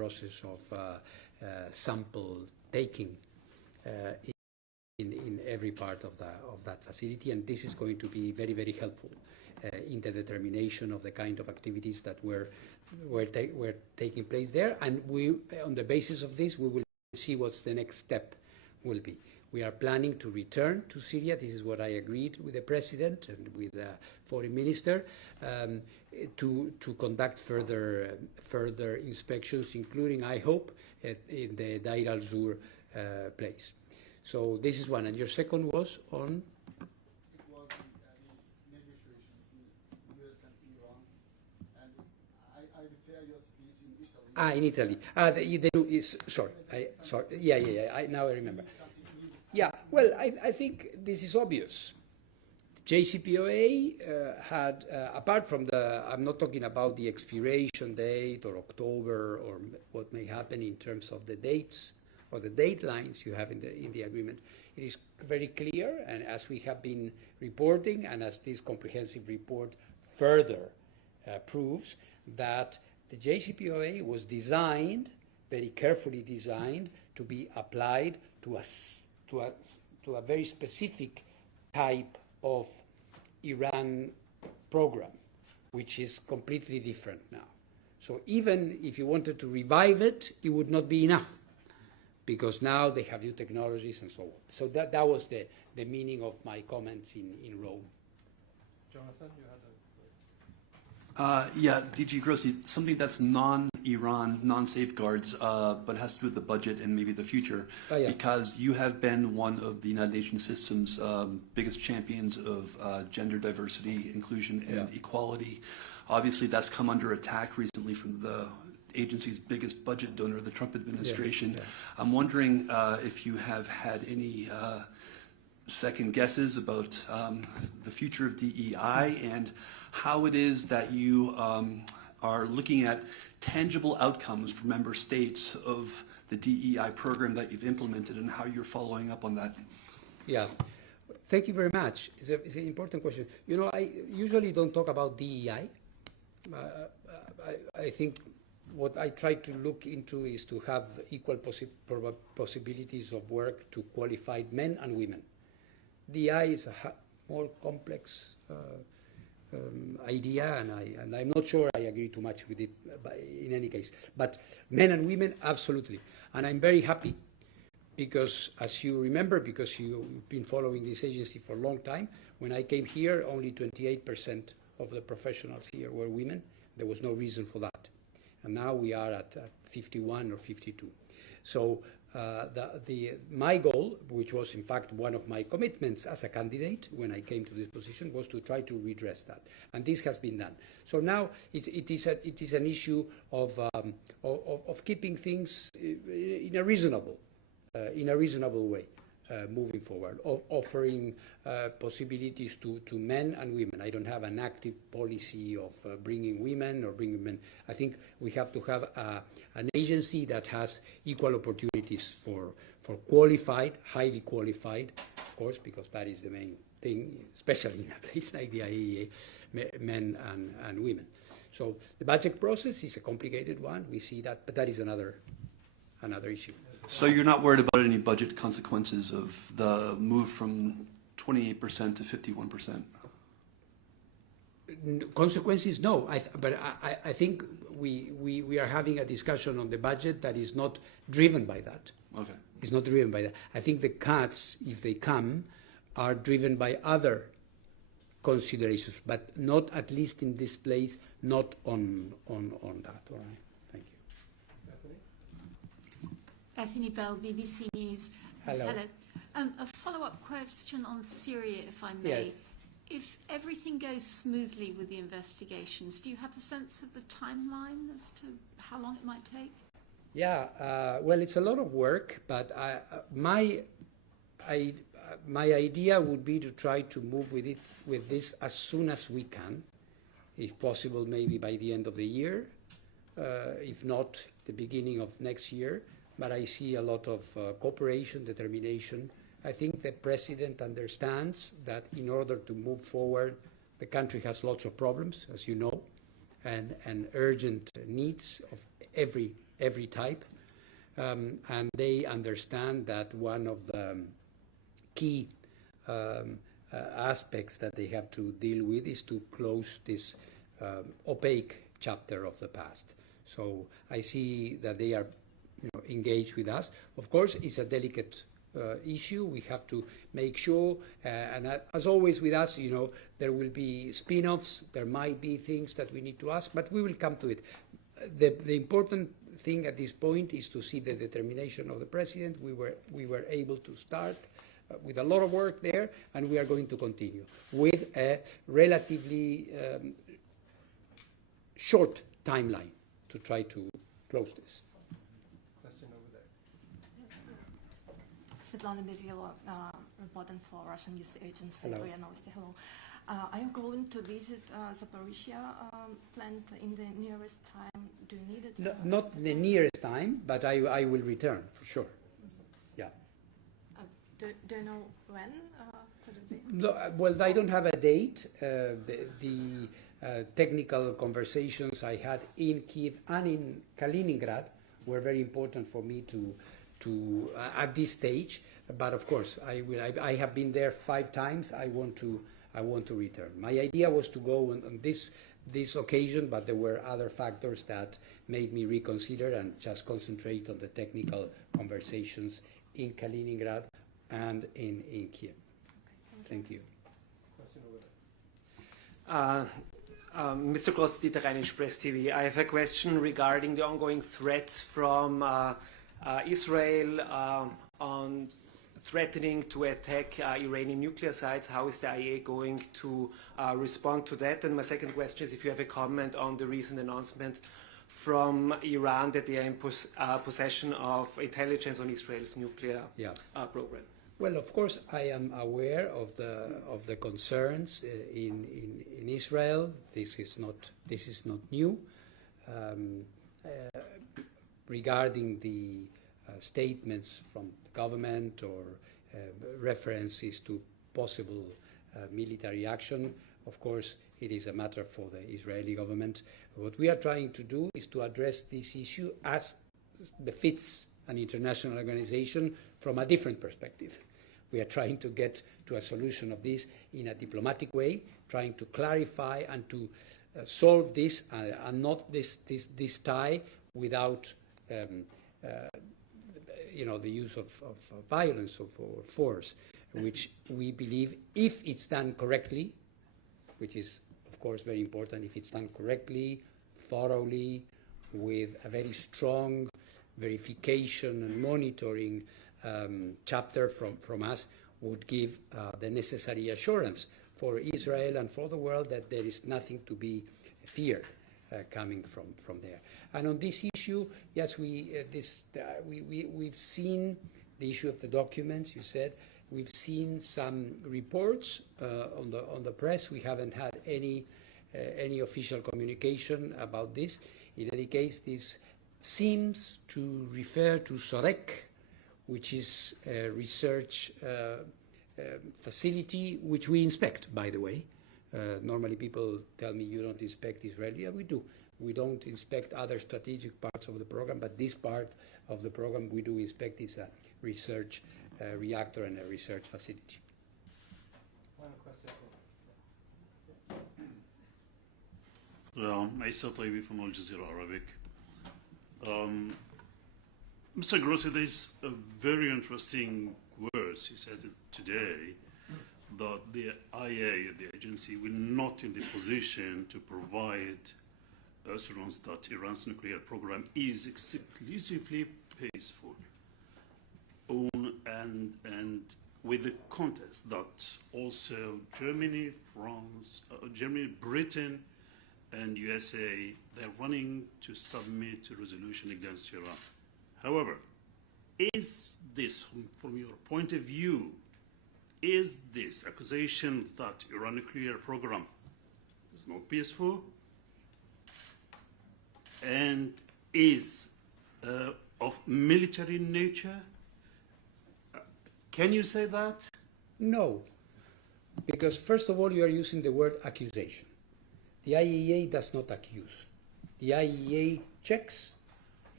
process of sample taking in every part of that facility, and this is going to be very, very helpful in the determination of the kind of activities that were taking place there. And we, on the basis of this, we will see what's the next step will be. We are planning to return to Syria. This is what I agreed with the President and with the Foreign Minister, to conduct further inspections, including, I hope, in the Deir al-Zur place. So this is one. And your second was on? It was the negotiation between the US and Iran. And I refer your speech in Italy. Sorry. Yeah. Now I remember. Yeah, well, I think this is obvious. JCPOA had, apart from I'm not talking about the expiration date or October or what may happen in terms of the dates or the date lines you have in the agreement. It is very clear, and as we have been reporting, and as this comprehensive report further proves, that the JCPOA was designed, very carefully designed, to be applied to a very specific type of Iran program, which is completely different now. So even if you wanted to revive it, it would not be enough, because now they have new technologies and so on. So that was the meaning of my comments in Rome. Jonathan, you had Yeah, DG Grossi, something that's non-Iran, non-safeguards, but has to do with the budget and maybe the future, because you have been one of the United Nations system's biggest champions of gender diversity, inclusion, and equality. Obviously, that's come under attack recently from the agency's biggest budget donor, the Trump administration. I'm wondering if you have had any second guesses about the future of DEI and how it is that you are looking at tangible outcomes for member states of the DEI program that you've implemented and how you're following up on that. Yeah, thank you very much. It's an important question. You know, I usually don't talk about DEI. I think what I try to look into is to have equal possibilities of work to qualified men and women. DEI is a more complex idea, and I'm not sure I agree too much with it in any case. But men and women, absolutely. And I'm very happy because, as you remember, because you've been following this agency for a long time, when I came here, only 28% of the professionals here were women. There was no reason for that. And now we are at 51 or 52. So my goal, which was in fact one of my commitments as a candidate when I came to this position, was to try to redress that, and this has been done. So now it is an issue of keeping things in a reasonable way. Moving forward, offering possibilities to men and women. I don't have an active policy of bringing women or bringing men. I think we have to have an agency that has equal opportunities for qualified, highly qualified, of course, because that is the main thing, especially in a place like the IAEA, men and women. So the budget process is a complicated one. We see that, but that is another issue. So you're not worried about any budget consequences of the move from 28% to 51%? Consequences, no. But I think we are having a discussion on the budget that is not driven by that. Okay. It's not driven by that. I think the cuts, if they come, are driven by other considerations, but not, at least in this place, not on that. All right. Thank you. Bethany Bell, BBC News. Hello. A follow-up question on Syria, if I may. Yes. If everything goes smoothly with the investigations, do you have a sense of the timeline as to how long it might take? Yeah, well, it's a lot of work, but my idea would be to try to move with this as soon as we can, if possible, maybe by the end of the year, if not the beginning of next year. But I see a lot of cooperation, determination. I think the President understands that in order to move forward, the country has lots of problems, as you know, and urgent needs of every every type. And they understand that one of the key aspects that they have to deal with is to close this opaque chapter of the past. So I see that they are engaged with us. Of course, it's a delicate issue. We have to make sure, and as always with us, there will be spin-offs. There might be things that we need to ask, but we will come to it. The important thing at this point is to see the determination of the president. We were able to start with a lot of work there, and we are going to continue with a relatively short timeline to try to close this. Question over there. Svetlana Berilo, reporting for Russian news agency. Hello. Hello. Are you going to visit Zaporizhia plant in the nearest time? Do you need it? No, not the nearest time, but I will return for sure. Yeah. Do you know when? Could it be? No, well, I don't have a date. The technical conversations I had in Kiev and in Kaliningrad were very important for me to at this stage. But of course, I have been there 5 times. I want to return. My idea was to go on this occasion, but there were other factors that made me reconsider and just concentrate on the technical conversations in Kaliningrad and in Kiev. Okay, Thank you. Question over there. Mr. Gross, Dieter Rheinisch, Press TV. I have a question regarding the ongoing threats from Israel on threatening to attack Iranian nuclear sites. How is the IAEA going to respond to that? And my second question is if you have a comment on the recent announcement from Iran that they are in possession of intelligence on Israel's nuclear program. Well, of course, I am aware of the concerns in Israel. This is not new. Regarding the statements from the government or references to possible military action, of course, it is a matter for the Israeli government. What we are trying to do is to address this issue as befits an international organization from a different perspective. We are trying to get to a solution of this in a diplomatic way, trying to clarify and to solve this and not this tie without the use of violence or force, which we believe, if it's done correctly, which is of course very important, if it's done correctly, thoroughly, with a very strong verification and monitoring chapter from us, would give the necessary assurance for Israel and for the world that there is nothing to be feared coming from there. And on this issue, yes, we've seen the issue of the documents. You said we've seen some reports on the press. We haven't had any official communication about this. In any case, this seems to refer to SOREC, which is a research facility which we inspect, by the way. Normally people tell me you don't inspect Israeli. Yeah, we do. We don't inspect other strategic parts of the program, but this part of the program we do inspect. Is a research reactor and a research facility. Final question. Isa Taibi from Al Jazeera Arabic. Mr. Grossi, there's a very interesting words he said today, that the IAEA, the agency, will not in the position to provide assurance that Iran's nuclear program is exclusively peaceful. And with the context that also Germany, France, Germany, Britain, and USA, they're running to submit a resolution against Iran. However, is this, from your point of view, is this accusation that Iran nuclear program is not peaceful and is of military nature? Can you say that? No, because first of all, you are using the word accusation. The IAEA does not accuse. The IAEA checks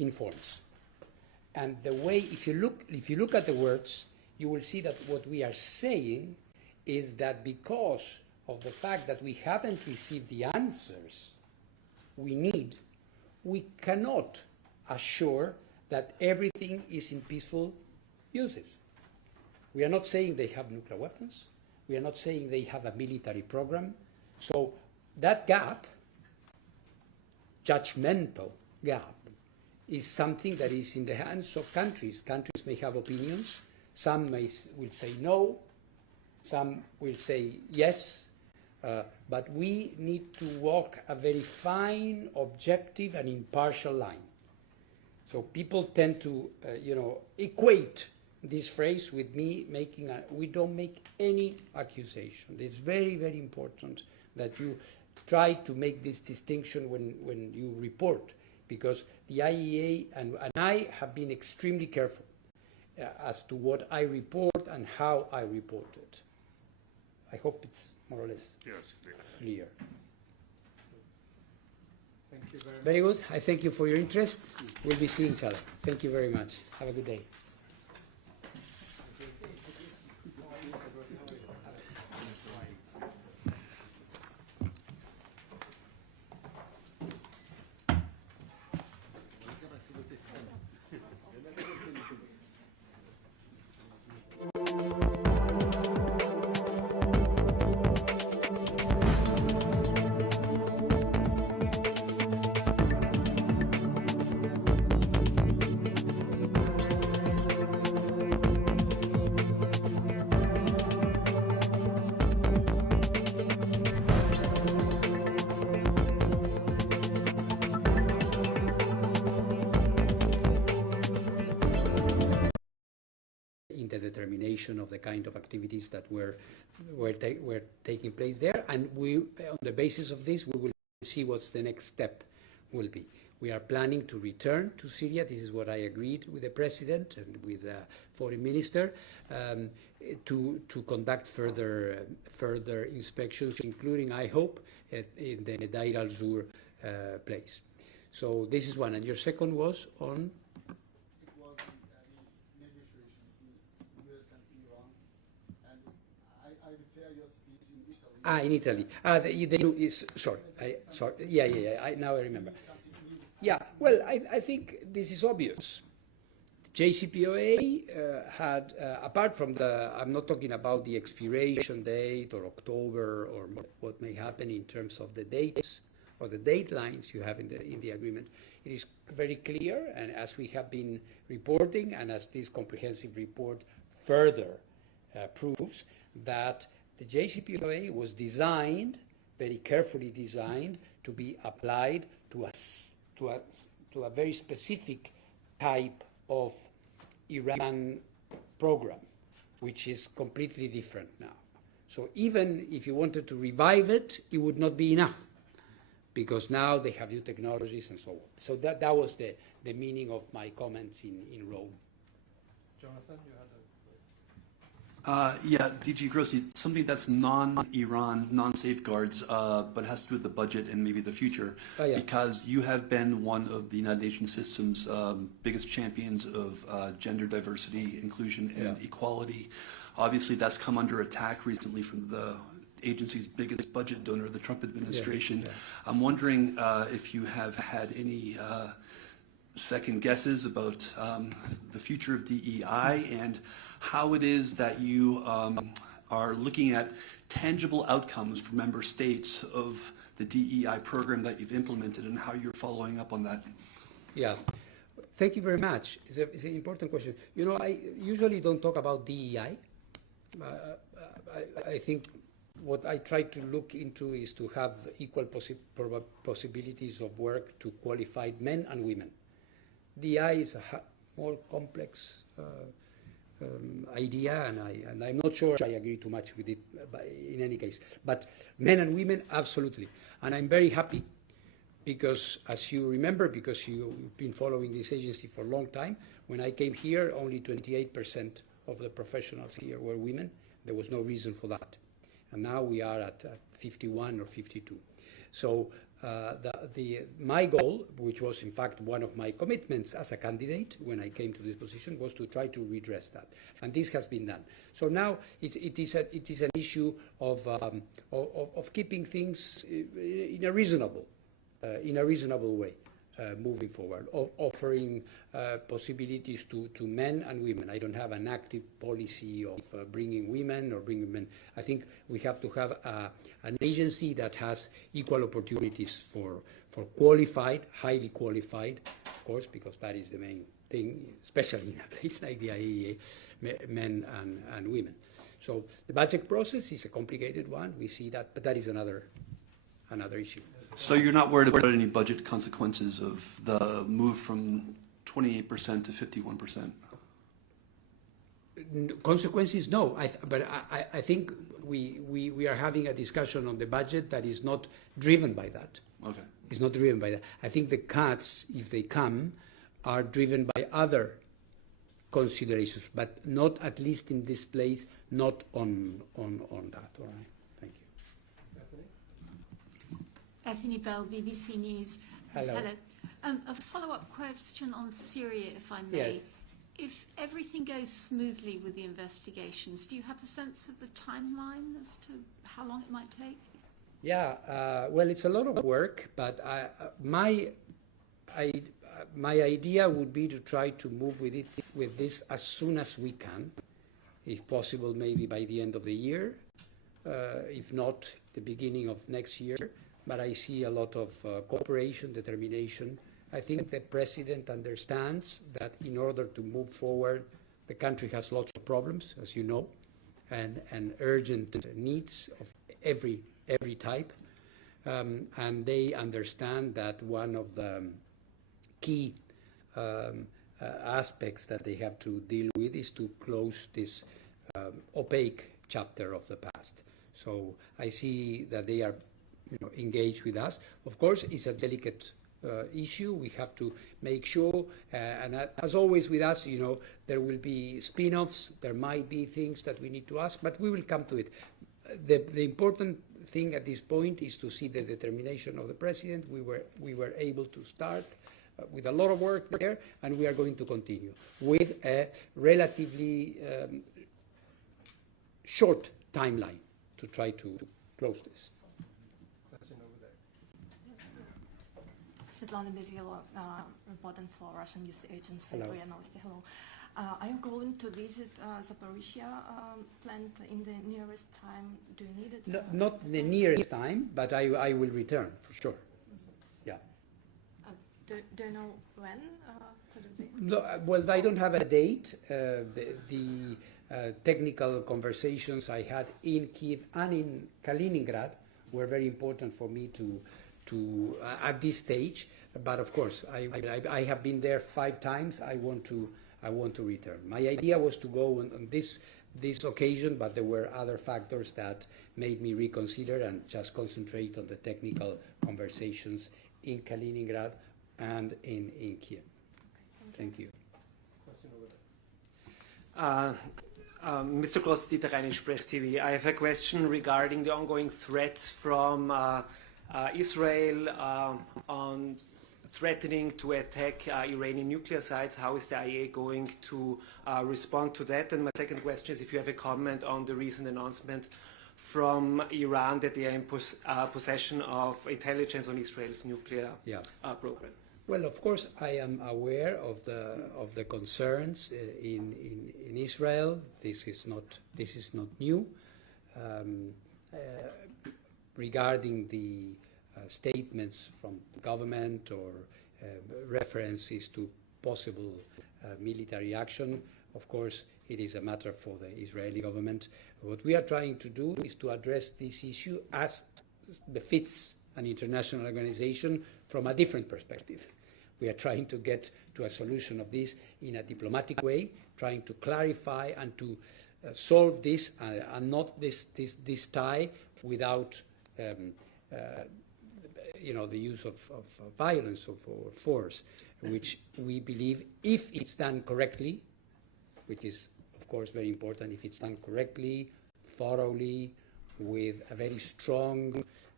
informs. And the way, if you look at the words, you will see that what we are saying is that because of the fact that we haven't received the answers we need, we cannot assure that everything is in peaceful uses. We are not saying they have nuclear weapons. We are not saying they have a military program. So that gap, judgmental gap, is something that is in the hands of countries. Countries may have opinions. Some will say no. Some will say yes. But we need to walk a very fine, objective, and impartial line. So people tend to, equate this phrase with me making we don't make any accusation. It's very, very important that you try to make this distinction when you report, because the IAEA and I have been extremely careful as to what I report and how I report it. I hope it's more or less clear. Thank you very much. Very good. I thank you for your interest. We'll be seeing each other. Thank you very much. Have a good day. The determination of the kind of activities that were taking place there, and on the basis of this, we will see what's the next step will be. We are planning to return to Syria. This is what I agreed with the President and with the Foreign Minister, to conduct further inspections, including, I hope, in the Deir al-Zur place. So this is one. And your second was on? In Italy. Now I remember. Yeah, well, I think this is obvious. JCPOA had, apart from I'm not talking about the expiration date or October or what may happen in terms of the dates or the date lines you have in the agreement. It is very clear, and as we have been reporting, and as this comprehensive report further proves, that the JCPOA was designed, very carefully designed, to be applied to a very specific type of Iran program, which is completely different now. So even if you wanted to revive it, it would not be enough, because now they have new technologies and so on. So that was the meaning of my comments in Rome. Jonathan, you had DG Grossi, something that's non-Iran, non-safeguards, but has to do with the budget and maybe the future, because you have been one of the United Nations system's biggest champions of gender diversity, inclusion, and equality. Obviously, that's come under attack recently from the agency's biggest budget donor, the Trump administration. I'm wondering if you have had any second guesses about the future of DEI and how it is that you are looking at tangible outcomes for member states of the DEI program that you've implemented and how you're following up on that. Yeah, thank you very much. It's an important question. I usually don't talk about DEI. I think what I try to look into is to have equal possibilities of work to qualified men and women. DEI is a more complex idea, and I'm not sure I agree too much with it in any case. But men and women, absolutely. And I'm very happy because, as you remember, because you've been following this agency for a long time, when I came here, only 28% of the professionals here were women. There was no reason for that. And now we are at 51 or 52. So my goal, which was in fact one of my commitments as a candidate when I came to this position, was to try to redress that, and this has been done. So now it is an issue of keeping things in a reasonable way. Moving forward, offering possibilities to men and women. I don't have an active policy of bringing women or bringing men. I think we have to have an agency that has equal opportunities for qualified, highly qualified, of course, because that is the main thing, especially in a place like the IAEA, men and women. So the budget process is a complicated one. We see that, but that is another issue. So you're not worried about any budget consequences of the move from 28% to 51%? Consequences, no. But I think we are having a discussion on the budget that is not driven by that. Okay. It's not driven by that. I think the cuts, if they come, are driven by other considerations, but not, at least in this place, not on that. All right. Thank you. Bethany Bell, BBC News. Hello. A follow-up question on Syria, if I may. Yes. If everything goes smoothly with the investigations, do you have a sense of the timeline as to how long it might take? Yeah, well, it's a lot of work, but my idea would be to try to move with this as soon as we can, if possible, maybe by the end of the year, if not the beginning of next year. But I see a lot of cooperation, determination. I think the president understands that in order to move forward, the country has lots of problems, as you know, and urgent needs of every type. And they understand that one of the key aspects that they have to deal with is to close this opaque chapter of the past. So I see that they are engaged with us. Of course, it's a delicate issue. We have to make sure, and as always with us, there will be spin-offs. There might be things that we need to ask, but we will come to it. The important thing at this point is to see the determination of the president. We were able to start with a lot of work there, and we are going to continue with a relatively short timeline to try to close this. Svetlana Mirilo, reporting for Russian news agency. Hello. Hello. Are you going to visit Zaporizhia plant in the nearest time? Do you need it? No, not the nearest time, but I will return for sure. Yeah. Do you know when? Could it be? No, well, I don't have a date. The technical conversations I had in Kiev and in Kaliningrad were very important for me to at this stage. But of course, I have been there 5 times. I want to return. My idea was to go on this occasion, but there were other factors that made me reconsider and just concentrate on the technical conversations in Kaliningrad and in Kiev. Okay, thank you. Mr. Gross-Dieter, Rheinische Press TV. I have a question regarding the ongoing threats from Israel on threatening to attack Iranian nuclear sites. How is the IAEA going to respond to that? And my second question is if you have a comment on the recent announcement from Iran that they are in possession of intelligence on Israel's nuclear program. Well, of course, I am aware of the concerns in Israel. This is not new. Regarding the statements from the government or references to possible military action, of course, it is a matter for the Israeli government. What we are trying to do is to address this issue as befits an international organization from a different perspective. We are trying to get to a solution of this in a diplomatic way, trying to clarify and to solve this and not this tie without the use of violence or force, which we believe, if it's done correctly, which is, of course, very important, if it's done correctly, thoroughly, with a very strong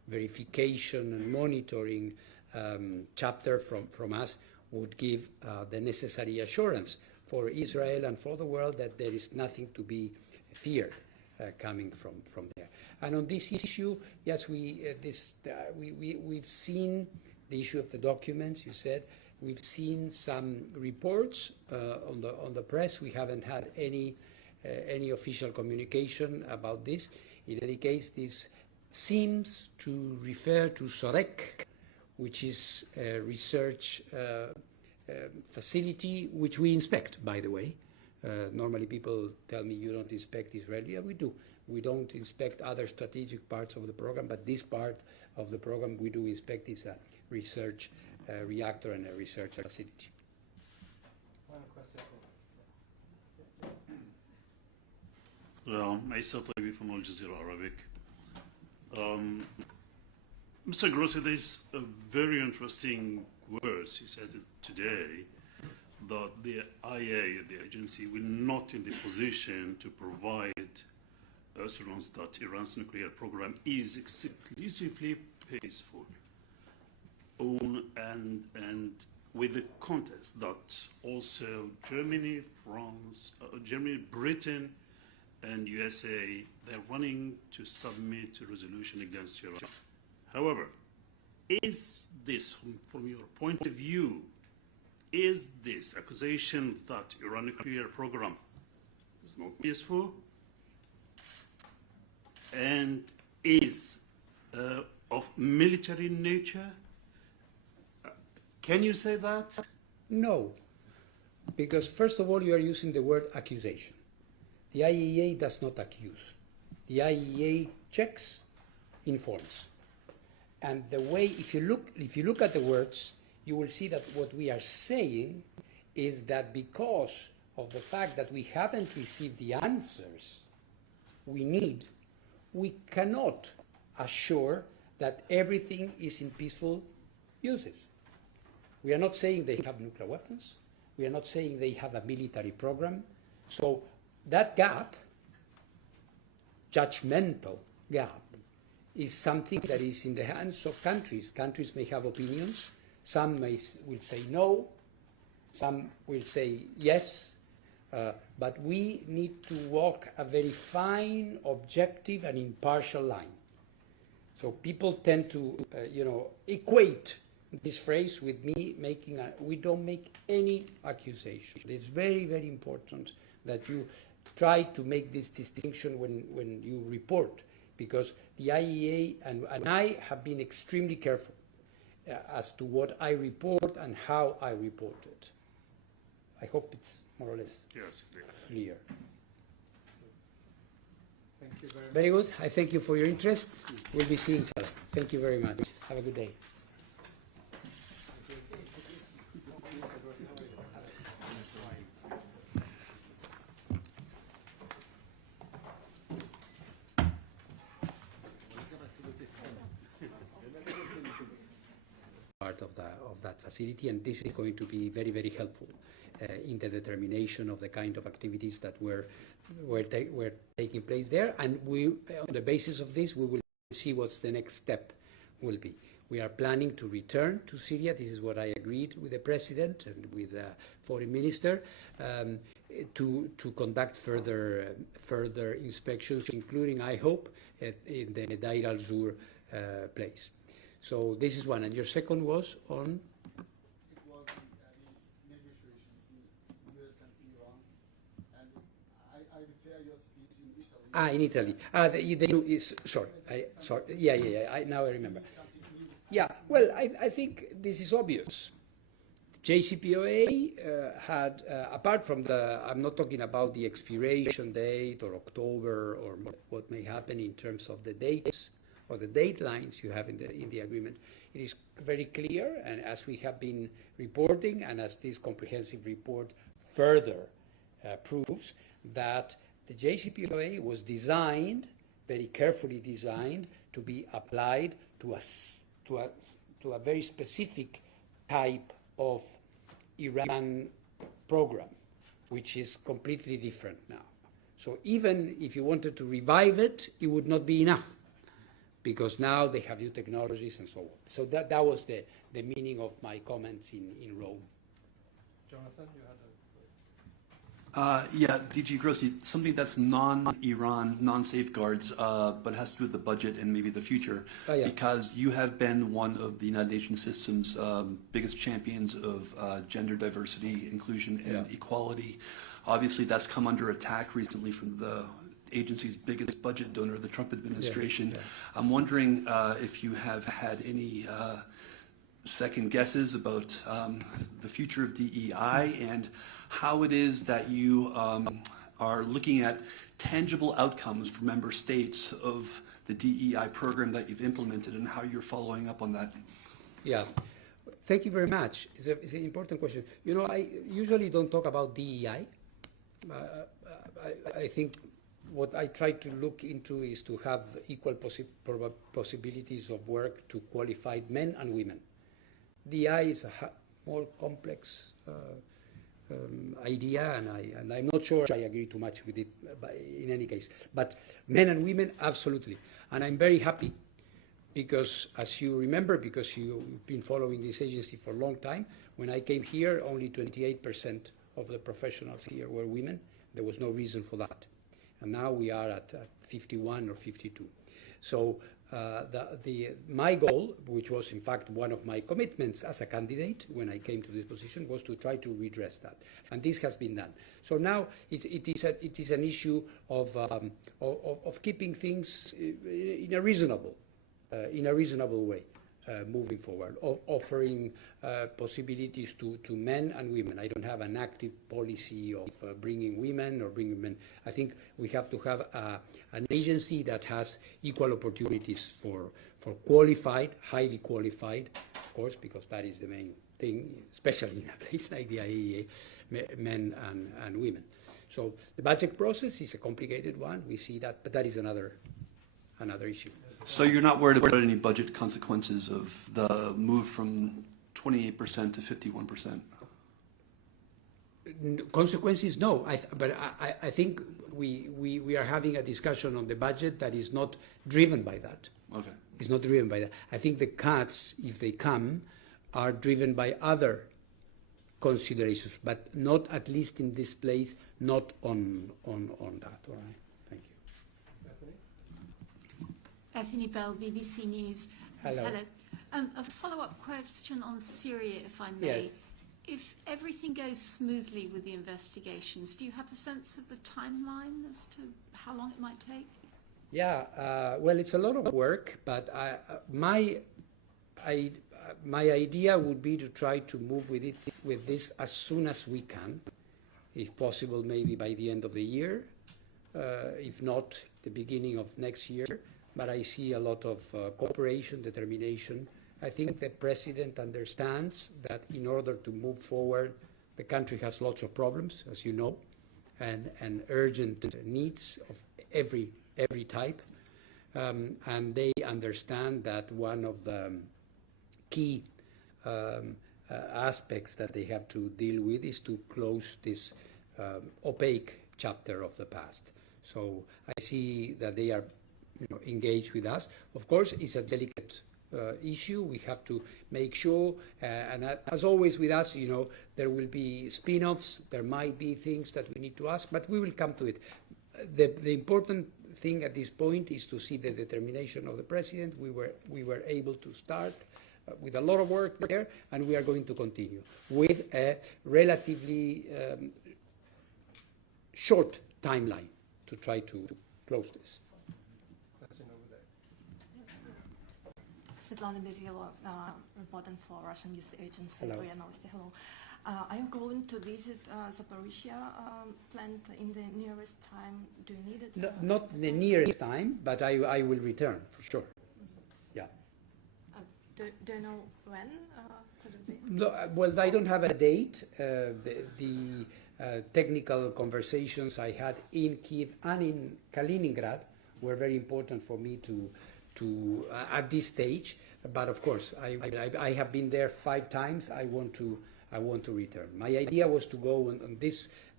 verification and monitoring chapter from us would give the necessary assurance for Israel and for the world that there is nothing to be feared coming from there. And on this issue, yes, we've seen the issue of the documents. You said we've seen some reports on the press. We haven't had any official communication about this. In any case, this seems to refer to SOREC, which is a research facility which we inspect, by the way. Normally people tell me you don't inspect Israel. Yeah, we do. We don't inspect other strategic parts of the program, but this part of the program we do inspect is a research reactor and a research facility. Final question. Isa Taibi from Al Jazeera Arabic. Mr. Grossi, there's a very interesting words he said today, that the IAEA, the agency, will not in the position to provide assurance that Iran's nuclear program is exclusively peaceful. And with the context that also Germany, France, Britain, and USA, they're running to submit a resolution against Iran. However, is this, from your point of view, is this accusation that Iran nuclear program is not peaceful and is of military nature? Can you say that? No, because first of all, you are using the word accusation. The IAEA does not accuse. The IAEA checks, informs. And the way, if you look at the words, you will see that what we are saying is that because of the fact that we haven't received the answers we need, we cannot assure that everything is in peaceful uses. We are not saying they have nuclear weapons. We are not saying they have a military program. So that gap, judgmental gap, is something that is in the hands of countries. Countries may have opinions. Some will say no. Some will say yes. But we need to walk a very fine, objective, and impartial line. So people tend to, equate this phrase with me making we don't make any accusation. It's very, very important that you try to make this distinction when you report, because the IAEA and I have been extremely careful as to what I report and how I report it. I hope it's more or less clear. Thank you very much. Very good. I thank you for your interest. We'll be seeing each other. Thank you very much. Have a good day. Part of that facility, and this is going to be very, very helpful in the determination of the kind of activities that were taking place there. And we, on the basis of this, we will see what's the next step will be. We are planning to return to Syria. This is what I agreed with the President and with the Foreign Minister to conduct further inspections, including, I hope, in the Deir al-Zur place. So this is one. And your second was on? It was the negotiation between US and Iran. And I refer your speech in Italy. Sorry. Yeah. Now I remember. Yeah, well, I think this is obvious. JCPOA had, apart from I'm not talking about the expiration date or October or what may happen in terms of the dates or the date lines you have in the agreement. It is very clear, and as we have been reporting, and as this comprehensive report further proves, that the JCPOA was designed, very carefully designed, to be applied to a very specific type of Iran program, which is completely different now. So even if you wanted to revive it, it would not be enough, because now they have new technologies and so on. So that was the meaning of my comments in Rome. Jonathan, you had a... Yeah, DG Grossi, something that's non-Iran, non-safeguards, but has to do with the budget and maybe the future, because you have been one of the United Nations system's biggest champions of gender diversity, inclusion, and equality. Obviously, that's come under attack recently from the agency's biggest budget donor, the Trump administration. I'm wondering if you have had any second guesses about the future of DEI and how it is that you are looking at tangible outcomes for member states of the DEI program that you've implemented and how you're following up on that. Yeah, thank you very much. It's an important question. You know, I usually don't talk about DEI. I think what I try to look into is to have equal possibilities of work to qualified men and women. DEI is a more complex idea, and I'm not sure I agree too much with it in any case. But men and women, absolutely. And I'm very happy because, as you remember, because you've been following this agency for a long time, when I came here, only 28% of the professionals here were women. There was no reason for that. And now we are at 51 or 52. So my goal, which was in fact one of my commitments as a candidate when I came to this position, was to try to redress that, and this has been done. So now it is an issue of keeping things in a reasonable way. Moving forward, offering possibilities to men and women. I don't have an active policy of bringing women or bringing men. I think we have to have an agency that has equal opportunities for qualified, highly qualified, of course, because that is the main thing, especially in a place like the IAEA, men and women. So the budget process is a complicated one. We see that, but that is another issue. So you're not worried about any budget consequences of the move from 28% to 51%? Consequences, no. But I think we are having a discussion on the budget that is not driven by that. Okay. It's not driven by that. I think the cuts, if they come, are driven by other considerations, but not, at least in this place, not on that. All right. Bethany Bell, BBC News. Hello. A follow-up question on Syria, if I may. Yes. If everything goes smoothly with the investigations, do you have a sense of the timeline as to how long it might take? Yeah, well, it's a lot of work, but my idea would be to try to move with this as soon as we can, if possible, maybe by the end of the year, if not the beginning of next year. But I see a lot of cooperation, determination. I think the president understands that in order to move forward, the country has lots of problems, as you know, and urgent needs of every type. And they understand that one of the key aspects that they have to deal with is to close this opaque chapter of the past. So I see that they are engaged with us. Of course, it's a delicate issue. We have to make sure, and as always with us, there will be spin-offs. There might be things that we need to ask, but we will come to it. The important thing at this point is to see the determination of the president. We were able to start with a lot of work there, and we are going to continue with a relatively short timeline to try to close this. Svetlana Berilo, reporting for Russian news agency. Hello. Hello. Are you going to visit Zaporizhia plant in the nearest time? Do you need it? No, not the nearest time, but I will return for sure. Mm-hmm. Yeah. Do you know when? Could it be? No, well, I don't have a date. The technical conversations I had in Kiev and in Kaliningrad were very important for me to at this stage, but of course I have been there 5 times. I want to return. My idea was to go on this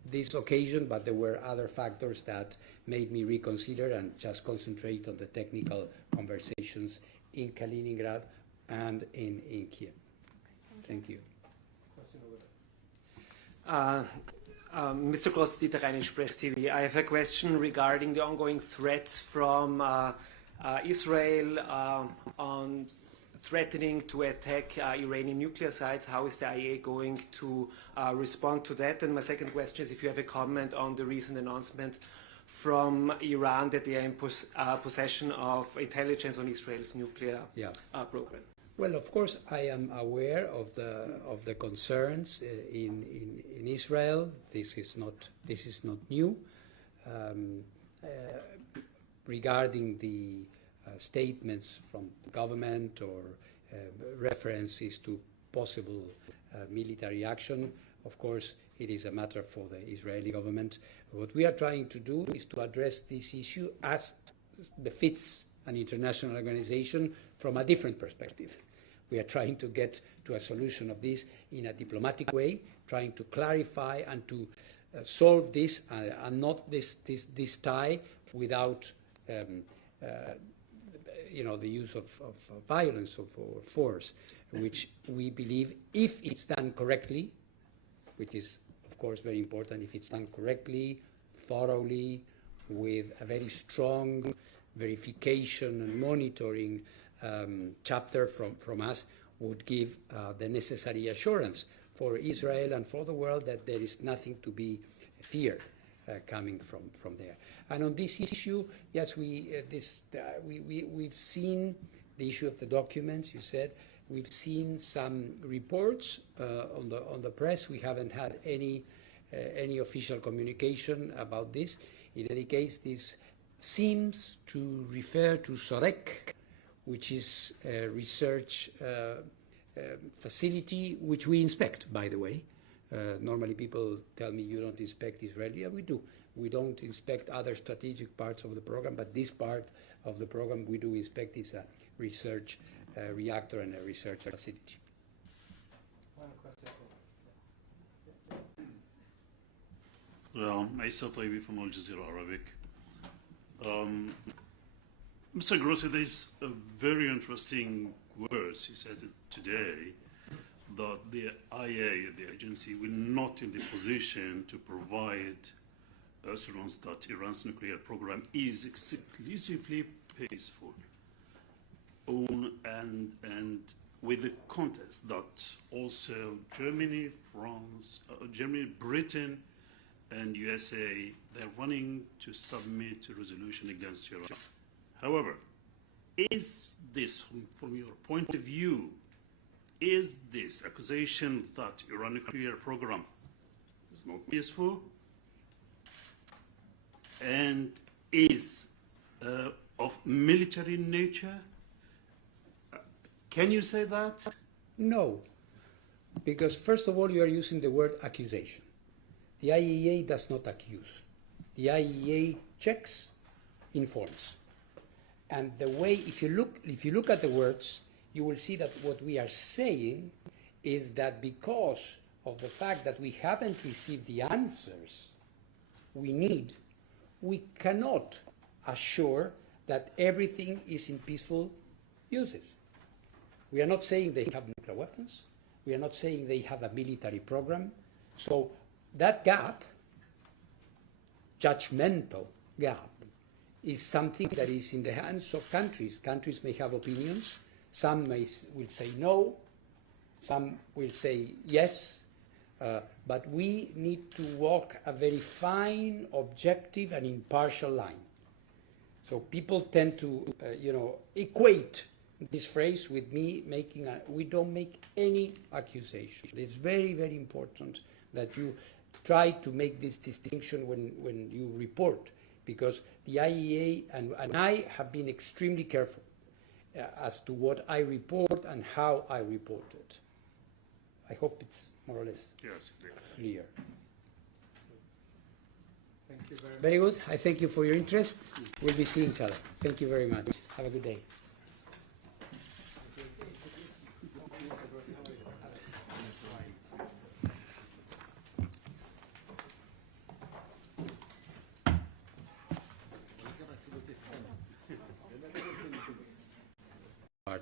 this occasion, but there were other factors that made me reconsider and just concentrate on the technical conversations in Kaliningrad and in Kiev. Thank you. Mr. Gross, Dieter Reinisch, Press TV. I have a question regarding the ongoing threats from Israel on threatening to attack Iranian nuclear sites. How is the IAEA going to respond to that? And my second question is if you have a comment on the recent announcement from Iran that they are in possession of intelligence on Israel's nuclear program. Well, of course, I am aware of the concerns in Israel. This is not new. Regarding the statements from the government or references to possible military action, of course, it is a matter for the Israeli government. What we are trying to do is to address this issue as befits an international organization from a different perspective. We are trying to get to a solution of this in a diplomatic way, trying to clarify and to solve this and not this tie without the use of violence or force, which we believe, if it's done correctly, which is, of course, very important, if it's done correctly, thoroughly, with a very strong verification and monitoring chapter from us, would give the necessary assurance for Israel and for the world that there is nothing to be feared coming from there. And on this issue, yes, we've seen the issue of the documents. You said we've seen some reports on the press. We haven't had any official communication about this. In any case, this seems to refer to SOREC, which is a research facility which we inspect, by the way. Normally people tell me you don't inspect Israeli. Yeah, we do. We don't inspect other strategic parts of the program, but this part of the program we do inspect. Is a research reactor and a research facility. Well, Isa Taibi from Al Jazeera Arabic. Mr. Grossi, there's a very interesting words he said today, that the IAEA, the agency, will not in the position to provide assurance that Iran's nuclear program is exclusively peaceful. And with the context that also Germany, France, Britain, and USA, they're running to submit a resolution against Iran. However, is this, from your point of view, is this accusation that Iran nuclear program is not peaceful and is of military nature? Can you say that? No, because first of all, you are using the word accusation. The IAEA does not accuse. The IAEA checks, informs. And the way, if you look at the words, you will see that what we are saying is that because of the fact that we haven't received the answers we need, we cannot assure that everything is in peaceful uses. We are not saying they have nuclear weapons. We are not saying they have a military program. So that gap, judgmental gap, is something that is in the hands of countries. Countries may have opinions. Some will say no. Some will say yes. But we need to walk a very fine, objective, and impartial line. So people tend to, equate this phrase with me making we don't make any accusation. It's very, very important that you try to make this distinction when you report, because the IAEA and I have been extremely careful as to what I report and how I report it. I hope it's more or less clear. Thank you very much. Very good. I thank you for your interest. We'll be seeing each other. Thank you very much. Have a good day.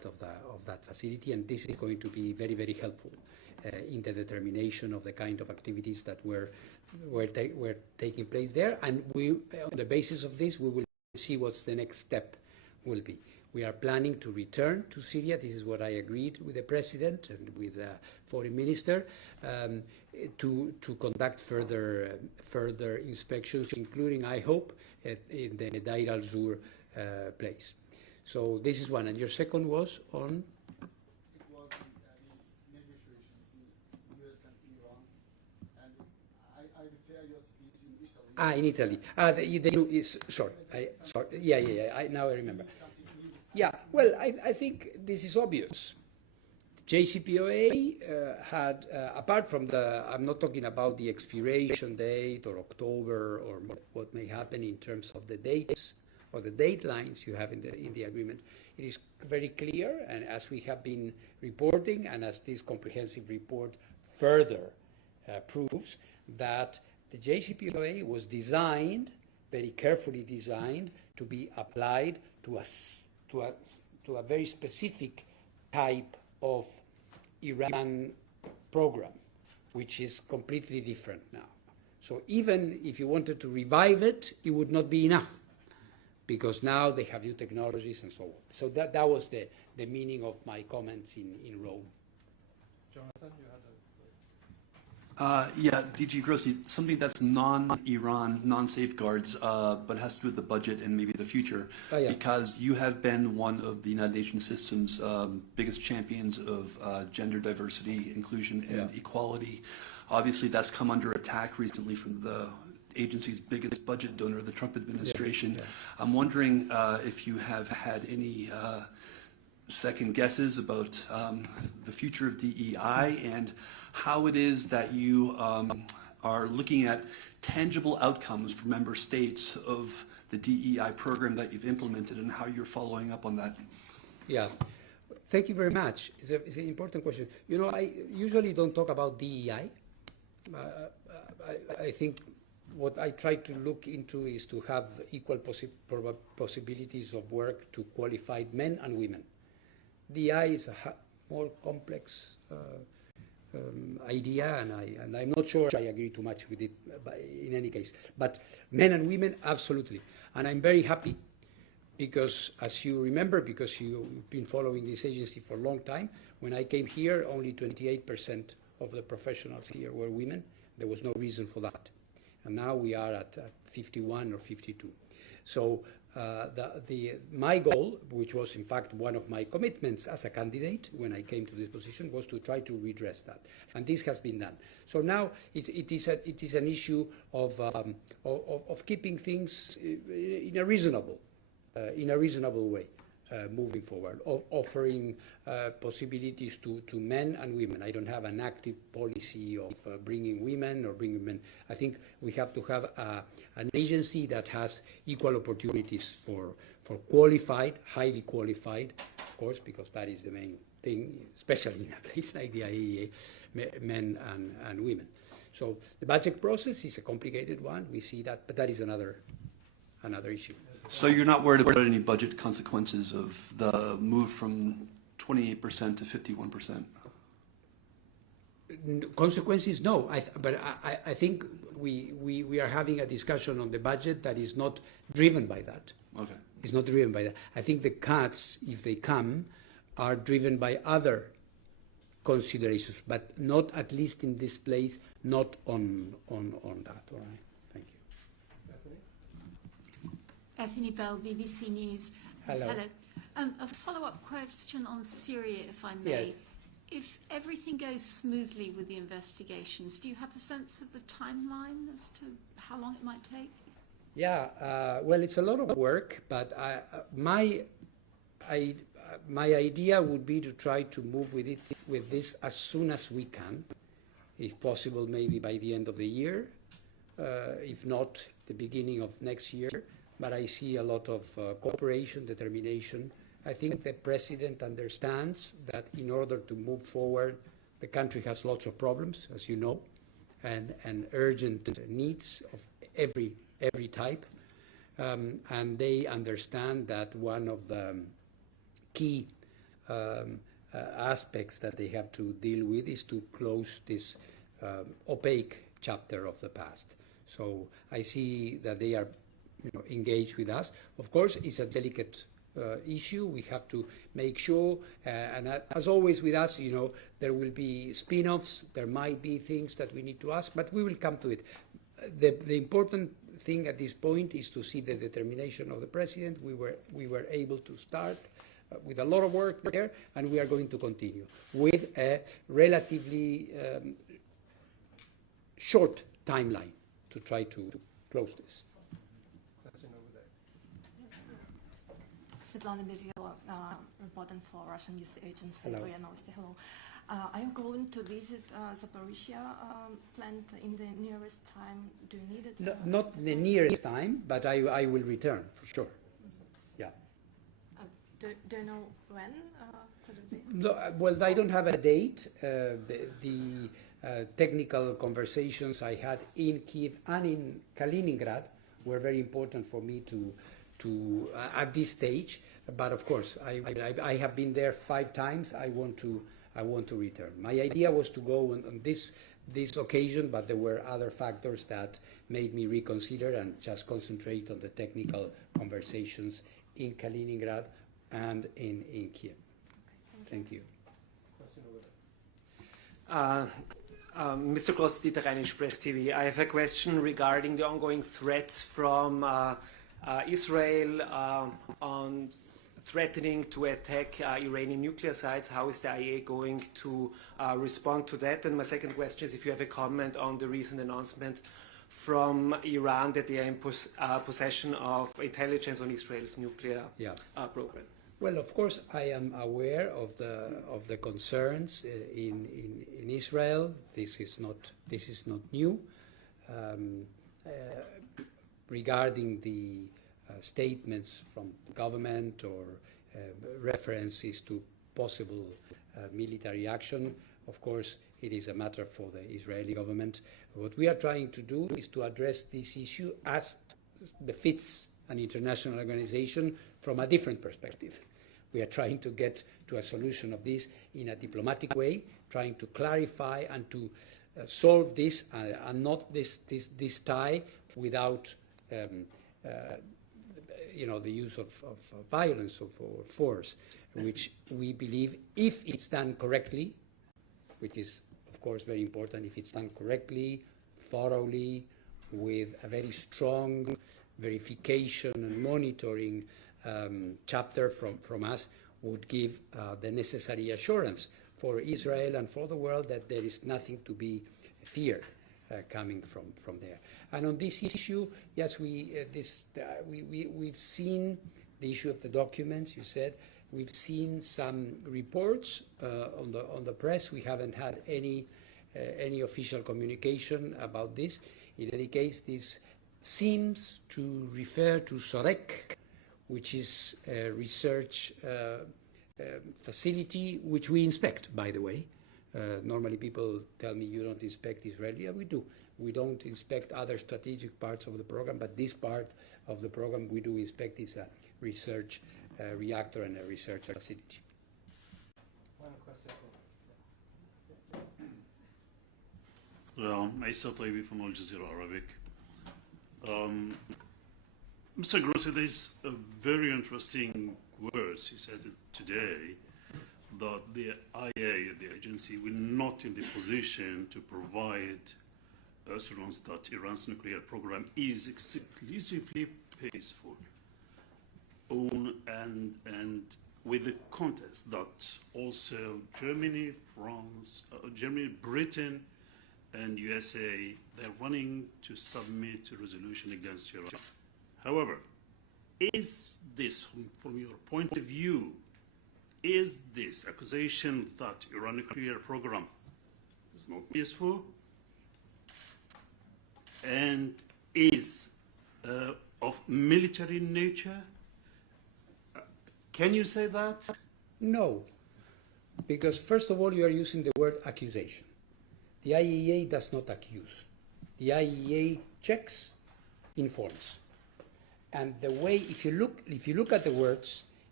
part of that facility, and this is going to be very, very helpful in the determination of the kind of activities that were taking place there. And we, on the basis of this, we will see what's the next step will be. We are planning to return to Syria. This is what I agreed with the President and with the Foreign Minister, to conduct further inspections, including, I hope, in the Deir al-Zur place. So this is one. And your second was on? It was the negotiation between the US and Iran. And I refer your speech in Italy. In Italy. Now I remember. Yeah, well, I think this is obvious. JCPOA had, apart from I'm not talking about the expiration date or October or what may happen in terms of the dates or the date lines you have in the agreement. It is very clear, and as we have been reporting, and as this comprehensive report further proves, that the JCPOA was designed, very carefully designed, to be applied to a very specific type of Iran program, which is completely different now. So even if you wanted to revive it, it would not be enough, because now they have new technologies and so on. So that was the meaning of my comments in Rome. Jonathan, you had Yeah, DG Grossi, something that's non-Iran, non-safeguards, but has to do with the budget and maybe the future, because you have been one of the United Nations system's biggest champions of gender diversity, inclusion, and equality. Obviously, that's come under attack recently from the agency's biggest budget donor, the Trump administration. I'm wondering if you have had any second guesses about the future of DEI and how it is that you are looking at tangible outcomes for member states of the DEI program that you've implemented and how you're following up on that. Yeah, thank you very much. It's an important question. You know, I usually don't talk about DEI. I think what I try to look into is to have equal possibilities of work to qualified men and women. DEI is a more complex idea, and I'm not sure I agree too much with it in any case. But men and women, absolutely. And I'm very happy because, as you remember, because you've been following this agency for a long time, when I came here, only 28% of the professionals here were women. There was no reason for that. And now we are at 51 or 52. So my goal, which was in fact one of my commitments as a candidate when I came to this position, was to try to redress that, and this has been done. So now it is an issue of keeping things in a reasonable way. Moving forward, offering possibilities to men and women. I don't have an active policy of bringing women or bringing men. I think we have to have an agency that has equal opportunities for qualified, highly qualified, of course, because that is the main thing, especially in a place like the IAEA, men and women. So the budget process is a complicated one. We see that, but that is another issue. So you're not worried about any budget consequences of the move from 28% to 51%? Consequences, no. But I think we are having a discussion on the budget that is not driven by that. Okay. It's not driven by that. I think the cuts, if they come, are driven by other considerations, but not, at least in this place, not on that. All right. Thank you. Bethany Bell, BBC News. Hello. A follow-up question on Syria, if I may. Yes. If everything goes smoothly with the investigations, do you have a sense of the timeline as to how long it might take? Yeah, well, it's a lot of work, but my idea would be to try to move with this as soon as we can, if possible, maybe by the end of the year, if not the beginning of next year. But I see a lot of cooperation, determination. I think the President understands that in order to move forward, the country has lots of problems, as you know, and urgent needs of every type. And they understand that one of the key aspects that they have to deal with is to close this opaque chapter of the past. So I see that they are engaged with us. Of course, it's a delicate issue. We have to make sure, and as always with us, there will be spin-offs. There might be things that we need to ask, but we will come to it. The important thing at this point is to see the determination of the president. We were able to start with a lot of work there, and we are going to continue with a relatively short timeline to try to close this. Svetlana Miryeva, reporting for Russian news agency. Hello. Hello. Are you going to visit Zaporizhia plant in the nearest time? Do you need it? No, not the nearest time, but I will return for sure. Yeah. Do you know when? Could it be? No, well, I don't have a date. The technical conversations I had in Kiev and in Kaliningrad were very important for me to at this stage. But of course, I have been there 5 times. I want to return. My idea was to go on this occasion, but there were other factors that made me reconsider and just concentrate on the technical conversations in Kaliningrad and in Kiev. Thank you. Mr. Kloss, Dieter Rheinisch, Press TV. I have a question regarding the ongoing threats from Israel on threatening to attack Iranian nuclear sites. How is the IAEA going to respond to that? And my second question is if you have a comment on the recent announcement from Iran that they are in possession of intelligence on Israel's nuclear program. Well, of course, I am aware of the concerns in Israel. This is not new. Regarding the statements from the government or references to possible military action, of course, it is a matter for the Israeli government. What we are trying to do is to address this issue as befits an international organization from a different perspective. We are trying to get to a solution of this in a diplomatic way, trying to clarify and to solve this and not this tie without the use of violence or force, which we believe, if it's done correctly, which is of course very important, if it's done correctly, thoroughly, with a very strong verification and monitoring chapter from us, would give the necessary assurance for Israel and for the world that there is nothing to be feared coming from there. And on this issue, yes, we've seen the issue of the documents. You said we've seen some reports on the press. We haven't had any official communication about this. In any case, this seems to refer to SOREC, which is a research facility which we inspect, by the way. Normally people tell me you don't inspect Israeli. Yeah, we do. We don't inspect other strategic parts of the program, but this part of the program we do inspect is a research reactor and a research facility. Final question. Isa Taibi from Al Jazeera Arabic. Mr. Grossi, there's a very interesting words he said today, that the IAEA, the agency, will not in the position to provide assurance that Iran's nuclear program is exclusively peaceful. And with the context that also Germany, France, Britain, and USA, they're running to submit a resolution against Iran. However, is this, from your point of view, is this accusation that Iran nuclear program is not peaceful and is of military nature? Can you say that? No, because first of all, you are using the word accusation. The IAEA does not accuse. The IAEA checks, informs. And the way, if you look at the words,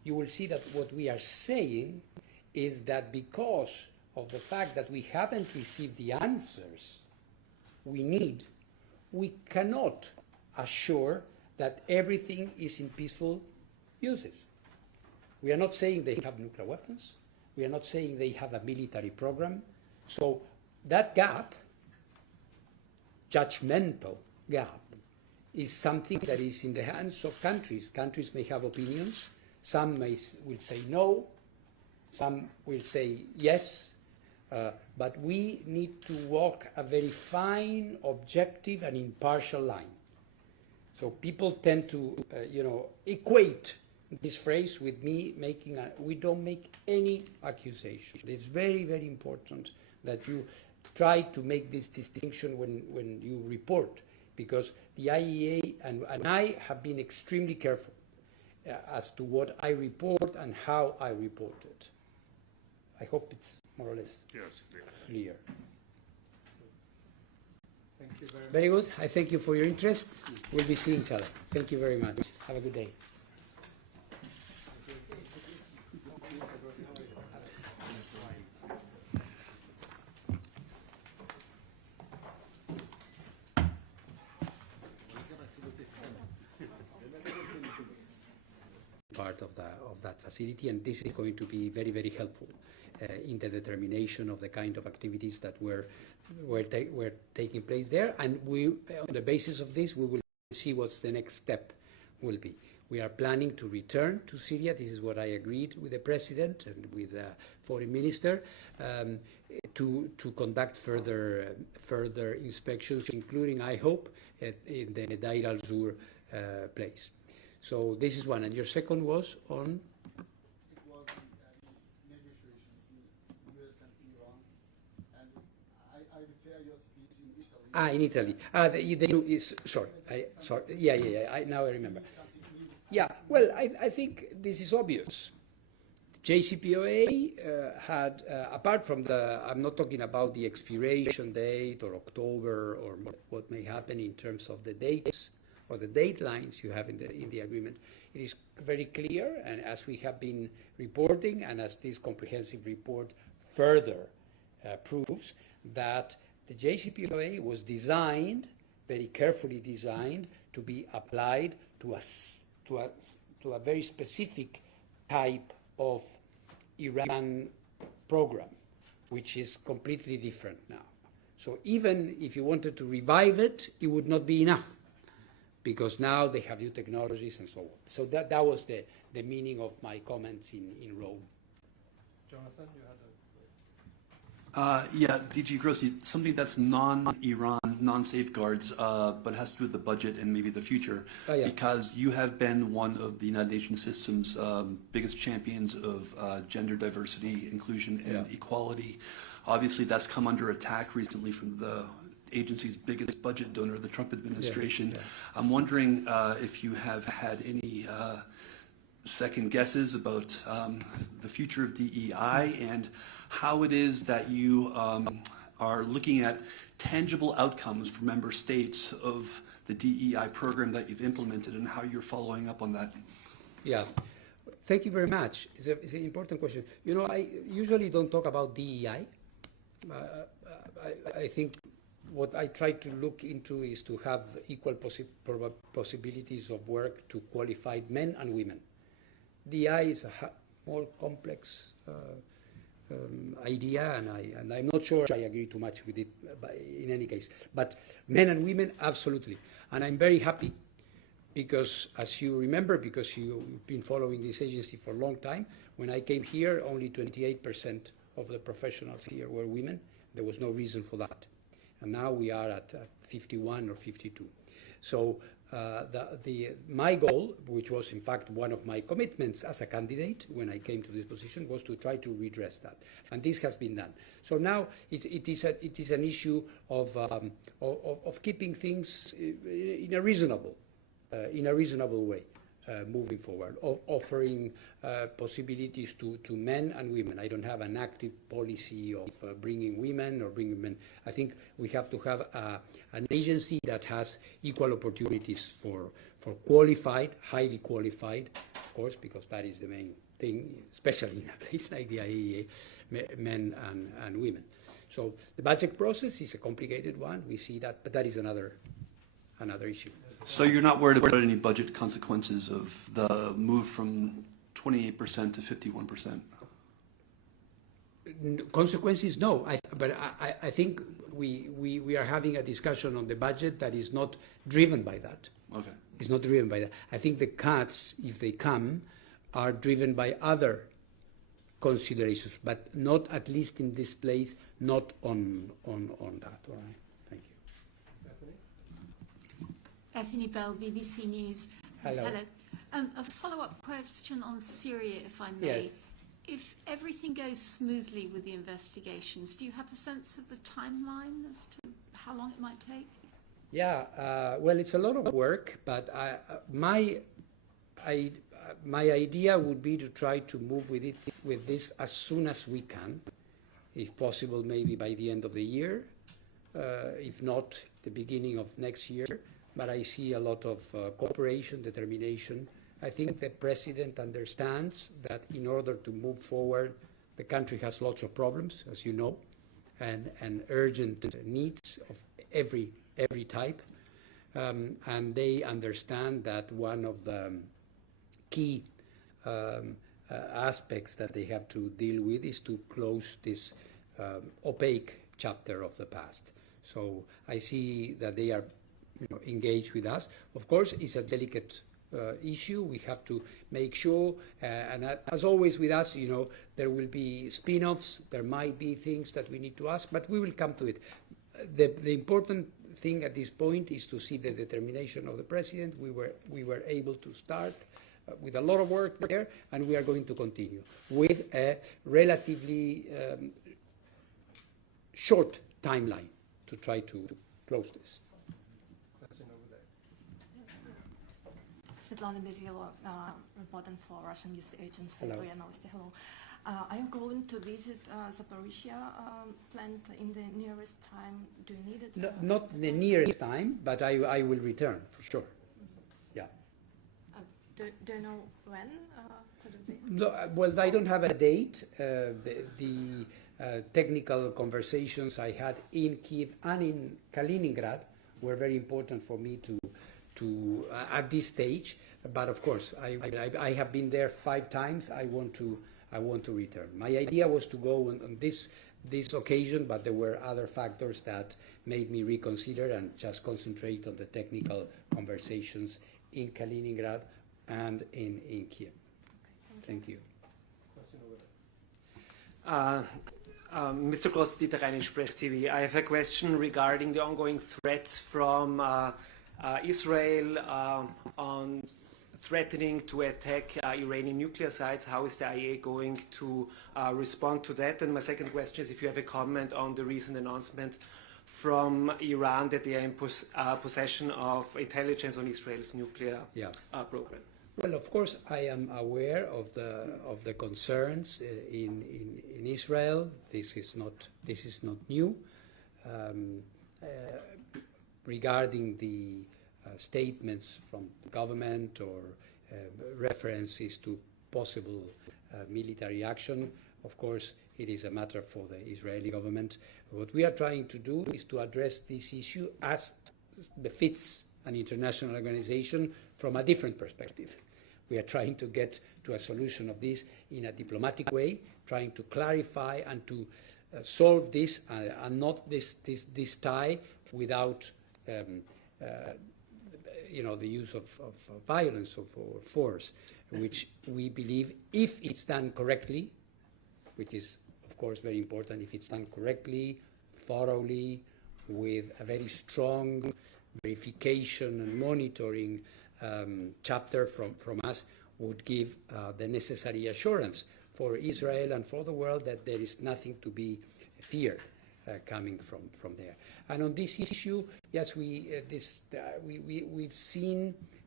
you will see that what we are saying is that because of the fact that we haven't received the answers we need, we cannot assure that everything is in peaceful uses. We are not saying they have nuclear weapons. We are not saying they have a military program. So that gap, judgmental gap, is something that is in the hands of countries. Countries may have opinions. Some will say no. Some will say yes. But we need to walk a very fine, objective, and impartial line. So people tend to, equate this phrase with me making we don't make any accusation. It's very, very important that you try to make this distinction when you report, because the IAEA and I have been extremely careful as to what I report and how I report it. I hope it's more or less clear. Thank you very much. Very good. I thank you for your interest. We'll be seeing each other. Thank you very much. Have a good day. Part of that facility, and this is going to be very, very helpful in the determination of the kind of activities that were taking place there. And we, on the basis of this, we will see what's the next step will be. We are planning to return to Syria. This is what I agreed with the President and with the Foreign Minister to conduct further inspections, including, I hope, in the Deir al-Zur place. So this is one. And your second was on? It was the negotiation between the US and Iran. And I refer your speech in Italy. In Italy. Now I remember. Yeah, well, I think this is obvious. JCPOA had, apart from I'm not talking about the expiration date or October or what may happen in terms of the dates or the date lines you have in the agreement. It is very clear, and as we have been reporting, and as this comprehensive report further proves, that the JCPOA was designed, very carefully designed, to be applied to a very specific type of Iran program, which is completely different now. So even if you wanted to revive it, it would not be enough, because now they have new technologies and so on. So that was the meaning of my comments in Rome. Jonathan, you had DG Grossi, something that's non-Iran, non-safeguards, but has to do with the budget and maybe the future, because you have been one of the United Nations system's biggest champions of gender diversity, inclusion, and equality. Obviously, that's come under attack recently from the agency's biggest budget donor, the Trump administration. I'm wondering if you have had any second guesses about the future of DEI and how it is that you are looking at tangible outcomes for member states of the DEI program that you've implemented and how you're following up on that. Yeah, thank you very much. It's an important question. I usually don't talk about DEI. I think what I try to look into is to have equal possibilities of work to qualified men and women. DEI is a more complex idea, and I'm not sure I agree too much with it in any case. But men and women, absolutely. And I'm very happy because, as you remember, because you've been following this agency for a long time, when I came here, only 28% of the professionals here were women. There was no reason for that. And now we are at 51 or 52. So my goal, which was in fact one of my commitments as a candidate when I came to this position, was to try to redress that, and this has been done. So now it is an issue of keeping things in a reasonable way. moving forward, offering possibilities to men and women. I don't have an active policy of bringing women or bringing men. I think we have to have an agency that has equal opportunities for qualified, highly qualified, of course, because that is the main thing, especially in a place like the IAEA, men and women. So the budget process is a complicated one. We see that, but that is another issue. So you're not worried about any budget consequences of the move from 28% to 51%? Consequences, no. But I think we are having a discussion on the budget that is not driven by that. Okay. It's not driven by that. I think the cuts, if they come, are driven by other considerations, but not, at least in this place, not on that. All right. Thank you. Bethany Bell, BBC News. Hello. A follow-up question on Syria, if I may. Yes. If everything goes smoothly with the investigations, do you have a sense of the timeline as to how long it might take? Yeah, well, it's a lot of work, but my idea would be to try to move with this as soon as we can, if possible, maybe by the end of the year, if not the beginning of next year. But I see a lot of cooperation, determination. I think the president understands that in order to move forward, the country has lots of problems, as you know, and urgent needs of every type. And they understand that one of the key aspects that they have to deal with is to close this opaque chapter of the past. So I see that they are engaged with us. Of course, it's a delicate issue. We have to make sure, and as always with us, there will be spin-offs. There might be things that we need to ask, but we will come to it. The important thing at this point is to see the determination of the president. We were able to start with a lot of work there, and we are going to continue with a relatively short timeline to try to close this. Svetlana Mirilo, reporting for Russian news agency. Hello. Hello. Are you going to visit Zaporizhia plant in the nearest time? Do you need it? No, not the nearest time, but I will return for sure. Yeah. Do you know when? Could it be? No, well, I don't have a date. The technical conversations I had in Kiev and in Kaliningrad were very important for me to at this stage. But of course, I have been there 5 times. I want to return. My idea was to go on this occasion, but there were other factors that made me reconsider and just concentrate on the technical conversations in Kaliningrad and in Kiev. Okay, thank you. Mr. Gross, Dieter Rheinisch, Press TV. I have a question regarding the ongoing threats from Israel on threatening to attack Iranian nuclear sites. How is the IAEA going to respond to that? And my second question is if you have a comment on the recent announcement from Iran that they are in possession of intelligence on Israel's nuclear program. Well, of course, I am aware of the concerns in Israel. This is not new. Regarding the statements from the government or references to possible military action, of course, it is a matter for the Israeli government. What we are trying to do is to address this issue as befits an international organization from a different perspective. We are trying to get to a solution of this in a diplomatic way, trying to clarify and to solve this and not this tie without the use of violence or force, which we believe, if it's done correctly, which is, of course, very important, if it's done correctly, thoroughly, with a very strong verification and monitoring chapter from us, would give the necessary assurance for Israel and for the world that there is nothing to be feared coming from there. And on this issue, yes, we've seen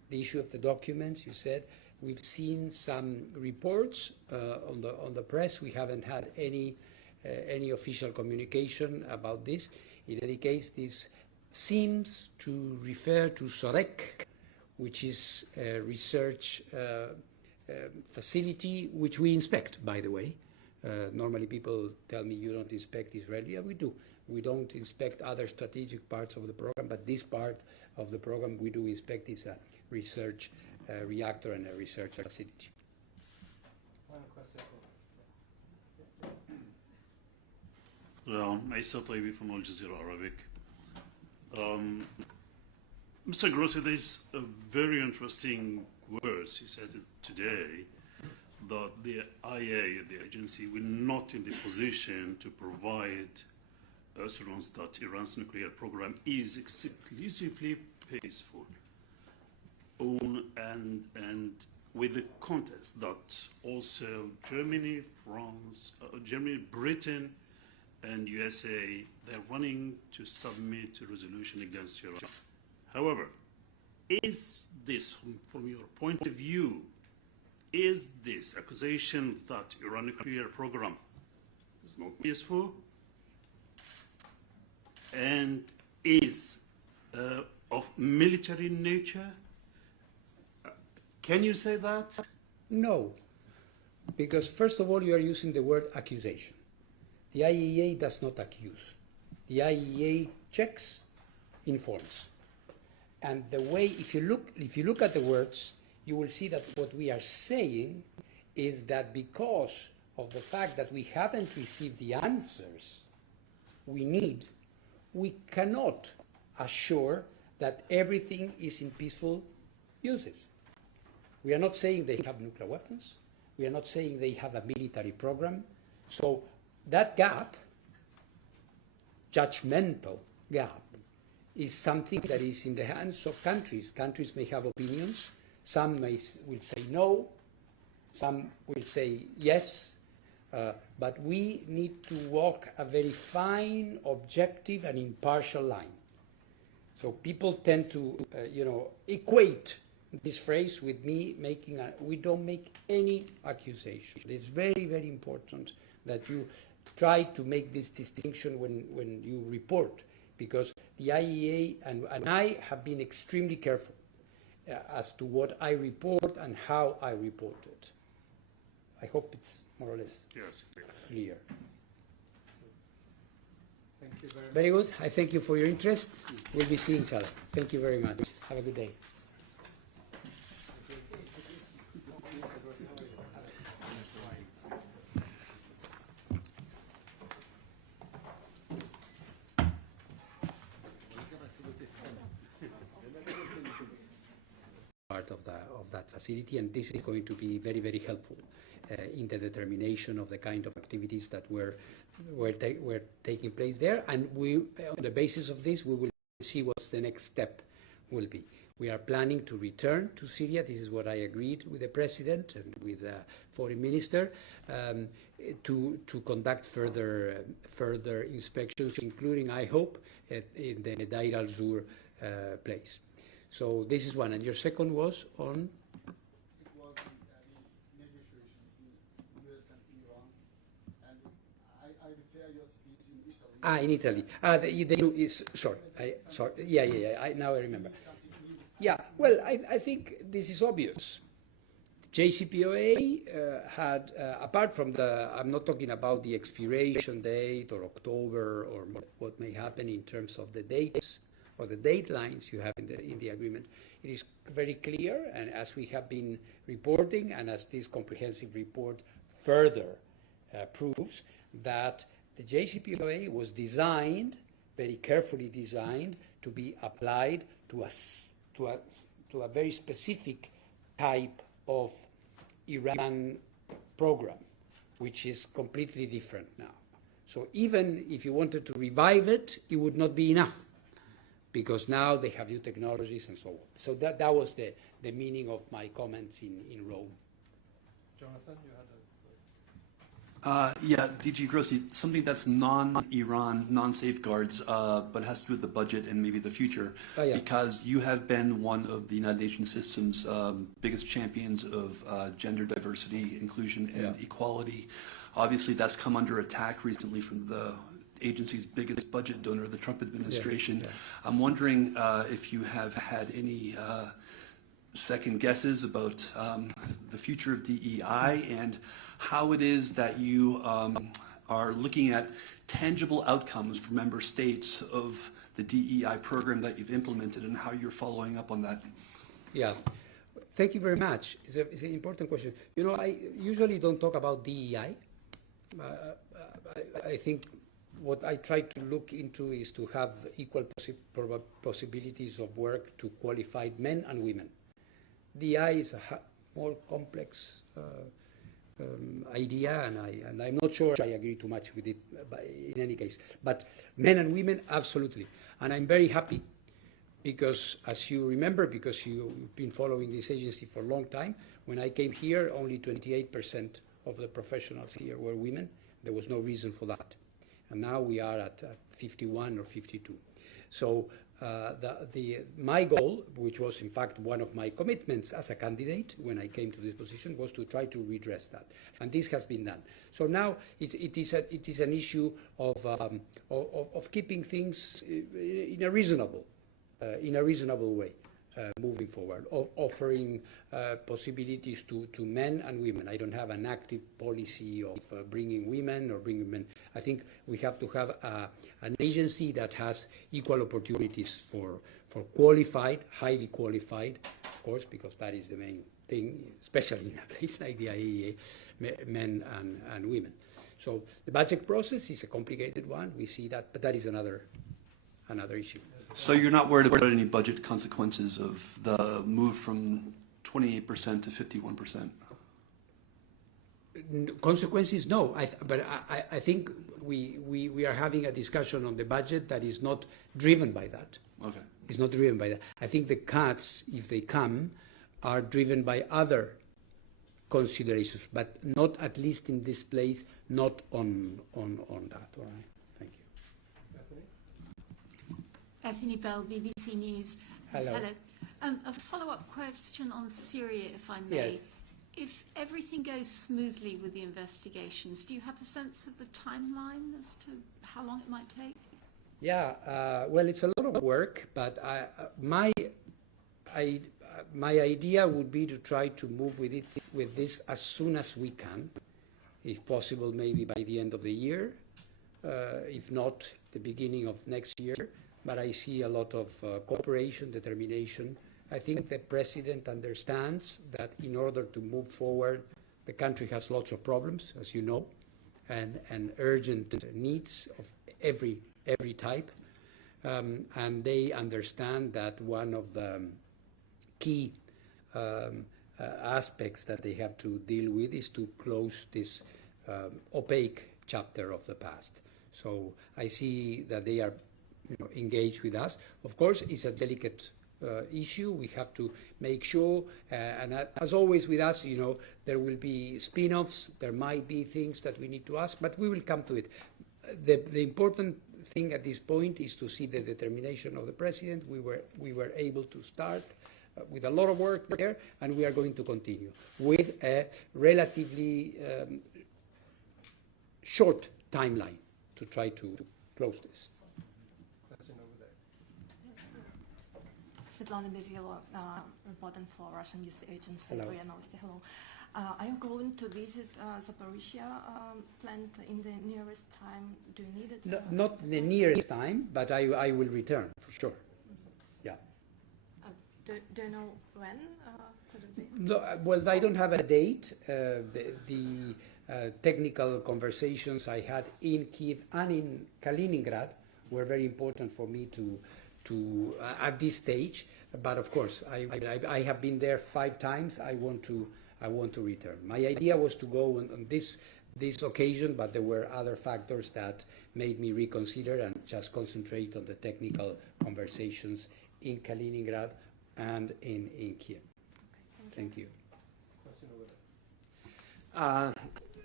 the issue of the documents, you said. We've seen some reports on the press. We haven't had any official communication about this. In any case, this seems to refer to SOREC, which is a research facility which we inspect, by the way. Normally people tell me you don't inspect Israeli. Yeah, we do. We don't inspect other strategic parts of the program, but this part of the program we do inspect is a research reactor and a research facility. Final question. Isa Taibi from Al Jazeera Arabic. Mr. Grossi, there's a very interesting words he said today, that the IAEA, the agency, will not in the position to provide assurance that Iran's nuclear program is exclusively peaceful. And with the context that also Germany, France, Britain, and USA, they're running to submit a resolution against Iran. However, is this, from your point of view, is this accusation that Iran nuclear program is not peaceful and is of military nature? Can you say that? No, because first of all, you are using the word accusation. The IAEA does not accuse. The IAEA checks, informs. And the way, if you look at the words, you will see that what we are saying is that because of the fact that we haven't received the answers we need, we cannot assure that everything is in peaceful uses. We are not saying they have nuclear weapons. We are not saying they have a military program. So that gap, judgmental gap, is something that is in the hands of countries. Countries may have opinions. Some will say no. Some will say yes. But we need to walk a very fine, objective, and impartial line. So people tend to, equate this phrase with me making we don't make any accusation. It's very, very important that you try to make this distinction when you report, because the IAEA and I have been extremely careful as to what I report and how I report it. I hope it's more or less clear. Thank you very much. Very good. I thank you for your interest. We'll be seeing each other. Thank you very much. Have a good day. Part of that facility, and this is going to be very, very helpful in the determination of the kind of activities that were taking place there. And we, on the basis of this, we will see what the next step will be. We are planning to return to Syria. This is what I agreed with the president and with the foreign minister to conduct further inspections, including, I hope, in the Deir al-Zur place. So this is one. And your second was on? It was the negotiation between US and Iran. And I refer your speech in Italy. In Italy. Now I remember. Yeah, well, I think this is obvious. JCPOA had, apart from I'm not talking about the expiration date or October or what may happen in terms of the dates or the date lines you have in the agreement. It is very clear, and as we have been reporting, and as this comprehensive report further proves, that the JCPOA was designed, very carefully designed, to be applied to a very specific type of Iran program, which is completely different now. So even if you wanted to revive it, it would not be enough, because now they have new technologies and so on. So that was the meaning of my comments in Rome. Jonathan, you had Yeah, DG Grossi, something that's non-Iran, non-safeguards, but has to do with the budget and maybe the future, because you have been one of the United Nations system's biggest champions of gender diversity, inclusion, and equality. Obviously, that's come under attack recently from the agency's biggest budget donor, the Trump administration. I'm wondering if you have had any second guesses about the future of DEI and how it is that you are looking at tangible outcomes for member states of the DEI program that you've implemented and how you're following up on that. Yeah, thank you very much. It's an important question. You know, I usually don't talk about DEI. I think what I try to look into is to have equal possibilities of work to qualified men and women. DEI is a more complex idea, and I'm not sure I agree too much with it in any case. But men and women, absolutely. And I'm very happy because, as you remember, because you've been following this agency for a long time, when I came here, only 28% of the professionals here were women. There was no reason for that. And now we are at 51 or 52. So my goal, which was in fact one of my commitments as a candidate when I came to this position, was to try to redress that, and this has been done. So now it is an issue of keeping things in a reasonable way. Moving forward, offering possibilities to men and women. I don't have an active policy of bringing women or bringing men. I think we have to have an agency that has equal opportunities for qualified, highly qualified, of course, because that is the main thing, especially in a place like the IAEA, men and women. So the budget process is a complicated one. We see that, but that is another issue. So you're not worried about any budget consequences of the move from 28% to 51%? Consequences, no. But I think we are having a discussion on the budget that is not driven by that. Okay. It's not driven by that. I think the cuts, if they come, are driven by other considerations, but not, at least in this place, not on that. All right. Bethany Bell, BBC News. Hello. A follow-up question on Syria, if I may. Yes. If everything goes smoothly with the investigations, do you have a sense of the timeline as to how long it might take? Yeah, well, it's a lot of work, but my idea would be to try to move with this as soon as we can, if possible, maybe by the end of the year, if not the beginning of next year. But I see a lot of cooperation, determination. I think the president understands that in order to move forward, the country has lots of problems, as you know, and urgent needs of every type. And they understand that one of the key aspects that they have to deal with is to close this opaque chapter of the past. So I see that they are engaged with us. Of course, it's a delicate issue. We have to make sure, and as always with us, there will be spin-offs. There might be things that we need to ask, but we will come to it. The important thing at this point is to see the determination of the president. We were able to start with a lot of work there, and we are going to continue with a relatively short timeline to try to close this. Svetlana Berilo, reporting for Russian news agency. Hello. Hello. Are you going to visit Zaporizhia plant in the nearest time? Do you need it? No, not the nearest time, but I will return for sure. Yeah. Do you know when could it be? No, well, I don't have a date. The technical conversations I had in Kiev and in Kaliningrad were very important for me to at this stage, but of course I have been there 5 times. I want to return. My idea was to go on this occasion, but there were other factors that made me reconsider and just concentrate on the technical conversations in Kaliningrad and in Kiev. Okay, thank you.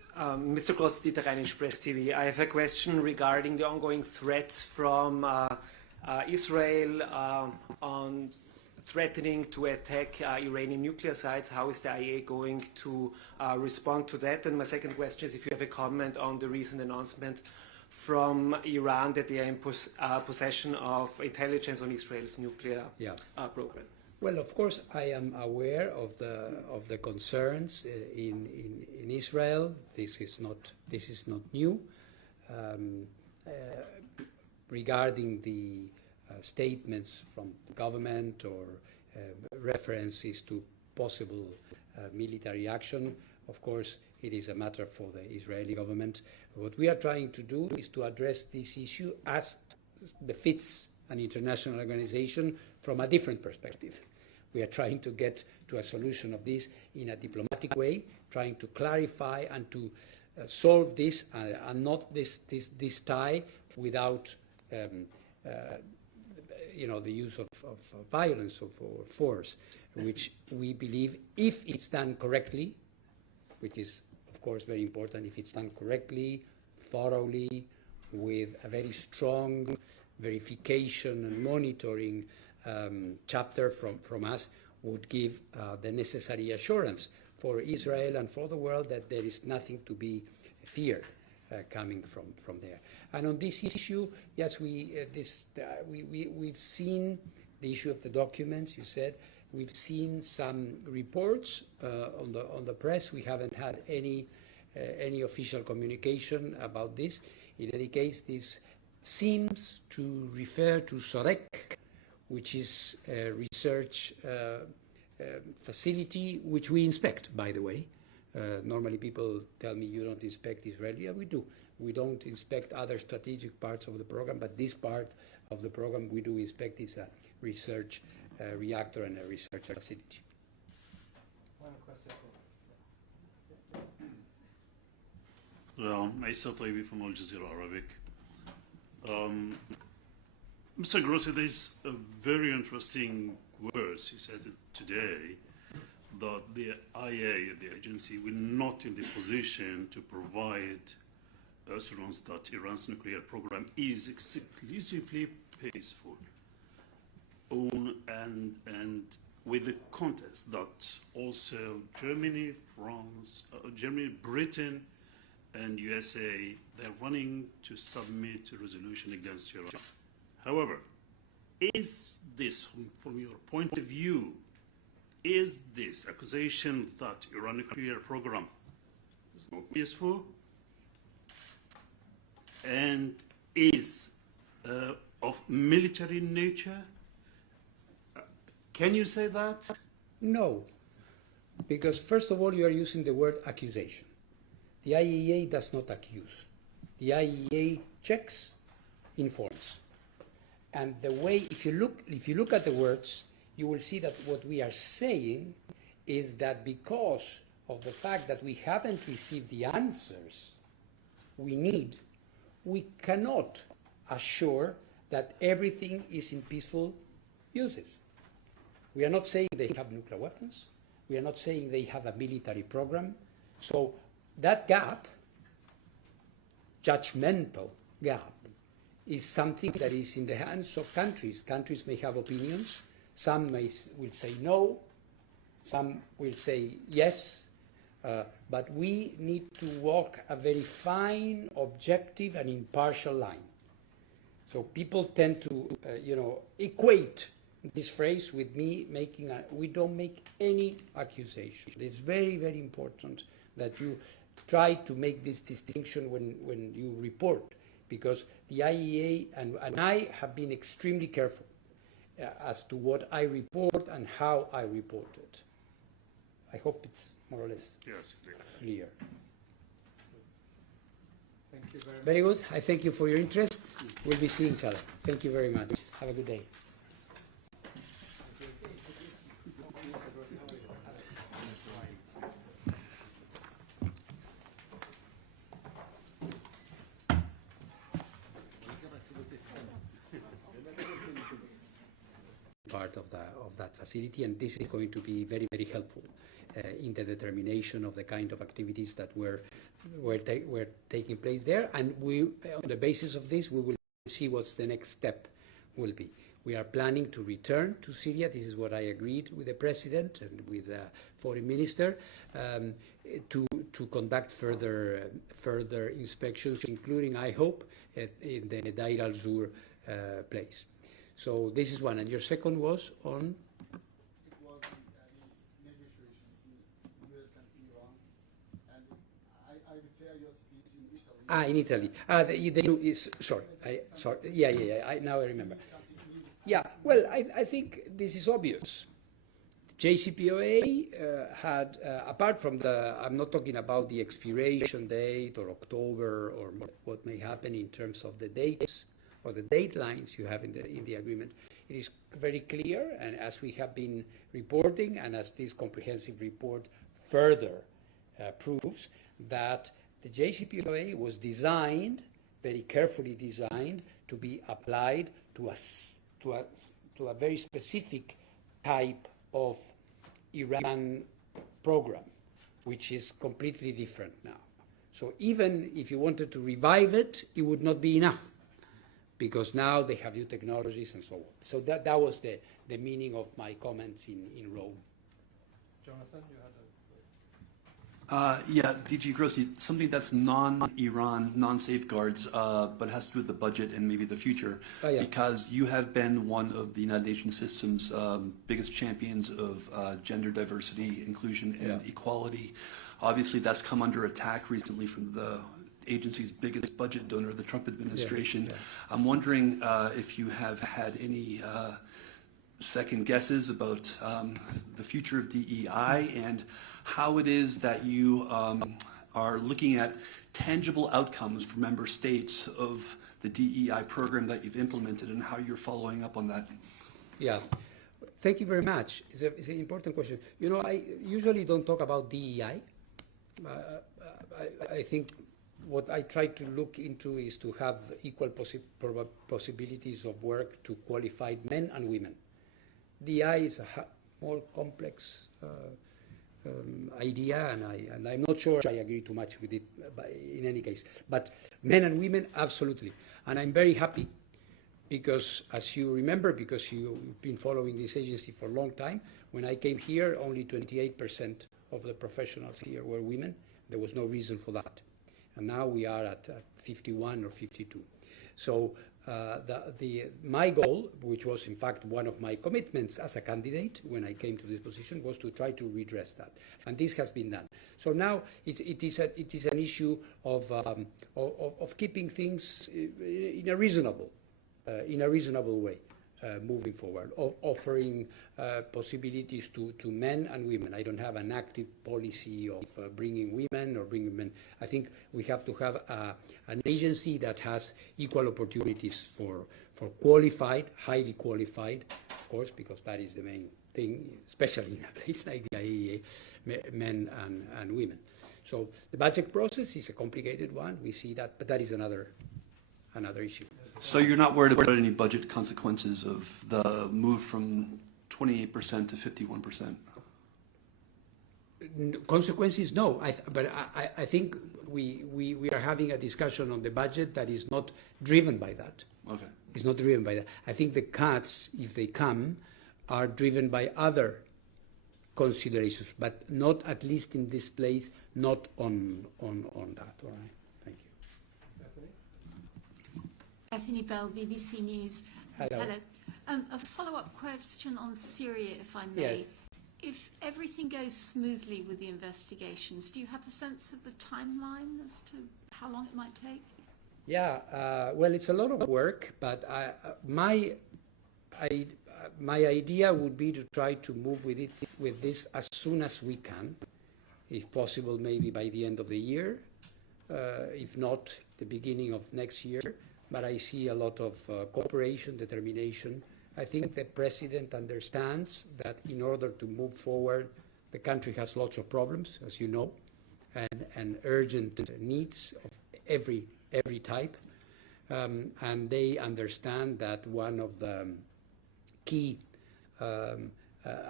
Mr. Grossi, Tehran Press TV. I have a question regarding the ongoing threats from Israel on threatening to attack Iranian nuclear sites. How is the IAEA going to respond to that? And my second question is if you have a comment on the recent announcement from Iran that they are in possession of intelligence on Israel's nuclear program. Well, of course, I am aware of the concerns in Israel. This is not new. Regarding the statements from the government or references to possible military action, of course, it is a matter for the Israeli government. What we are trying to do is to address this issue as befits an international organization from a different perspective. We are trying to get to a solution of this in a diplomatic way, trying to clarify and to solve this and not this tie without the use of violence or force, which we believe, if it's done correctly, which is of course very important, if it's done correctly, thoroughly, with a very strong verification and monitoring chapter from us, would give the necessary assurance for Israel and for the world that there is nothing to be feared coming from there. And on this issue, yes, we've seen the issue of the documents. You said we've seen some reports on the press. We haven't had any official communication about this. In any case, this seems to refer to SOREC, which is a research facility which we inspect, by the way. Normally people tell me you don't inspect Israeli. Yeah, we do. We don't inspect other strategic parts of the program, but this part of the program we do inspect. Is a research reactor and a research facility. One question. Isa Taibi from Al Jazeera Arabic. Mr. Grossi, there's a very interesting words he said today, that the IAEA, the agency, will not in the position to provide assurance that Iran's nuclear program is exclusively peaceful. And with the context that also Germany, France, Britain, and USA, they're running to submit a resolution against Iran. However, is this, from your point of view, is this accusation that Iran nuclear program is not peaceful and is of military nature? Can you say that? No, because first of all, you are using the word accusation. The IAEA does not accuse. The IAEA checks, informs. And the way, if you look at the words, you will see that what we are saying is that because of the fact that we haven't received the answers we need, we cannot assure that everything is in peaceful uses. We are not saying they have nuclear weapons. We are not saying they have a military program. So that gap, judgmental gap, is something that is in the hands of countries. Countries may have opinions. Some will say no. Some will say yes. But we need to walk a very fine, objective, and impartial line. So people tend to, equate this phrase with me making we don't make any accusation. It's very, very important that you try to make this distinction when you report, because the IAEA and I have been extremely careful as to what I report and how I report it. I hope it's more or less clear. Thank you very much. Very good. I thank you for your interest. We'll be seeing each other. Thank you very much. Have a good day. Part of that facility, and this is going to be very, very helpful. in the determination of the kind of activities that were taking place there. And on the basis of this, we will see what's the next step will be. We are planning to return to Syria. This is what I agreed with the President and with the Foreign Minister, to conduct further inspections, including, I hope, in the Deir al-Zur place. So this is one. And your second was on? It was the negotiation between US and Iran. And I refer your speech in Italy. Sorry. Yeah. Now I remember. Yeah, well, I think this is obvious. JCPOA had, apart from I'm not talking about the expiration date or October or what may happen in terms of the dates or the date lines you have in the agreement. It is very clear, and as we have been reporting, and as this comprehensive report further proves, that the JCPOA was designed, very carefully designed, to be applied to a very specific type of Iran program, which is completely different now. So even if you wanted to revive it, it would not be enough, because now they have new technologies and so on. So that was the meaning of my comments in Rome. Jonathan, you had a... Yeah, DG Grossi, something that's non-Iran, non-safeguards, but has to do with the budget and maybe the future, because you have been one of the United Nations system's biggest champions of gender diversity, inclusion, and equality. Obviously, that's come under attack recently from the agency's biggest budget donor, the Trump administration. I'm wondering if you have had any second guesses about the future of DEI and how it is that you are looking at tangible outcomes for member states of the DEI program that you've implemented and how you're following up on that. Yeah, thank you very much. It's an important question. You know, I usually don't talk about DEI. I think what I try to look into is to have equal possibilities of work to qualified men and women. DEI is a more complex idea, and I'm not sure I agree too much with it in any case. But men and women, absolutely. And I'm very happy because, as you remember, because you've been following this agency for a long time, when I came here, only 28% of the professionals here were women. There was no reason for that. And now we are at 51 or 52. So my goal, which was in fact one of my commitments as a candidate when I came to this position, was to try to redress that, and this has been done. So now it is an issue of keeping things in a reasonable way. Moving forward, offering possibilities to men and women. I don't have an active policy of bringing women or bringing men. I think we have to have an agency that has equal opportunities for qualified, highly qualified, of course, because that is the main thing, especially in a place like the IAEA, men and women. So the budget process is a complicated one. We see that, but that is another issue. So you're not worried about any budget consequences of the move from 28% to 51%? Consequences, no. But I think we are having a discussion on the budget that is not driven by that. Okay. It's not driven by that. I think the cuts, if they come, are driven by other considerations, but not, at least in this place, not on that. All right. Bethany Bell, BBC News. Hello. A follow-up question on Syria, if I may. Yes. If everything goes smoothly with the investigations, do you have a sense of the timeline as to how long it might take? Yeah, well, it's a lot of work, but my idea would be to try to move with this as soon as we can, if possible, maybe by the end of the year, if not the beginning of next year. But I see a lot of cooperation, determination. I think the President understands that in order to move forward, the country has lots of problems, as you know, and urgent needs of every type. And they understand that one of the key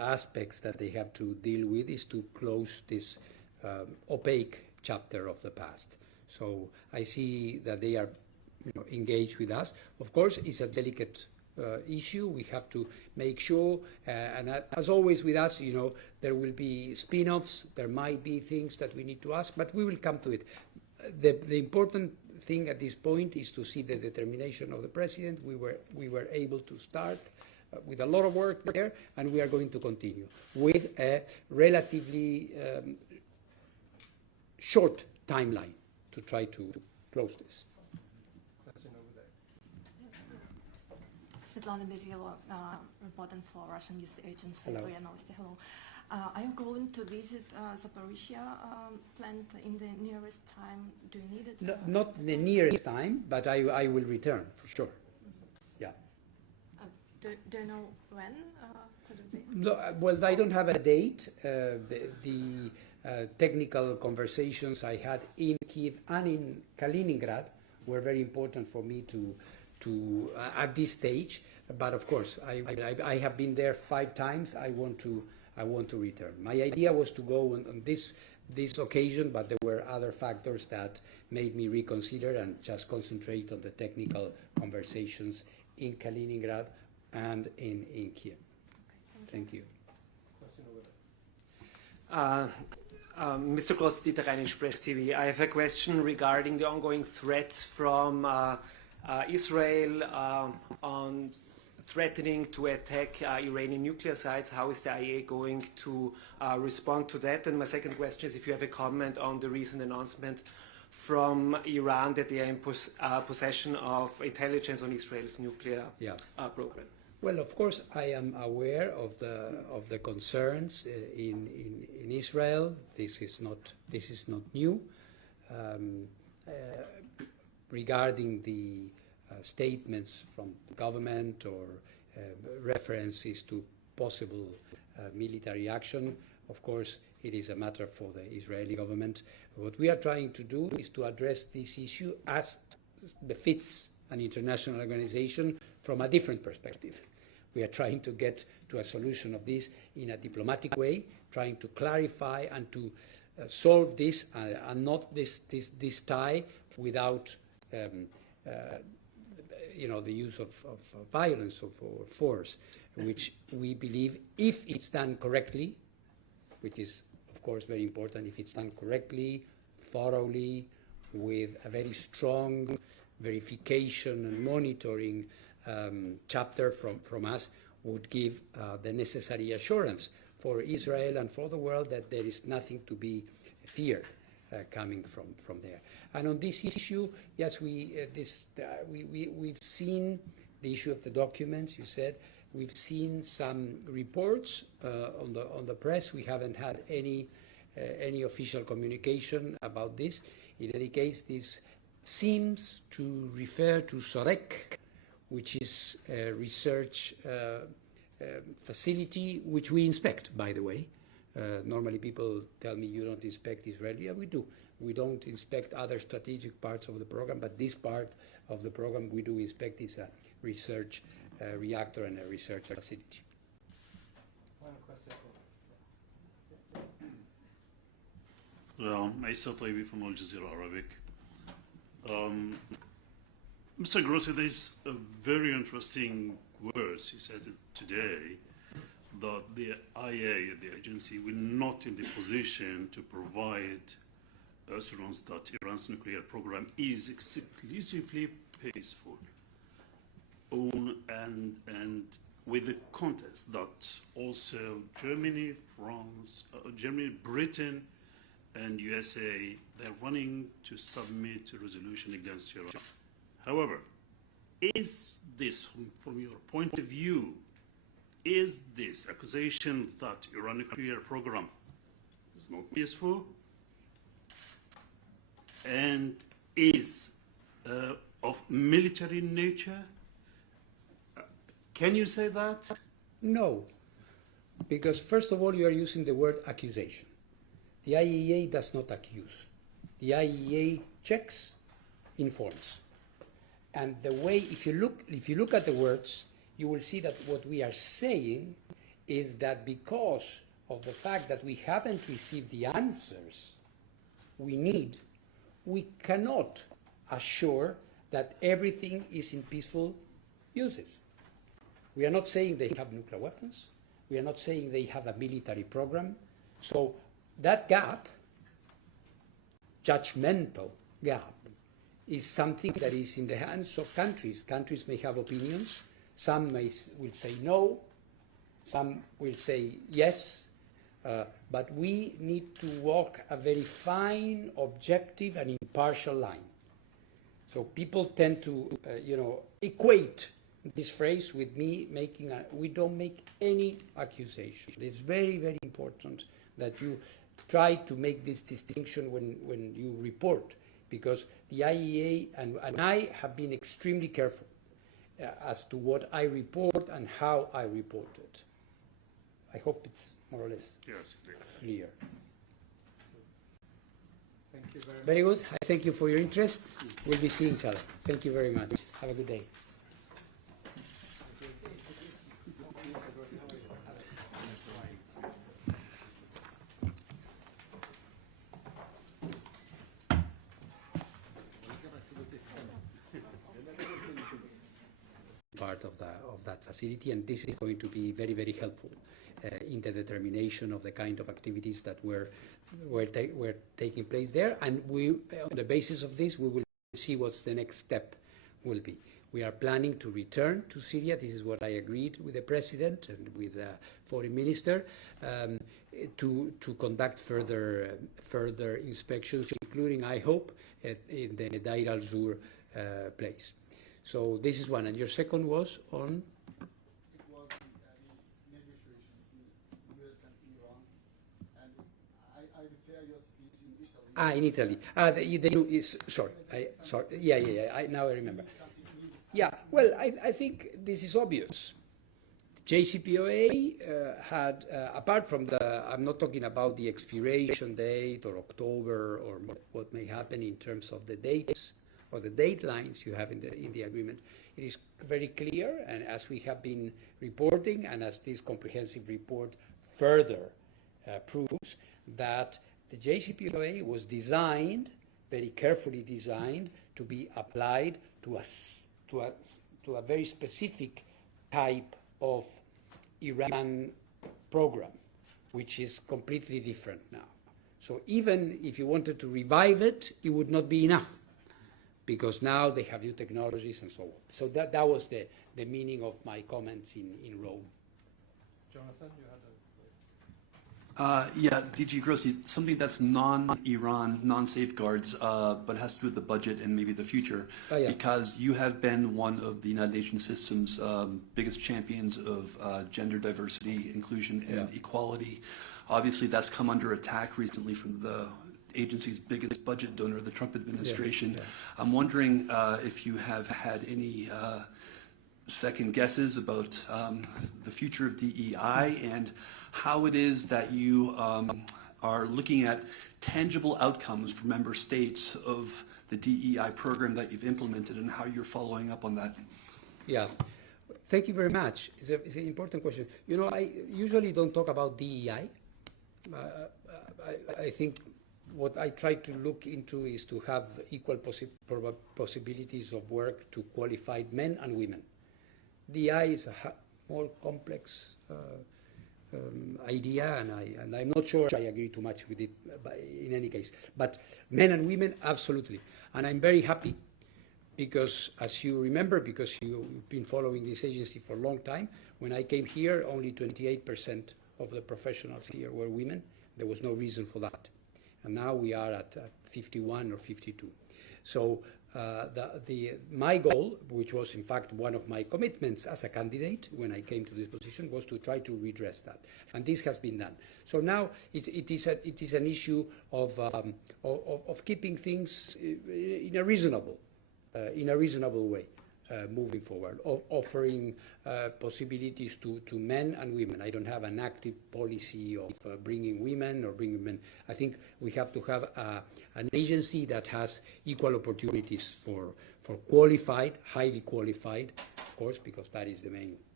aspects that they have to deal with is to close this opaque chapter of the past. So I see that they are engaged with us. Of course, it's a delicate issue. We have to make sure, and as always with us, there will be spin-offs. There might be things that we need to ask, but we will come to it. The important thing at this point is to see the determination of the president. We were able to start with a lot of work there, and we are going to continue with a relatively short timeline to try to close this. Question over there. Svetlana Berilo, reporting for Russian news agency. Hello. Hello. Are you going to visit Zaporizhia plant in the nearest time? Do you need it? No, not the nearest time, but I will return for sure. Yeah. Do you know when? Could it be? No, well, I don't have a date. The technical conversations I had in Kiev and in Kaliningrad were very important for me to at this stage. But of course, I have been there 5 times. I want to return. My idea was to go on this occasion, but there were other factors that made me reconsider and just concentrate on the technical conversations in Kaliningrad and in Kiev. Okay, Thank you. Question over there. Mr. Gross, Dieter Rheinisch, Press TV. I have a question regarding the ongoing threats from Israel on threatening to attack Iranian nuclear sites. How is the IAEA going to respond to that? And my second question is if you have a comment on the recent announcement from Iran that they are in possession of intelligence on Israel's nuclear program. Well, of course, I am aware of the concerns in Israel. This is not new. Regarding the statements from the government or references to possible military action, of course, it is a matter for the Israeli government. What we are trying to do is to address this issue as befits an international organization from a different perspective. We are trying to get to a solution of this in a diplomatic way, trying to clarify and to solve this and not this tie without the use of violence or force, which we believe, if it's done correctly, which is of course very important, if it's done correctly, thoroughly, with a very strong verification and monitoring chapter from us, would give the necessary assurance for Israel and for the world that there is nothing to be feared coming from there. And on this issue, yes, we've seen the issue of the documents. You said we've seen some reports on the press. We haven't had any official communication about this. In any case, this seems to refer to SOREC, which is a research facility which we inspect, by the way. Normally people tell me you don't inspect Israeli. Yeah, we do. We don't inspect other strategic parts of the program, but this part of the program we do inspect. Is a research reactor and a research facility. Final question. Isa Taibi from Al Jazeera Arabic. Mr. Grossi, there's a very interesting words he said today, that the IAEA, the agency, will not in the position to provide assurance that Iran's nuclear program is exclusively peaceful. And with the context that also Germany, France, Britain, and USA, they're running to submit a resolution against Iran. However, is this, from your point of view, is this accusation that Iran nuclear program is not peaceful and is of military nature? Can you say that? No, because first of all, you are using the word accusation. The IAEA does not accuse. The IAEA checks, informs. And the way, if you look at the words, you will see that what we are saying is that because of the fact that we haven't received the answers we need, we cannot assure that everything is in peaceful uses. We are not saying they have nuclear weapons. We are not saying they have a military program. So that gap, judgmental gap, is something that is in the hands of countries. Countries may have opinions. Some will say no. Some will say yes. But we need to walk a very fine, objective, and impartial line. So people tend to, equate this phrase with me making we don't make any accusation. It's very, very important that you try to make this distinction when you report, because the IAEA and I have been extremely careful as to what I report and how I report it. I hope it's more or less clear. Thank you very much. Very good. I thank you for your interest. We'll be seeing each other. Thank you very much. Have a good day. Part of that facility, and this is going to be very, very helpful in the determination of the kind of activities that were taking place there. And we, on the basis of this, we will see what's the next step will be. We are planning to return to Syria. This is what I agreed with the President and with the Foreign Minister, to conduct further inspections, including, I hope, in the Deir al-Zur place. So this is one. And your second was on? It was the negotiation between the US and Iran. And I refer your speech in Italy. In Italy. Sorry. Yeah. Now I remember. Yeah, well, I think this is obvious. JCPOA had, apart from I'm not talking about the expiration date or October or what may happen in terms of the dates or the datelines you have in the agreement. It is very clear, and as we have been reporting, and as this comprehensive report further proves, that the JCPOA was designed, very carefully designed, to be applied to a very specific type of Iran program, which is completely different now. So even if you wanted to revive it, it would not be enough, because now they have new technologies and so on. So that was the meaning of my comments in Rome. Jonathan, you had DG Grossi, something that's non-Iran, non-safeguards, but has to do with the budget and maybe the future, because you have been one of the United Nations system's biggest champions of gender diversity, inclusion, and equality. Obviously, that's come under attack recently from the agency's biggest budget donor, the Trump administration. I'm wondering if you have had any second guesses about the future of DEI and how it is that you are looking at tangible outcomes for member states of the DEI program that you've implemented and how you're following up on that. Yeah, thank you very much. It's an important question. I usually don't talk about DEI. I think what I try to look into is to have equal possibilities of work to qualified men and women. DEI is a more complex idea, and I'm not sure I agree too much with it in any case. But men and women, absolutely. And I'm very happy because, as you remember, because you've been following this agency for a long time, when I came here, only 28% of the professionals here were women. There was no reason for that. And now we are at 51 or 52. So my goal, which was in fact one of my commitments as a candidate when I came to this position, was to try to redress that, and this has been done. So now it is an issue of keeping things in a reasonable way. Moving forward, offering possibilities to men and women. I don't have an active policy of bringing women or bringing men. I think we have to have an agency that has equal opportunities for qualified, highly qualified, of course, because that is the main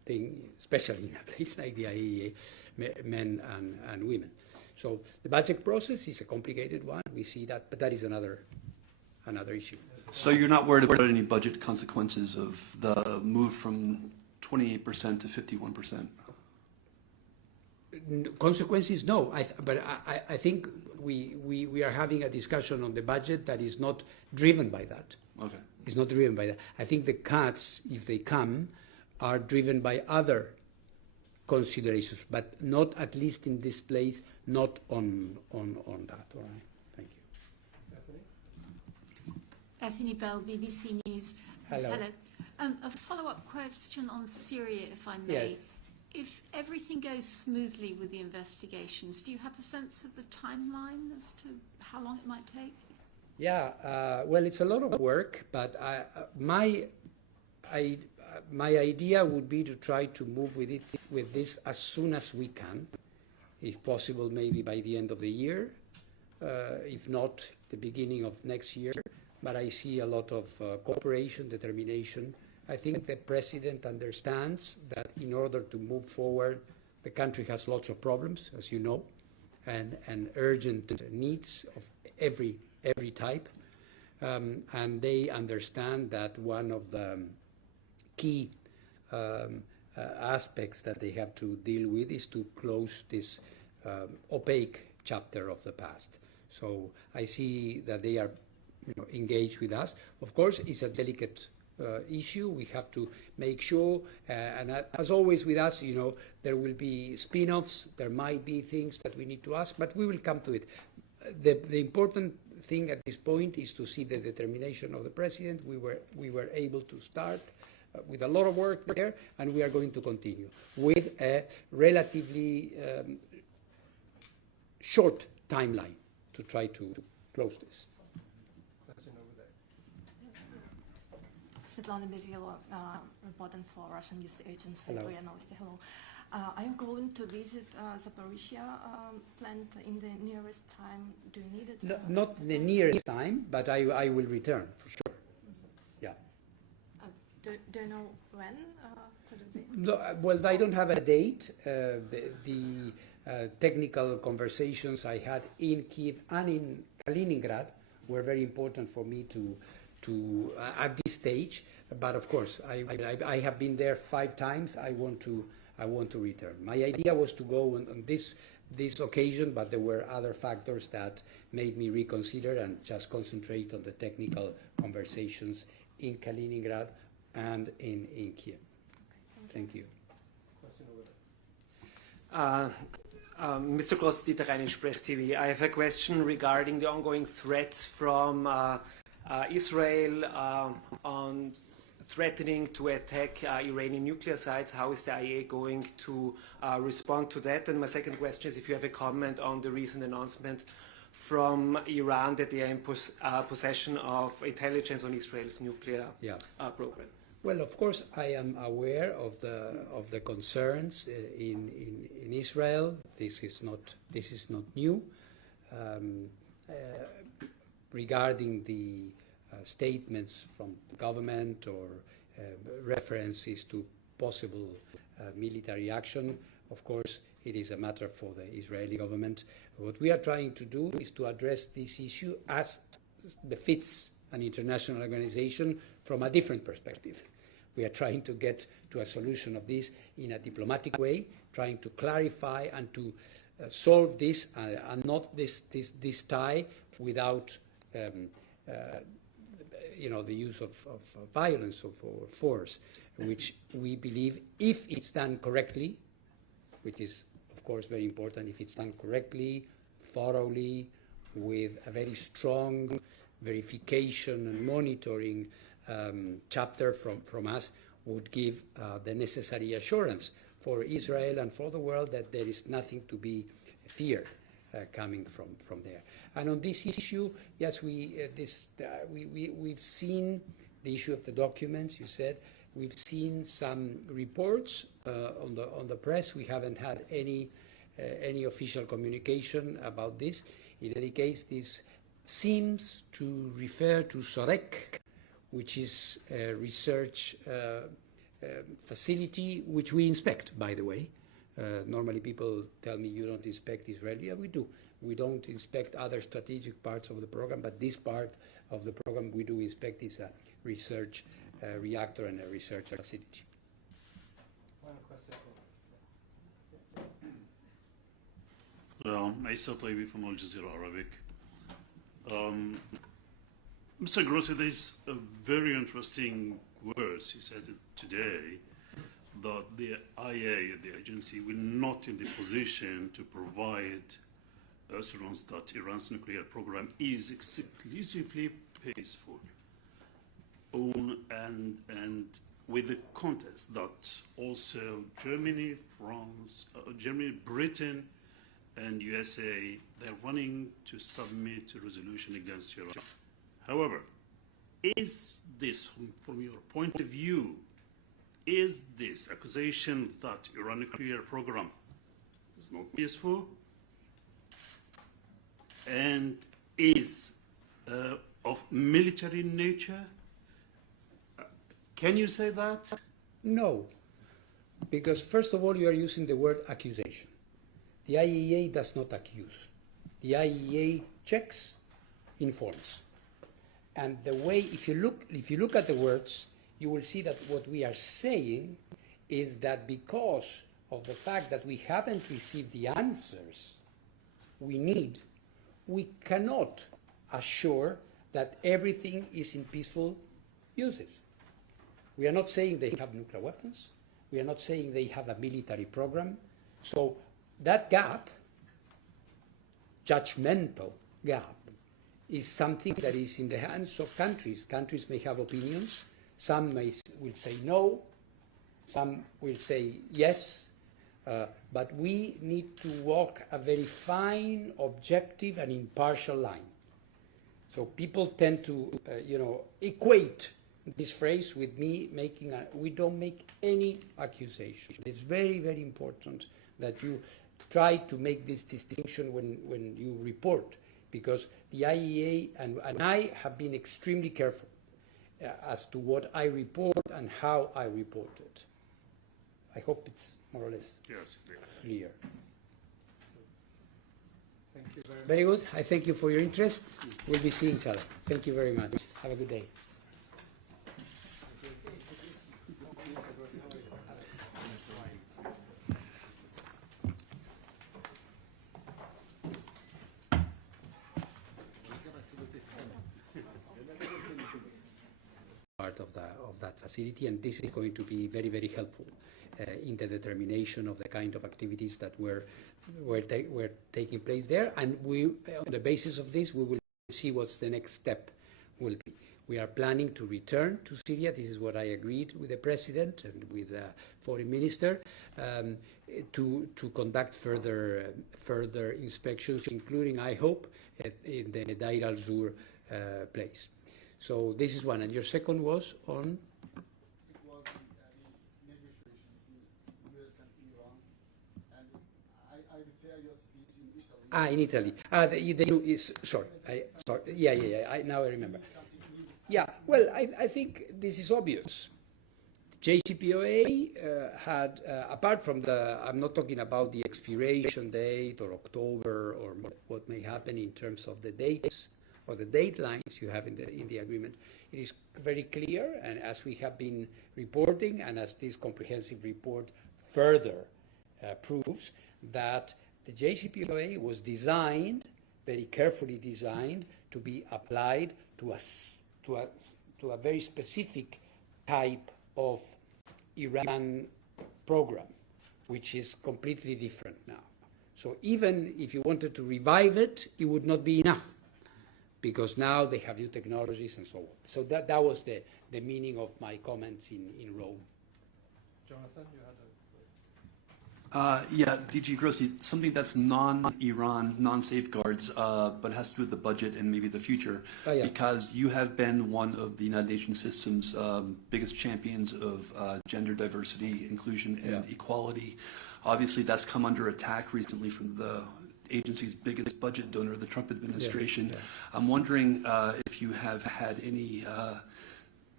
thing, especially in a place like the IAEA, men and women. So the budget process is a complicated one. We see that, but that is another issue. So you're not worried about any budget consequences of the move from 28% to 51%? Consequences, no. But I think we are having a discussion on the budget that is not driven by that. Okay. It's not driven by that. I think the cuts, if they come, are driven by other considerations, but not, at least in this place, not on that. All right. Thank you. Bethany Bell, BBC News. Hello. A follow-up question on Syria, if I may. Yes. If everything goes smoothly with the investigations, do you have a sense of the timeline as to how long it might take? Yeah, well, it's a lot of work, but my idea would be to try to move with this as soon as we can, if possible, maybe by the end of the year, if not the beginning of next year. But I see a lot of cooperation, determination. I think the president understands that in order to move forward, the country has lots of problems, as you know, and urgent needs of every type. And they understand that one of the key aspects that they have to deal with is to close this opaque chapter of the past. So I see that they are engaged with us. Of course, it's a delicate issue. We have to make sure, and as always with us, there will be spin-offs, there might be things that we need to ask, but we will come to it. The important thing at this point is to see the determination of the president. We were able to start with a lot of work there, and we are going to continue with a relatively short timeline to try to close this. Svetlana Berilo, reporting for Russian news agency. Hello. Hello. Are you going to visit Zaporizhia plant in the nearest time? Do you need it? No, not the nearest time, but I will return for sure. Yeah. Do you know when? Could it be? No, well, I don't have a date. The technical conversations I had in Kiev and in Kaliningrad were very important for me to at this stage. But of course, I have been there 5 times. I want to return. My idea was to go on this occasion, but there were other factors that made me reconsider and just concentrate on the technical conversations in Kaliningrad and in Kiev. Thank you. Mr. Gross-Dieter, Rheinische Press TV. I have a question regarding the ongoing threats from Israel on threatening to attack Iranian nuclear sites. How is the IAEA going to respond to that? And my second question is if you have a comment on the recent announcement from Iran that they are in possession of intelligence on Israel's nuclear program. Well, of course, I am aware of the concerns in Israel. This is not new. Regarding the statements from the government or references to possible military action, of course, it is a matter for the Israeli government. What we are trying to do is to address this issue as befits an international organization from a different perspective. We are trying to get to a solution of this in a diplomatic way, trying to clarify and to solve this and not this tie without the use of violence or force, which we believe, if it's done correctly, which is of course very important, if it's done correctly, thoroughly, with a very strong verification and monitoring chapter from us, would give the necessary assurance for Israel and for the world that there is nothing to be feared coming from there. And on this issue, yes, we've seen the issue of the documents. You said we've seen some reports on the press. We haven't had any official communication about this. In any case, this seems to refer to SOREC, which is a research facility, which we inspect, by the way. Normally people tell me you don't inspect Israeli. Yeah, we do. We don't inspect other strategic parts of the program, but this part of the program we do inspect is a research reactor and a research facility. One question. I Tayyib from Al Jazeera Arabic. Mr. Grossi, there's a very interesting words he said today, that the IAEA, the agency, will not in the position to provide assurance that Iran's nuclear program is exclusively peaceful. And with the context that also Germany, France, Britain, and USA, they're running to submit a resolution against Iran. However, is this, from your point of view, is this accusation that Iran nuclear program is not peaceful and is of military nature? Can you say that? No, because first of all, you are using the word accusation. The IAEA does not accuse. The IAEA checks, informs. And the way, if you look at the words, you will see that what we are saying is that because of the fact that we haven't received the answers we need, we cannot assure that everything is in peaceful uses. We are not saying they have nuclear weapons. We are not saying they have a military program. So that gap, judgmental gap, is something that is in the hands of countries. Countries may have opinions. Some will say no. Some will say yes. But we need to walk a very fine, objective, and impartial line. So people tend to, equate this phrase with me making we don't make any accusation. It's very, very important that you try to make this distinction when you report, because the IAEA and I have been extremely careful as to what I report and how I report it. I hope it's more or less clear. Thank you very much. Very good. I thank you for your interest. We'll be seeing each other. Thank you very much. Have a good day. Part of that facility, and this is going to be very, very helpful in the determination of the kind of activities that were taking place there. And we, on the basis of this, we will see what's the next step will be. We are planning to return to Syria. This is what I agreed with the president and with the foreign minister to conduct further inspections, including, I hope, in the Deir al-Zur place. So this is one. And your second was on? It was the negotiation between US and Iran. And I refer your speech in Italy. In Italy. Now I remember. Yeah, well, I think this is obvious. JCPOA had, apart from I'm not talking about the expiration date or October or what may happen in terms of the dates or the date lines you have in the agreement. It is very clear, and as we have been reporting, and as this comprehensive report further proves, that the JCPOA was designed, very carefully designed, to be applied to a very specific type of Iran program, which is completely different now. So even if you wanted to revive it, it would not be enough, because now they have new technologies and so on. So that was the meaning of my comments in Rome. Jonathan, you had DG Grossi, something that's non-Iran, non-safeguards, but has to do with the budget and maybe the future, because you have been one of the United Nations system's biggest champions of gender diversity, inclusion, and equality. Obviously, that's come under attack recently from the agency's biggest budget donor, the Trump administration. I'm wondering if you have had any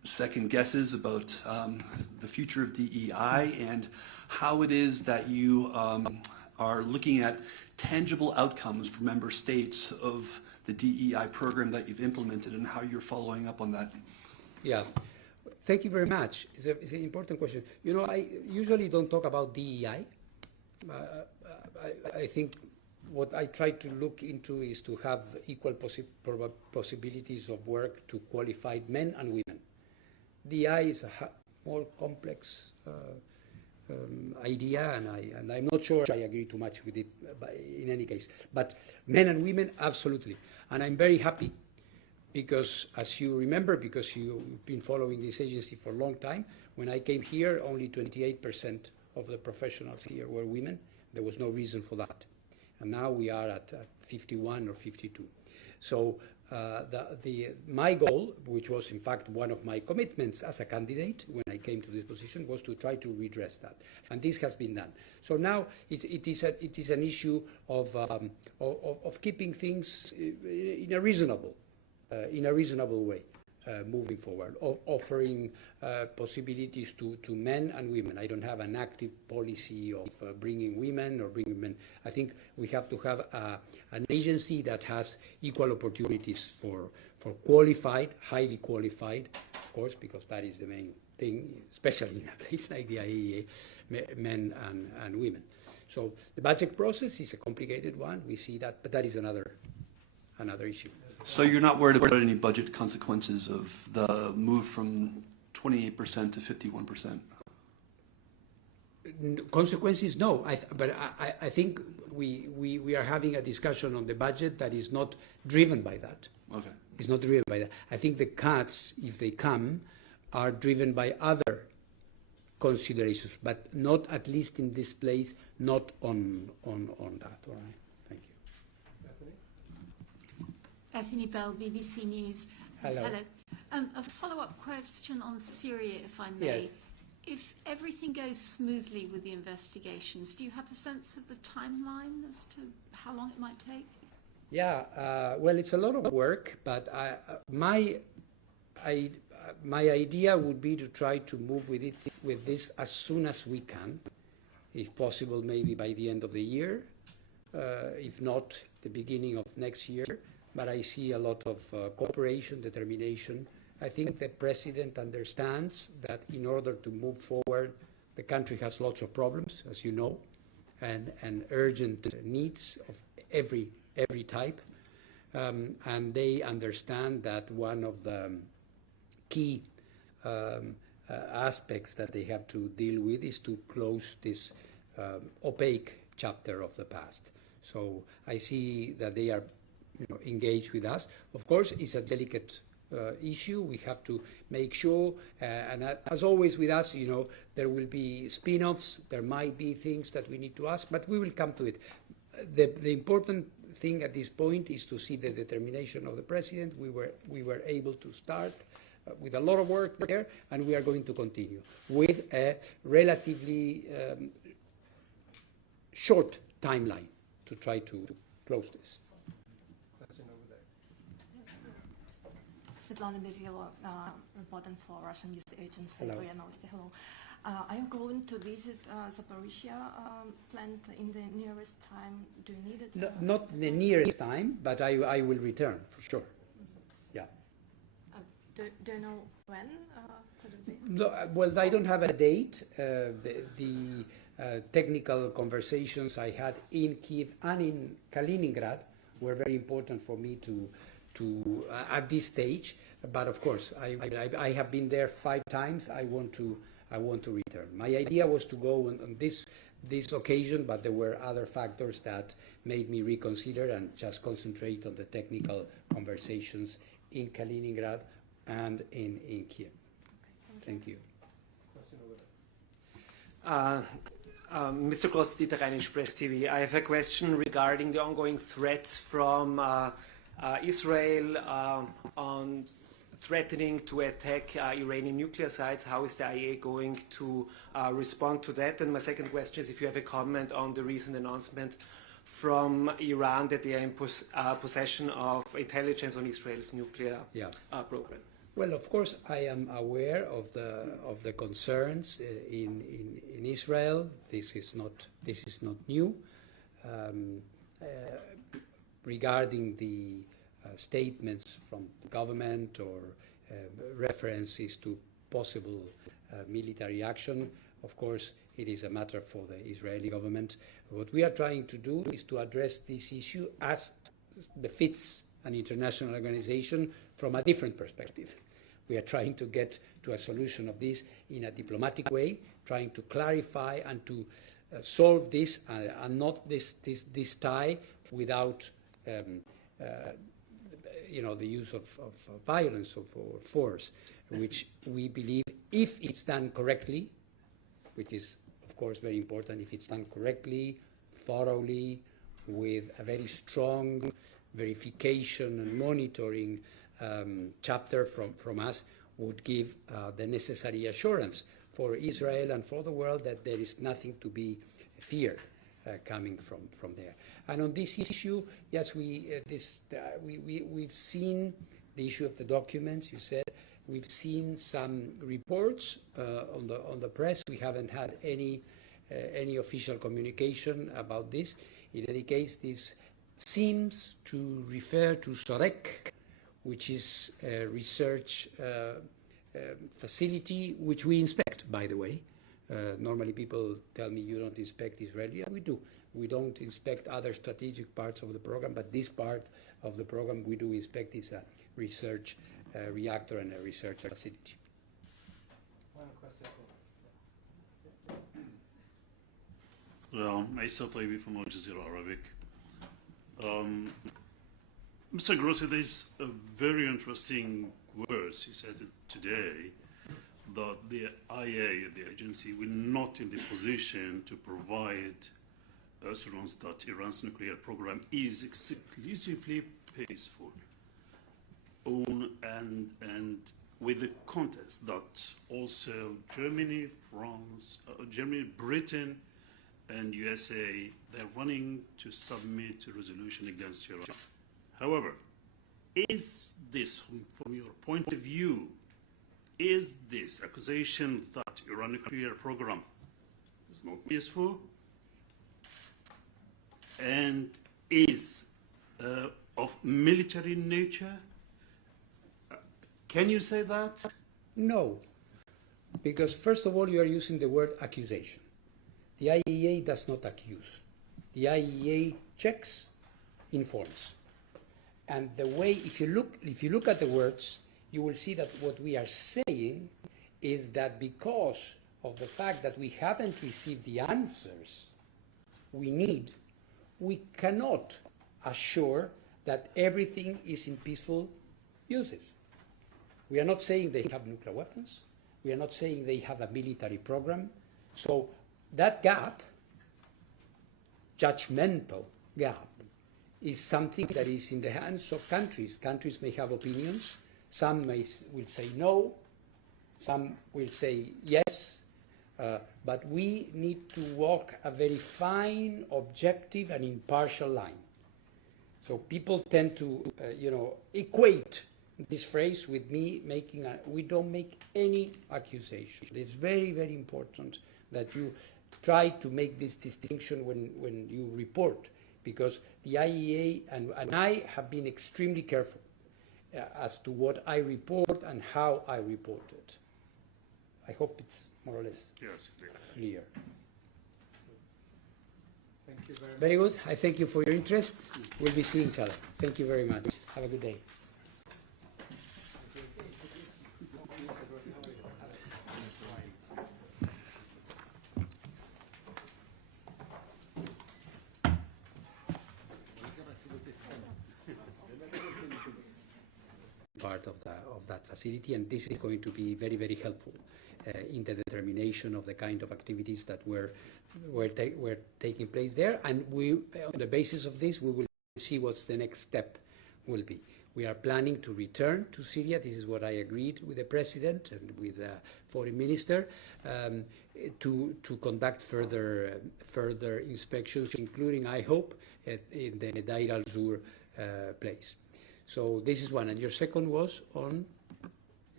second guesses about the future of DEI and how it is that you are looking at tangible outcomes for member states of the DEI program that you've implemented and how you're following up on that. Yeah. Thank you very much. It's an important question. You know, I usually don't talk about DEI. I think what I try to look into is to have equal possibilities of work to qualified men and women. DEI is a more complex idea, and I'm not sure I agree too much with it in any case. But men and women, absolutely. And I'm very happy because, as you remember, because you've been following this agency for a long time, when I came here, only 28% of the professionals here were women. There was no reason for that. And now we are at 51 or 52. So my goal, which was in fact one of my commitments as a candidate when I came to this position, was to try to redress that. And this has been done. So now it is an issue of keeping things in a reasonable way. Moving forward, offering possibilities to men and women. I don't have an active policy of bringing women or bringing men. I think we have to have an agency that has equal opportunities for qualified, highly qualified, of course, because that is the main thing, especially in a place like the IAEA, men and women. So the budget process is a complicated one. We see that, but that is another issue. So you're not worried about any budget consequences of the move from 28% to 51%? Consequences, no. But I think we are having a discussion on the budget that is not driven by that. Okay. It's not driven by that. I think the cuts, if they come, are driven by other considerations, but not, at least in this place, not on that. All right. Bethany Bell, BBC News. Hello. A follow-up question on Syria, if I may. Yes. If everything goes smoothly with the investigations, do you have a sense of the timeline as to how long it might take? Yeah, well, it's a lot of work, but my idea would be to try to move with this as soon as we can, if possible, maybe by the end of the year, if not the beginning of next year. But I see a lot of cooperation, determination. I think the president understands that in order to move forward, the country has lots of problems, as you know, and urgent needs of every type. And they understand that one of the key aspects that they have to deal with is to close this opaque chapter of the past. So I see that they are engaged with us. Of course, it's a delicate issue. We have to make sure, and as always with us, there will be spin-offs. There might be things that we need to ask, but we will come to it. The important thing at this point is to see the determination of the president. We were able to start with a lot of work there, and we are going to continue with a relatively short timeline to try to close this. Svetlana Berilo, reporting for Russian news agency. Hello. Hello. Are you going to visit Zaporizhia plant in the nearest time? Do you need it? No, not the nearest time, but I will return for sure. Yeah. Do you know when could it be? No, well, I don't have a date. The technical conversations I had in Kiev and in Kaliningrad were very important for me to at this stage, but of course I have been there 5 times. I want to return. My idea was to go on this occasion, but there were other factors that made me reconsider and just concentrate on the technical conversations in Kaliningrad and in Kiev. Okay, thank you. Mr. Grossi, Rheinische Press TV. I have a question regarding the ongoing threats from Israel on threatening to attack Iranian nuclear sites. How is the IAEA going to respond to that? And my second question is if you have a comment on the recent announcement from Iran that they are in possession of intelligence on Israel's nuclear program. Well, of course, I am aware of the concerns in Israel. This is not new. Regarding the statements from the government or references to possible military action, of course, it is a matter for the Israeli government. What we are trying to do is to address this issue as befits an international organization from a different perspective. We are trying to get to a solution of this in a diplomatic way, trying to clarify and to solve this and not this tie without the use of violence or force, which we believe, if it's done correctly, which is of course very important, if it's done correctly, thoroughly, with a very strong verification and monitoring chapter from us, would give the necessary assurance for Israel and for the world that there is nothing to be feared coming from there. And on this issue, yes, we've seen the issue of the documents. You said we've seen some reports on the press. We haven't had any official communication about this. In any case, this seems to refer to SOREC, which is a research facility which we inspect, by the way. Normally people tell me you don't inspect Israeli. Yeah, we do. We don't inspect other strategic parts of the program, but this part of the program we do inspect. Is a research reactor and a research facility. One question. Isa Taibi from Al Jazeera Arabic. Mr. Grossi, there's a very interesting words he said today, that the IAEA, the agency, will not in the position to provide assurance that Iran's nuclear program is exclusively peaceful. And with the context that also Germany, France, Britain, and USA, they're running to submit a resolution against Iran. However, is this, from your point of view, is this accusation that Iran nuclear program is not peaceful and is of military nature? Can you say that? No, because first of all, you are using the word accusation. The IAEA does not accuse. The IAEA checks, informs. And the way, if you look at the words, you will see that what we are saying is that because of the fact that we haven't received the answers we need, we cannot assure that everything is in peaceful uses. We are not saying they have nuclear weapons. We are not saying they have a military program. So that gap, judgmental gap, is something that is in the hands of countries. Countries may have opinions. Some will say no. Some will say yes. But we need to walk a very fine, objective, and impartial line. So people tend to, equate this phrase with me making we don't make any accusation. It's very, very important that you try to make this distinction when you report, because the IAEA and I have been extremely careful as to what I report and how I report it. I hope it's more or less clear. Thank you very much. Very good. I thank you for your interest. We'll be seeing each other. Thank you very much. Have a good day. Part of that facility, and this is going to be very, very helpful in the determination of the kind of activities that were taking place there. And we, on the basis of this, we will see what's the next step will be. We are planning to return to Syria. This is what I agreed with the president and with the foreign minister to conduct further inspections, including, I hope, in the Deir al-Zur place. So this is one. And your second was on?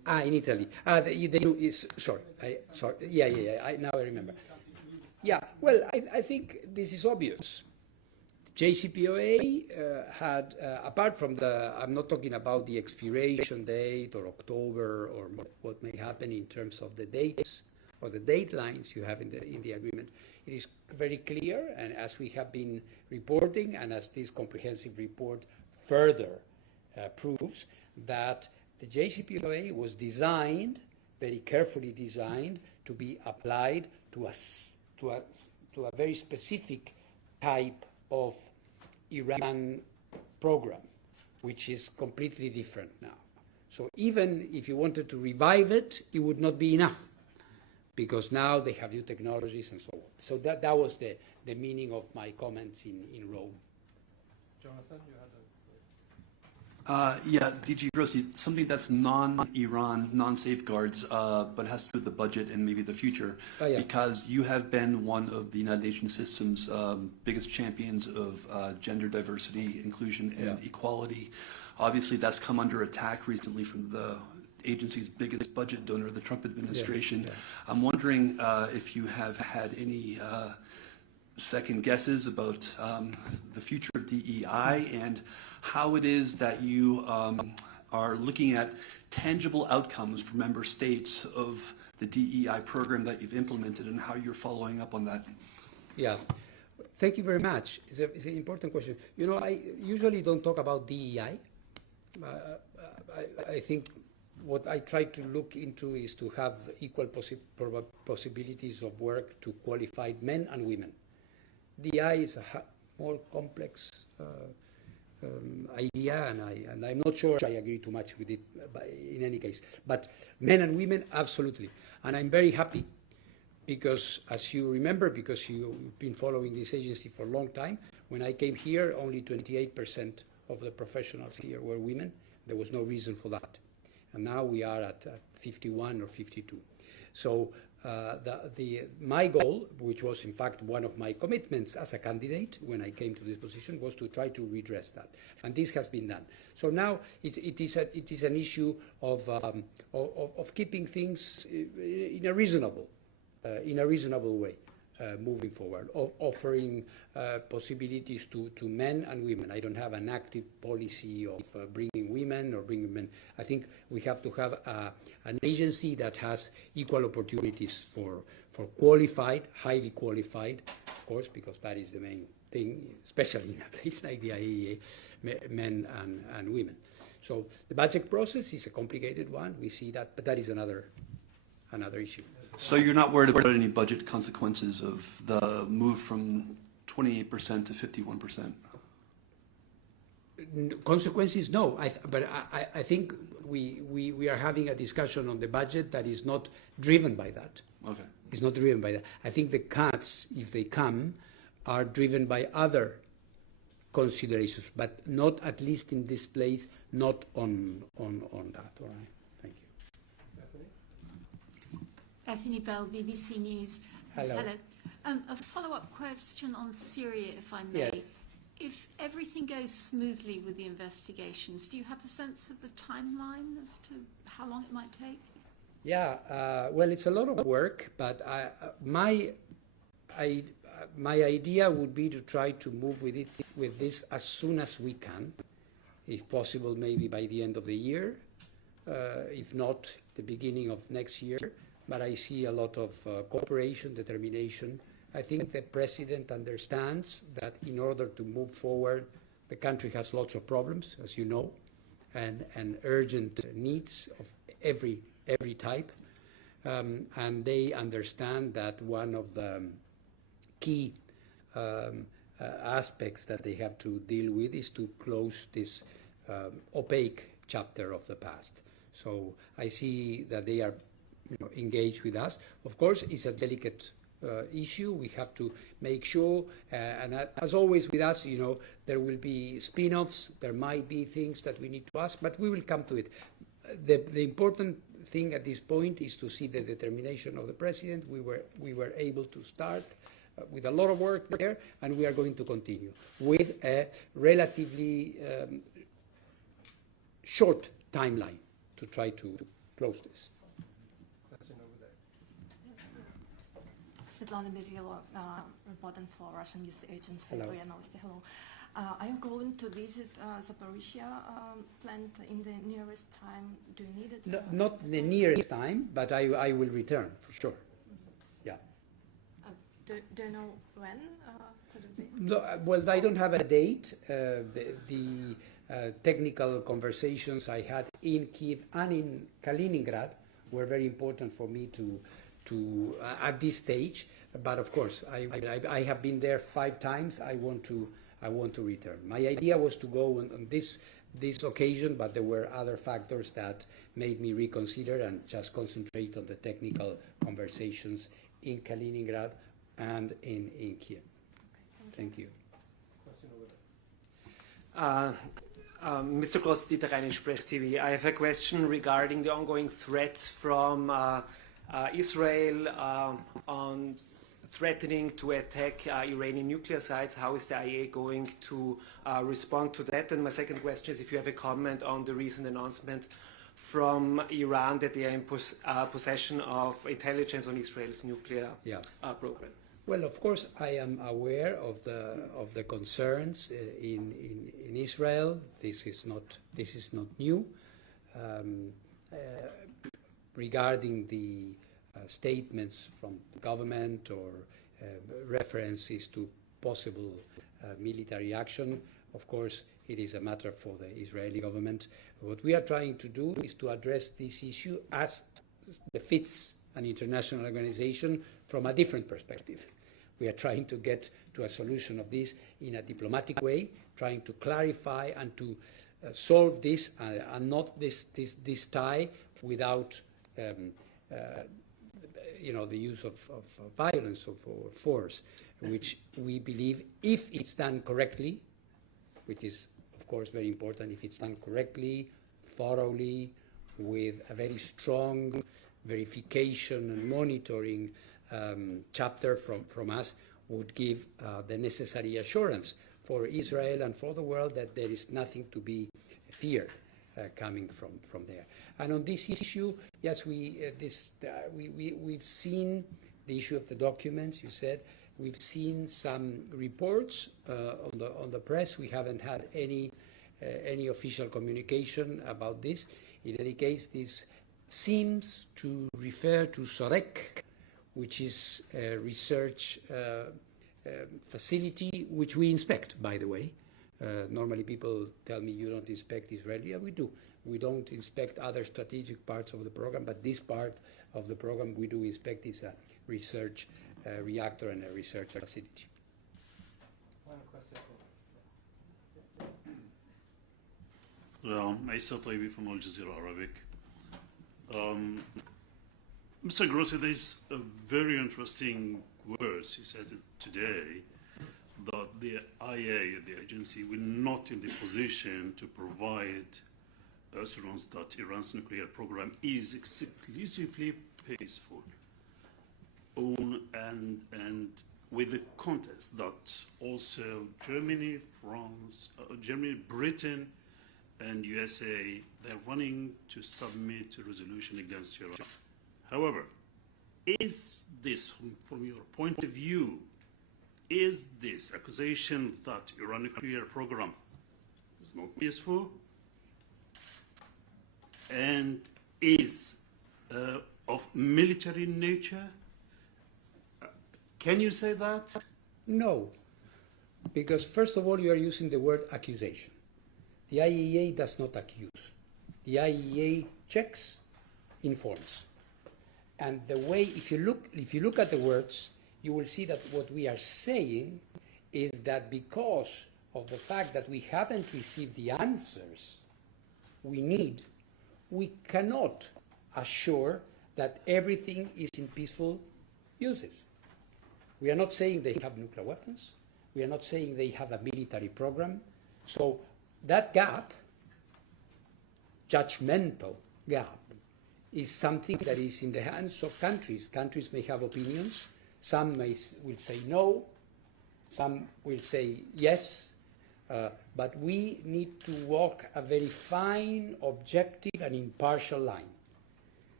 In Italy. Sorry. Now I remember. Yeah, well, I think this is obvious. JCPOA had, apart from I'm not talking about the expiration date or October or what may happen in terms of the dates or the date lines you have in the agreement. It is very clear, and as we have been reporting, and as this comprehensive report further proves, that the JCPOA was designed, very carefully designed, to be applied to a very specific type of Iran program, which is completely different now. So even if you wanted to revive it, it would not be enough, because now they have new technologies and so on. So that was the meaning of my comments in Rome. Jonathan, you had Yeah, DG Grossi, something that's non-Iran, non-safeguards, but has to do with the budget and maybe the future, because you have been one of the United Nations system's biggest champions of gender diversity, inclusion, and equality. Obviously, that's come under attack recently from the agency's biggest budget donor, the Trump administration. I'm wondering if you have had any second guesses about the future of DEI and how it is that you are looking at tangible outcomes for member states of the DEI program that you've implemented and how you're following up on that. Yeah, thank you very much. It's an important question. You know, I usually don't talk about DEI. I think what I try to look into is to have equal possibilities of work to qualified men and women. DEI is a more complex idea, and I'm not sure I agree too much with it in any case. But men and women, absolutely. And I'm very happy because, as you remember, because you've been following this agency for a long time, when I came here, only 28% of the professionals here were women. There was no reason for that. And now we are at 51 or 52. So my goal, which was in fact one of my commitments as a candidate when I came to this position, was to try to redress that, and this has been done. So now it is an issue of keeping things in a reasonable way. Moving forward, offering possibilities to men and women. I don't have an active policy of bringing women or bringing men. I think we have to have an agency that has equal opportunities for qualified, highly qualified, of course, because that is the main thing, especially in a place like the IAEA, men and women. So the budget process is a complicated one. We see that, but that is another issue. So you're not worried about any budget consequences of the move from 28% to 51%? Consequences, no. But I think we are having a discussion on the budget that is not driven by that. Okay. It's not driven by that. I think the cuts, if they come, are driven by other considerations, but not, at least in this place, not on that. All right. Thank you. Bethany Bell, BBC News. Hello. A follow-up question on Syria, if I may. Yes. If everything goes smoothly with the investigations, do you have a sense of the timeline as to how long it might take? Yeah, well, it's a lot of work, but my idea would be to try to move with this as soon as we can, if possible, maybe by the end of the year, if not the beginning of next year. But I see a lot of cooperation, determination. I think the president understands that in order to move forward, the country has lots of problems, as you know, and urgent needs of every type. And they understand that one of the key aspects that they have to deal with is to close this opaque chapter of the past. So I see that they are engaged with us. Of course, it's a delicate issue. We have to make sure, and as always with us, there will be spin-offs. There might be things that we need to ask, but we will come to it. The important thing at this point is to see the determination of the president. We were able to start with a lot of work there, and we are going to continue with a relatively short timeline to try to close this. Question over there. Svetlana Berilo, reporting for Russian news agency. Hello. Hello. Are you going to visit Zaporizhia plant in the nearest time? Do you need it? No, not the nearest time, but I will return for sure. Yeah. Do you know when? Could it be? No, well, I don't have a date. The technical conversations I had in Kiev and in Kaliningrad were very important for me to at this stage. But of course, I have been there 5 times. I want to return. My idea was to go on this occasion, but there were other factors that made me reconsider and just concentrate on the technical conversations in Kaliningrad and in Kiev. Okay, thank you. Question over there. Mr. Gross, Dieter Rheinisch, Press TV. I have a question regarding the ongoing threats from Israel on threatening to attack Iranian nuclear sites. How is the IAEA going to respond to that? And my second question is if you have a comment on the recent announcement from Iran that they are in possession of intelligence on Israel's nuclear program. Well, of course, I am aware of the concerns in Israel. This is not new. Regarding the statements from the government or references to possible military action, of course, it is a matter for the Israeli government. What we are trying to do is to address this issue as befits an international organization from a different perspective. We are trying to get to a solution of this in a diplomatic way, trying to clarify and to solve this and not this tie without the use of violence or force, which we believe, if it's done correctly, which is, of course, very important, if it's done correctly, thoroughly, with a very strong verification and monitoring chapter from us, would give the necessary assurance for Israel and for the world that there is nothing to be feared coming from there. And on this issue, yes, we've seen the issue of the documents. You said we've seen some reports on the press. We haven't had any official communication about this. In any case, this seems to refer to SOREC, which is a research facility which we inspect, by the way. Normally people tell me you don't inspect Israel. Yeah, we do. We don't inspect other strategic parts of the program, but this part of the program we do inspect is a research reactor and a research facility. Final question. Isa Taibi from Al Jazeera Arabic. Mr. Grossi, there's a very interesting words he said today, that the IAEA, the agency, will not in the position to provide assurance that Iran's nuclear program is exclusively peaceful. And with the context that also Germany, France, Britain, and USA, they're running to submit a resolution against Iran. However, is this, from your point of view, is this accusation that Iran nuclear program is not peaceful and is of military nature? Can you say that? No, because first of all, you are using the word accusation. The IAEA does not accuse. The IAEA checks, informs. And the way, if you look at the words, you will see that what we are saying is that because of the fact that we haven't received the answers we need, we cannot assure that everything is in peaceful uses. We are not saying they have nuclear weapons. We are not saying they have a military program. So that gap, judgmental gap, is something that is in the hands of countries. Countries may have opinions. Some will say no. Some will say yes. But we need to walk a very fine, objective, and impartial line.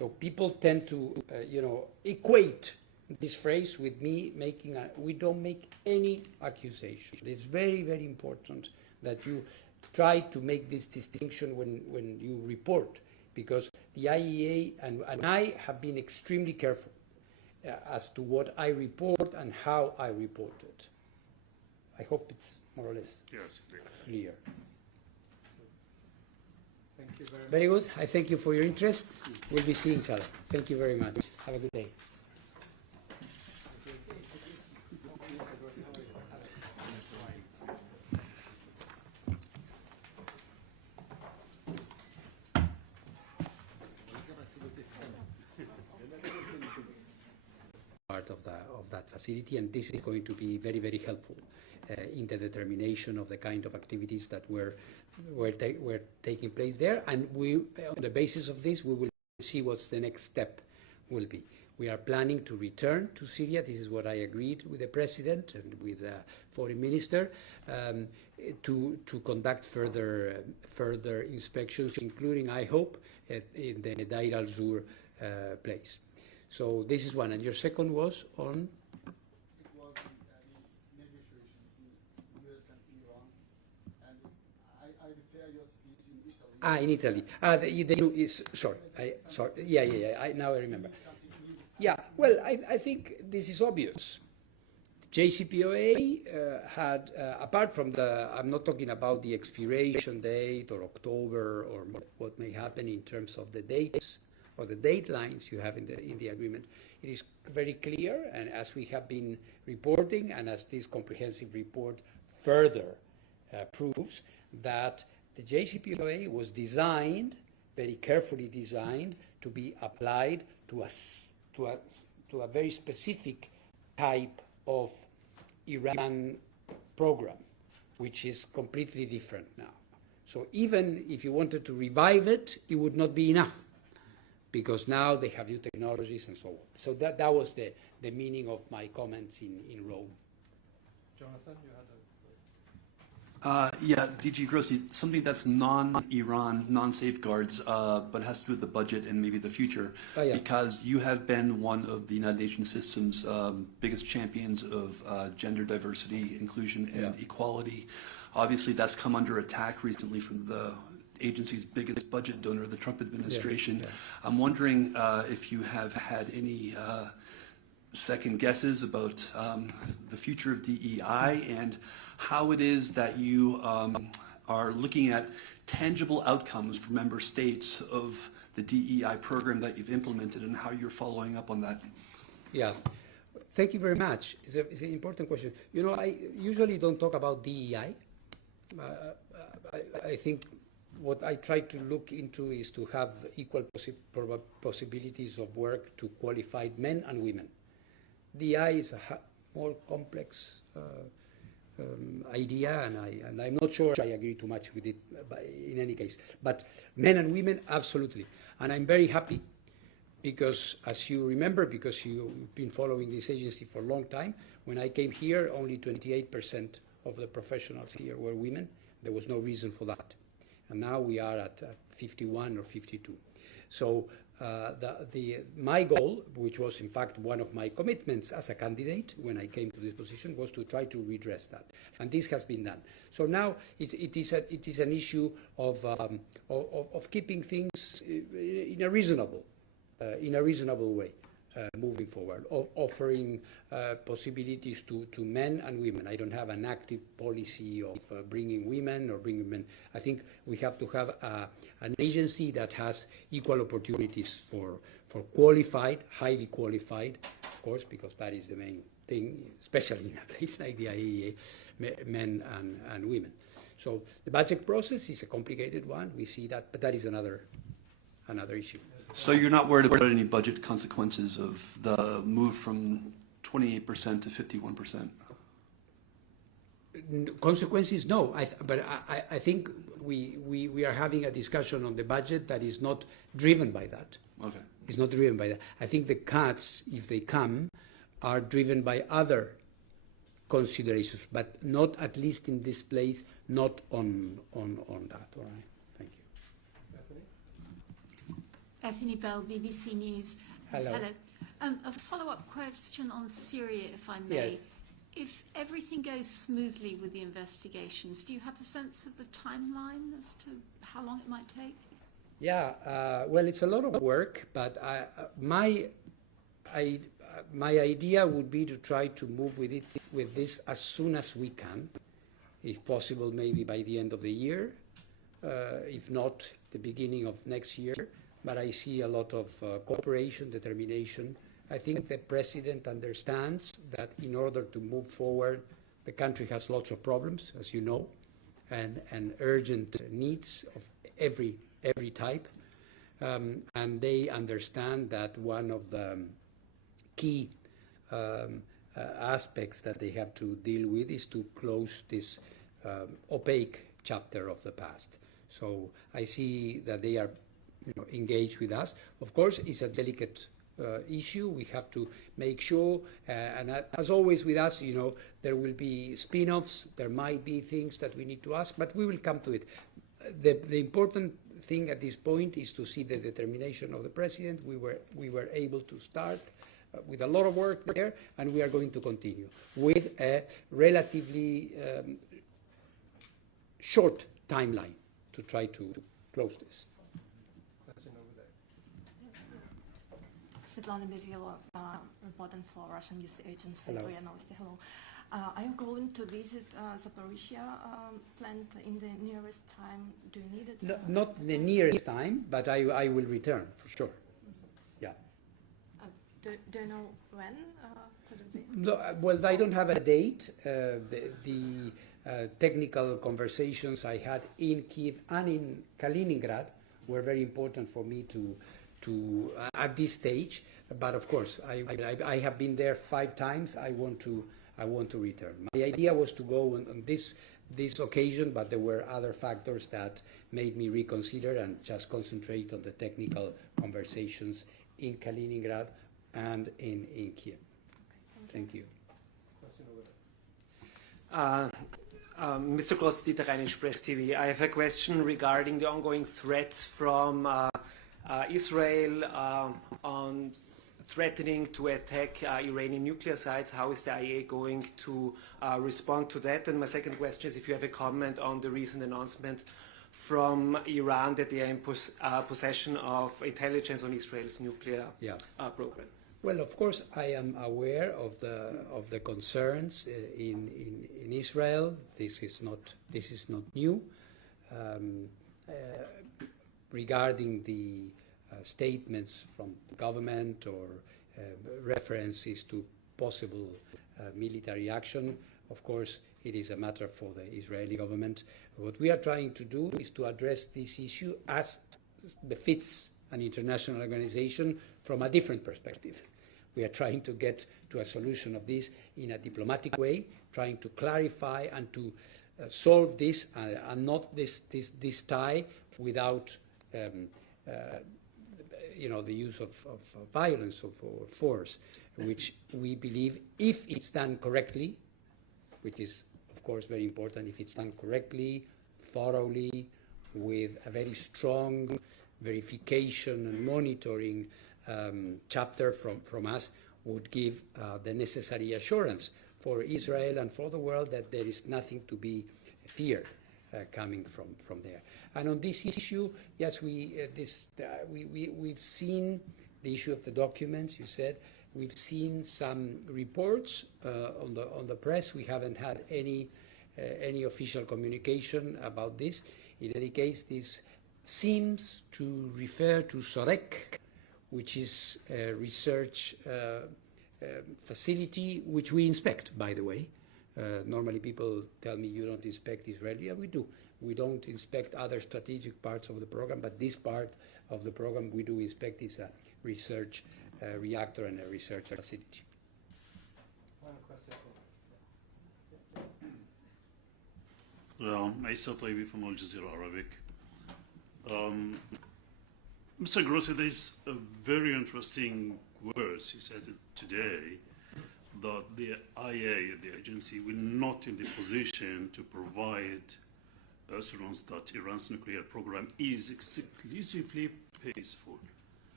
So people tend to, equate this phrase with me making we don't make any accusation. It's very, very important that you try to make this distinction when you report, because the IAEA and I have been extremely careful as to what I report and how I report it. I hope it's more or less clear. Thank you very much. Very good. I thank you for your interest. We'll be seeing each other. Thank you very much. Have a good day. Part of that facility, and this is going to be very, very helpful in the determination of the kind of activities that were taking place there. And we, on the basis of this, we will see what's the next step will be. We are planning to return to Syria. This is what I agreed with the President and with the Foreign Minister, to conduct further inspections, including, I hope, in the Deir al-Zur place. So this is one. And your second was on? It was the negotiation between US and Iran. And I refer your speech in Italy. Sorry. Yeah. Now I remember. Yeah, well, I think this is obvious. JCPOA had, apart from I'm not talking about the expiration date or October or what may happen in terms of the dates or the date lines you have in the agreement. It is very clear, and as we have been reporting, and as this comprehensive report further proves, that the JCPOA was designed, very carefully designed, to be applied to a very specific type of Iran program, which is completely different now. So even if you wanted to revive it, it would not be enough, because now they have new technologies and so on. So that was the meaning of my comments in Rome. Jonathan, you had DG Grossi, something that's non-Iran, non-safeguards, but has to do with the budget and maybe the future, because you have been one of the United Nations system's biggest champions of gender diversity, inclusion, and equality. Obviously, that's come under attack recently from the agency's biggest budget donor, the Trump administration. I'm wondering if you have had any second guesses about the future of DEI and how it is that you are looking at tangible outcomes for member states of the DEI program that you've implemented and how you're following up on that. Yeah, thank you very much. It's an important question. I usually don't talk about DEI. I think what I try to look into is to have equal possibilities of work to qualified men and women. DEI is a more complex idea, and I'm not sure I agree too much with it in any case. But men and women, absolutely. And I'm very happy because, as you remember, because you've been following this agency for a long time, when I came here, only 28% of the professionals here were women. There was no reason for that. And now we are at 51 or 52. So my goal, which was in fact one of my commitments as a candidate when I came to this position, was to try to redress that, and this has been done. So now it is an issue of keeping things in a reasonable way. Moving forward, offering possibilities to men and women. I don't have an active policy of bringing women or bringing men. I think we have to have an agency that has equal opportunities for qualified, highly qualified, of course, because that is the main thing, especially in a place like the IAEA, men and women. So the budget process is a complicated one. We see that, but that is another issue. So you're not worried about any budget consequences of the move from 28% to 51%? Consequences, no. But I think we are having a discussion on the budget that is not driven by that. Okay. It's not driven by that. I think the cuts, if they come, are driven by other considerations, but not, at least in this place, not on that. All right. Thank you. Ethany Bell, BBC News. Hello. A follow-up question on Syria, if I may. Yes. If everything goes smoothly with the investigations, do you have a sense of the timeline as to how long it might take? Yeah, well, it's a lot of work, but my idea would be to try to move with this as soon as we can, if possible, maybe by the end of the year, if not the beginning of next year. But I see a lot of cooperation, determination. I think the president understands that in order to move forward, the country has lots of problems, as you know, and urgent needs of every type. And they understand that one of the key aspects that they have to deal with is to close this opaque chapter of the past. So I see that they are engaged with us. Of course, it's a delicate issue. We have to make sure, and as always with us, there will be spin-offs. There might be things that we need to ask, but we will come to it. The important thing at this point is to see the determination of the president. We were able to start with a lot of work there, and we are going to continue with a relatively short timeline to try to close this. Svetlana Berilo, reporting for Russian news agency. Hello. Hello. Are you going to visit Zaporizhia plant in the nearest time? Do you need it? No, not the nearest time, but I will return for sure. Yeah. Do you know when? Could it be? No, well, I don't have a date. The technical conversations I had in Kiev and in Kaliningrad were very important for me to at this stage. But of course, I have been there 5 times. I want to return. My idea was to go on this occasion, but there were other factors that made me reconsider and just concentrate on the technical conversations in Kaliningrad and in Kiev. Okay, thank you. Mr. Grossi, Rheinische Press TV. I have a question regarding the ongoing threats from Israel on threatening to attack Iranian nuclear sites. How is the IAEA going to respond to that? And my second question is if you have a comment on the recent announcement from Iran that they are in possession of intelligence on Israel's nuclear program. Well, of course, I am aware of the concerns in Israel. This is not new. Regarding the statements from the government or references to possible military action, of course, it is a matter for the Israeli government. What we are trying to do is to address this issue as befits an international organization from a different perspective. We are trying to get to a solution of this in a diplomatic way, trying to clarify and to solve this and not this tie without the use of violence or force, which we believe, if it's done correctly, which is of course very important, if it's done correctly, thoroughly, with a very strong verification and monitoring chapter from us, would give the necessary assurance for Israel and for the world that there is nothing to be feared coming from there. And on this issue, yes, we've seen the issue of the documents. You said we've seen some reports on the press. We haven't had any official communication about this. In any case, this seems to refer to SOREC, which is a research facility which we inspect, by the way. Normally people tell me you don't inspect Israeli. Yeah, we do. We don't inspect other strategic parts of the program, but this part of the program we do inspect. Is a research reactor and a research facility. Well, Aissa Taibi from Al Jazeera Arabic. Mr. Grossi, there's a very interesting words he said today, that the IAEA, the agency, will not in the position to provide assurance that Iran's nuclear program is exclusively peaceful.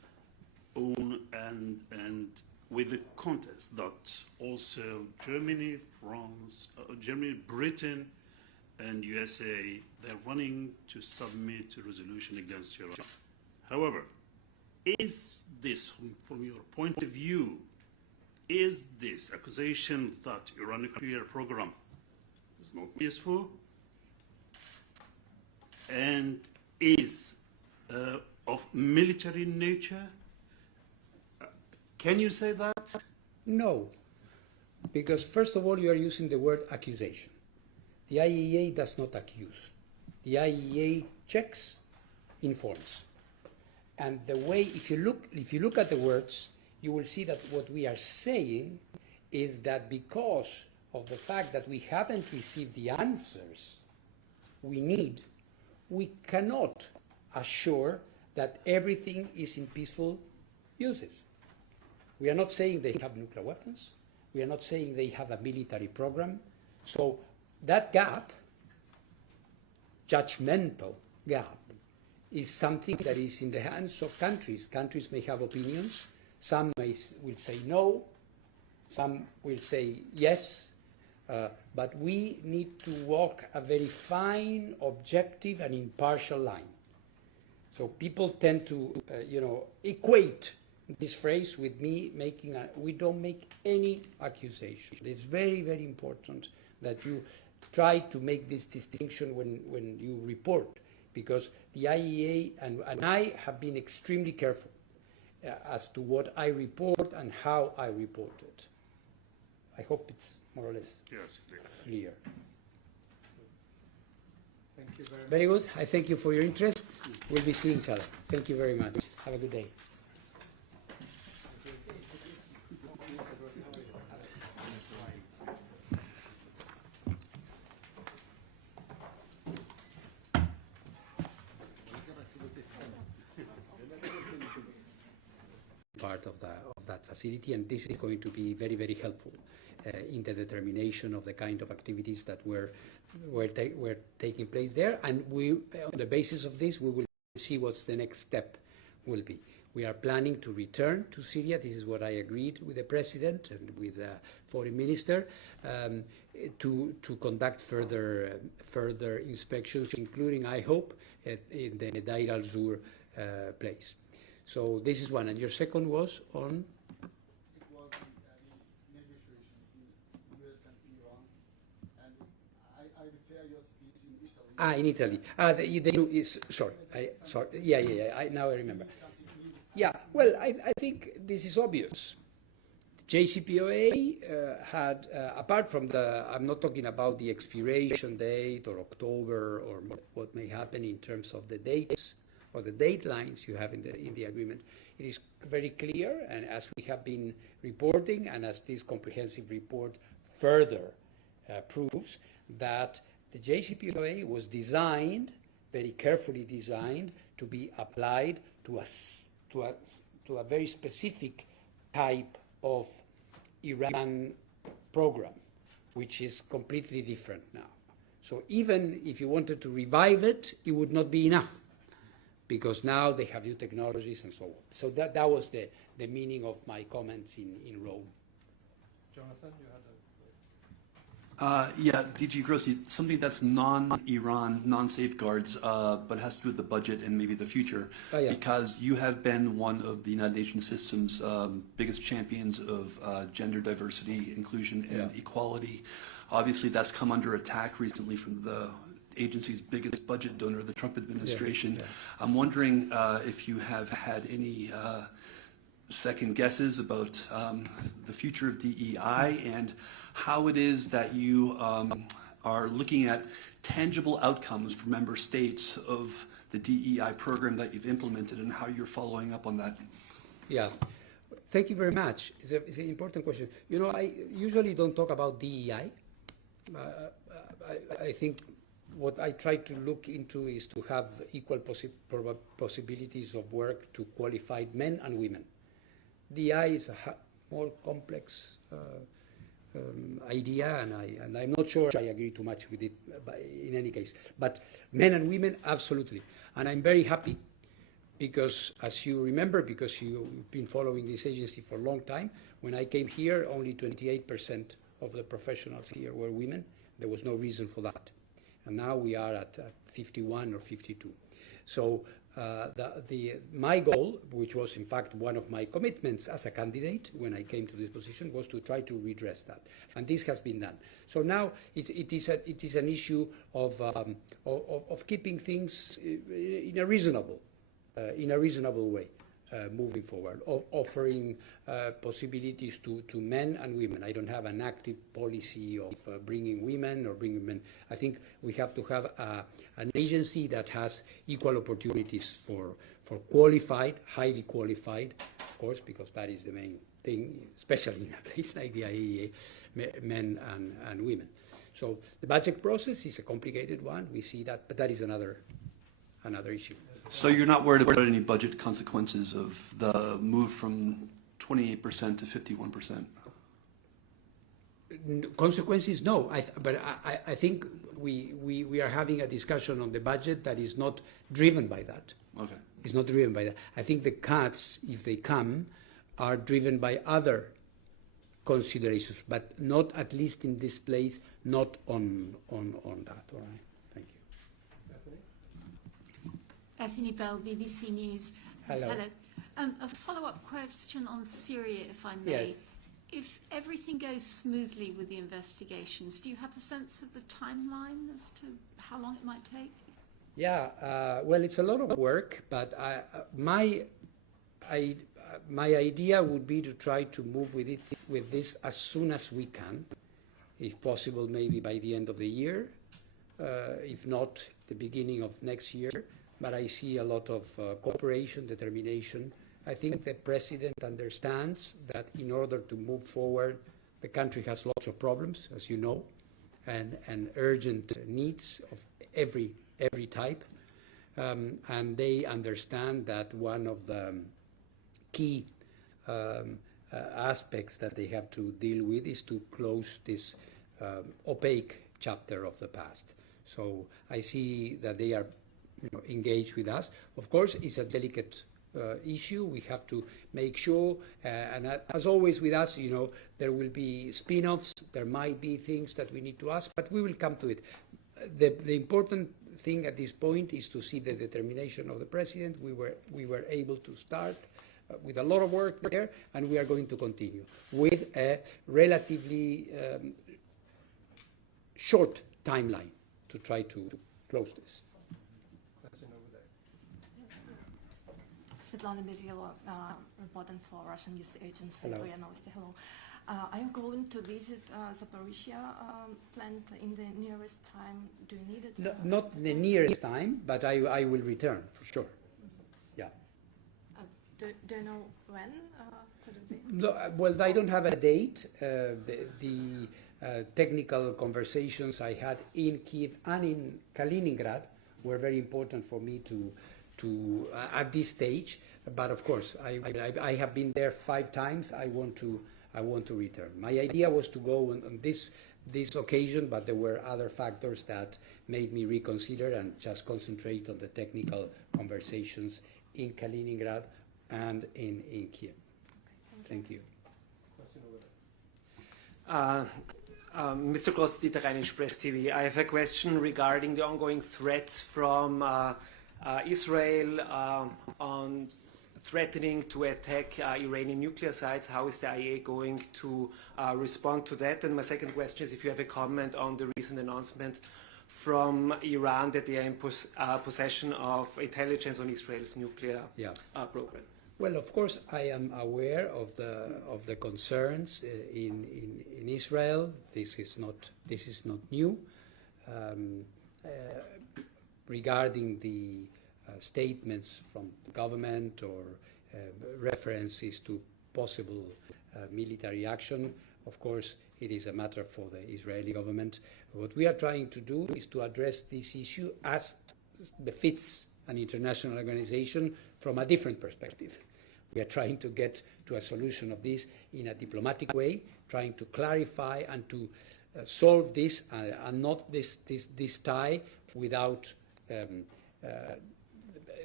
own and with the context that also Germany, France, Germany, Britain, and USA, they're running to submit a resolution against Iran. However, is this, from your point of view, is this accusation that Iran nuclear program is not peaceful and is of military nature? Can you say that? No, because first of all, you are using the word accusation. The IAEA does not accuse. The IAEA checks, informs. And the way, if you look at the words, you will see that what we are saying is that because of the fact that we haven't received the answers we need, we cannot assure that everything is in peaceful uses. We are not saying they have nuclear weapons. We are not saying they have a military program. So that gap, judgmental gap, is something that is in the hands of countries. Countries may have opinions. Some will say no. Some will say yes. But we need to walk a very fine, objective, and impartial line. So people tend to, equate this phrase with me making we don't make any accusation. It's very, very important that you try to make this distinction when you report, because the IAEA and I have been extremely careful as to what I report and how I report it. I hope it's more or less clear. Thank you very much. Very good. I thank you for your interest. We'll be seeing each other. Thank you very much. Have a good day. Part of that facility, and this is going to be very, very helpful in the determination of the kind of activities that were taking place there. And we, on the basis of this, we will see what's the next step will be. We are planning to return to Syria. This is what I agreed with the President and with the Foreign Minister to conduct further inspections, including, I hope, in the Deir al-Zur place. So this is one. And your second was on? It was the negotiation between the US and Iran. And I refer your speech in Italy. In Italy. Now I remember. Yeah, well, I think this is obvious. JCPOA had, apart from I'm not talking about the expiration date or October or what may happen in terms of the dates or the date lines you have in the agreement, it is very clear, and as we have been reporting, and as this comprehensive report further proves, that the JCPOA was designed, very carefully designed, to be applied to a very specific type of Iran program, which is completely different now. So even if you wanted to revive it, it would not be enough, because now they have new technologies and so on. So that was the meaning of my comments in Rome. Jonathan, you had DG Grossi, something that's non-Iran, non-safeguards, but has to do with the budget and maybe the future, because you have been one of the United Nations system's biggest champions of gender diversity, inclusion, and equality. Obviously, that's come under attack recently from the agency's biggest budget donor, the Trump administration. I'm wondering if you have had any second guesses about the future of DEI and how it is that you are looking at tangible outcomes for member states of the DEI program that you've implemented and how you're following up on that. Yeah, thank you very much. It's an important question. You know, I usually don't talk about DEI. I think what I try to look into is to have equal possibilities of work to qualified men and women. DEI is a more complex idea, and I'm not sure I agree too much with it in any case. But men and women, absolutely. And I'm very happy because, as you remember, because you've been following this agency for a long time, when I came here, only 28% of the professionals here were women. There was no reason for that. And now we are at 51 or 52. So my goal, which was in fact one of my commitments as a candidate when I came to this position, was to try to redress that. And this has been done. So now it is an issue of keeping things in a reasonable way. Moving forward, offering possibilities to men and women. I don't have an active policy of bringing women or bringing men. I think we have to have an agency that has equal opportunities for qualified, highly qualified, of course, because that is the main thing, especially in a place like the IAEA, men and women. So the budget process is a complicated one. We see that, but that is another issue. So you're not worried about any budget consequences of the move from 28% to 51%? Consequences, no. But I think we are having a discussion on the budget that is not driven by that. Okay. It's not driven by that. I think the cuts, if they come, are driven by other considerations, but not, at least in this place, not on that. All right. Thank you. Bethany Bell, BBC News. Hello. A follow-up question on Syria, if I may. Yes. If everything goes smoothly with the investigations, do you have a sense of the timeline as to how long it might take? Yeah, well, it's a lot of work, but my idea would be to try to move with this as soon as we can, if possible, maybe by the end of the year, if not the beginning of next year. But I see a lot of cooperation, determination. I think the president understands that in order to move forward, the country has lots of problems, as you know, and urgent needs of every type. And they understand that one of the key aspects that they have to deal with is to close this opaque chapter of the past. So I see that they are engaged with us. Of course, it's a delicate issue. We have to make sure, and as always with us, there will be spin-offs. There might be things that we need to ask, but we will come to it. The important thing at this point is to see the determination of the president. We were able to start with a lot of work there, and we are going to continue with a relatively short timeline to try to close this. Svetlana Mirillo, reporting for Russian news agency. Hello. Hello. Are you going to visit Zaporizhia plant in the nearest time? Do you need it? No, not the nearest time, but I will return for sure. Yeah. Do you know when? Could it be? No, well, I don't have a date. The technical conversations I had in Kiev and in Kaliningrad were very important for me to at this stage. But of course, I have been there 5 times. I want to return. My idea was to go on this occasion, but there were other factors that made me reconsider and just concentrate on the technical conversations in Kaliningrad and in Kiev. Okay, thank you. Mr. Gross-Dieter, Rheinische Press TV. I have a question regarding the ongoing threats from Israel on threatening to attack Iranian nuclear sites. How is the IAEA going to respond to that? And my second question is if you have a comment on the recent announcement from Iran that they are in possession of intelligence on Israel's nuclear program. Well, of course, I am aware of the concerns in Israel. This is not new. Regarding the statements from the government or references to possible military action, of course, it is a matter for the Israeli government. What we are trying to do is to address this issue as befits an international organization from a different perspective. We are trying to get to a solution of this in a diplomatic way, trying to clarify and to solve this and not this tie without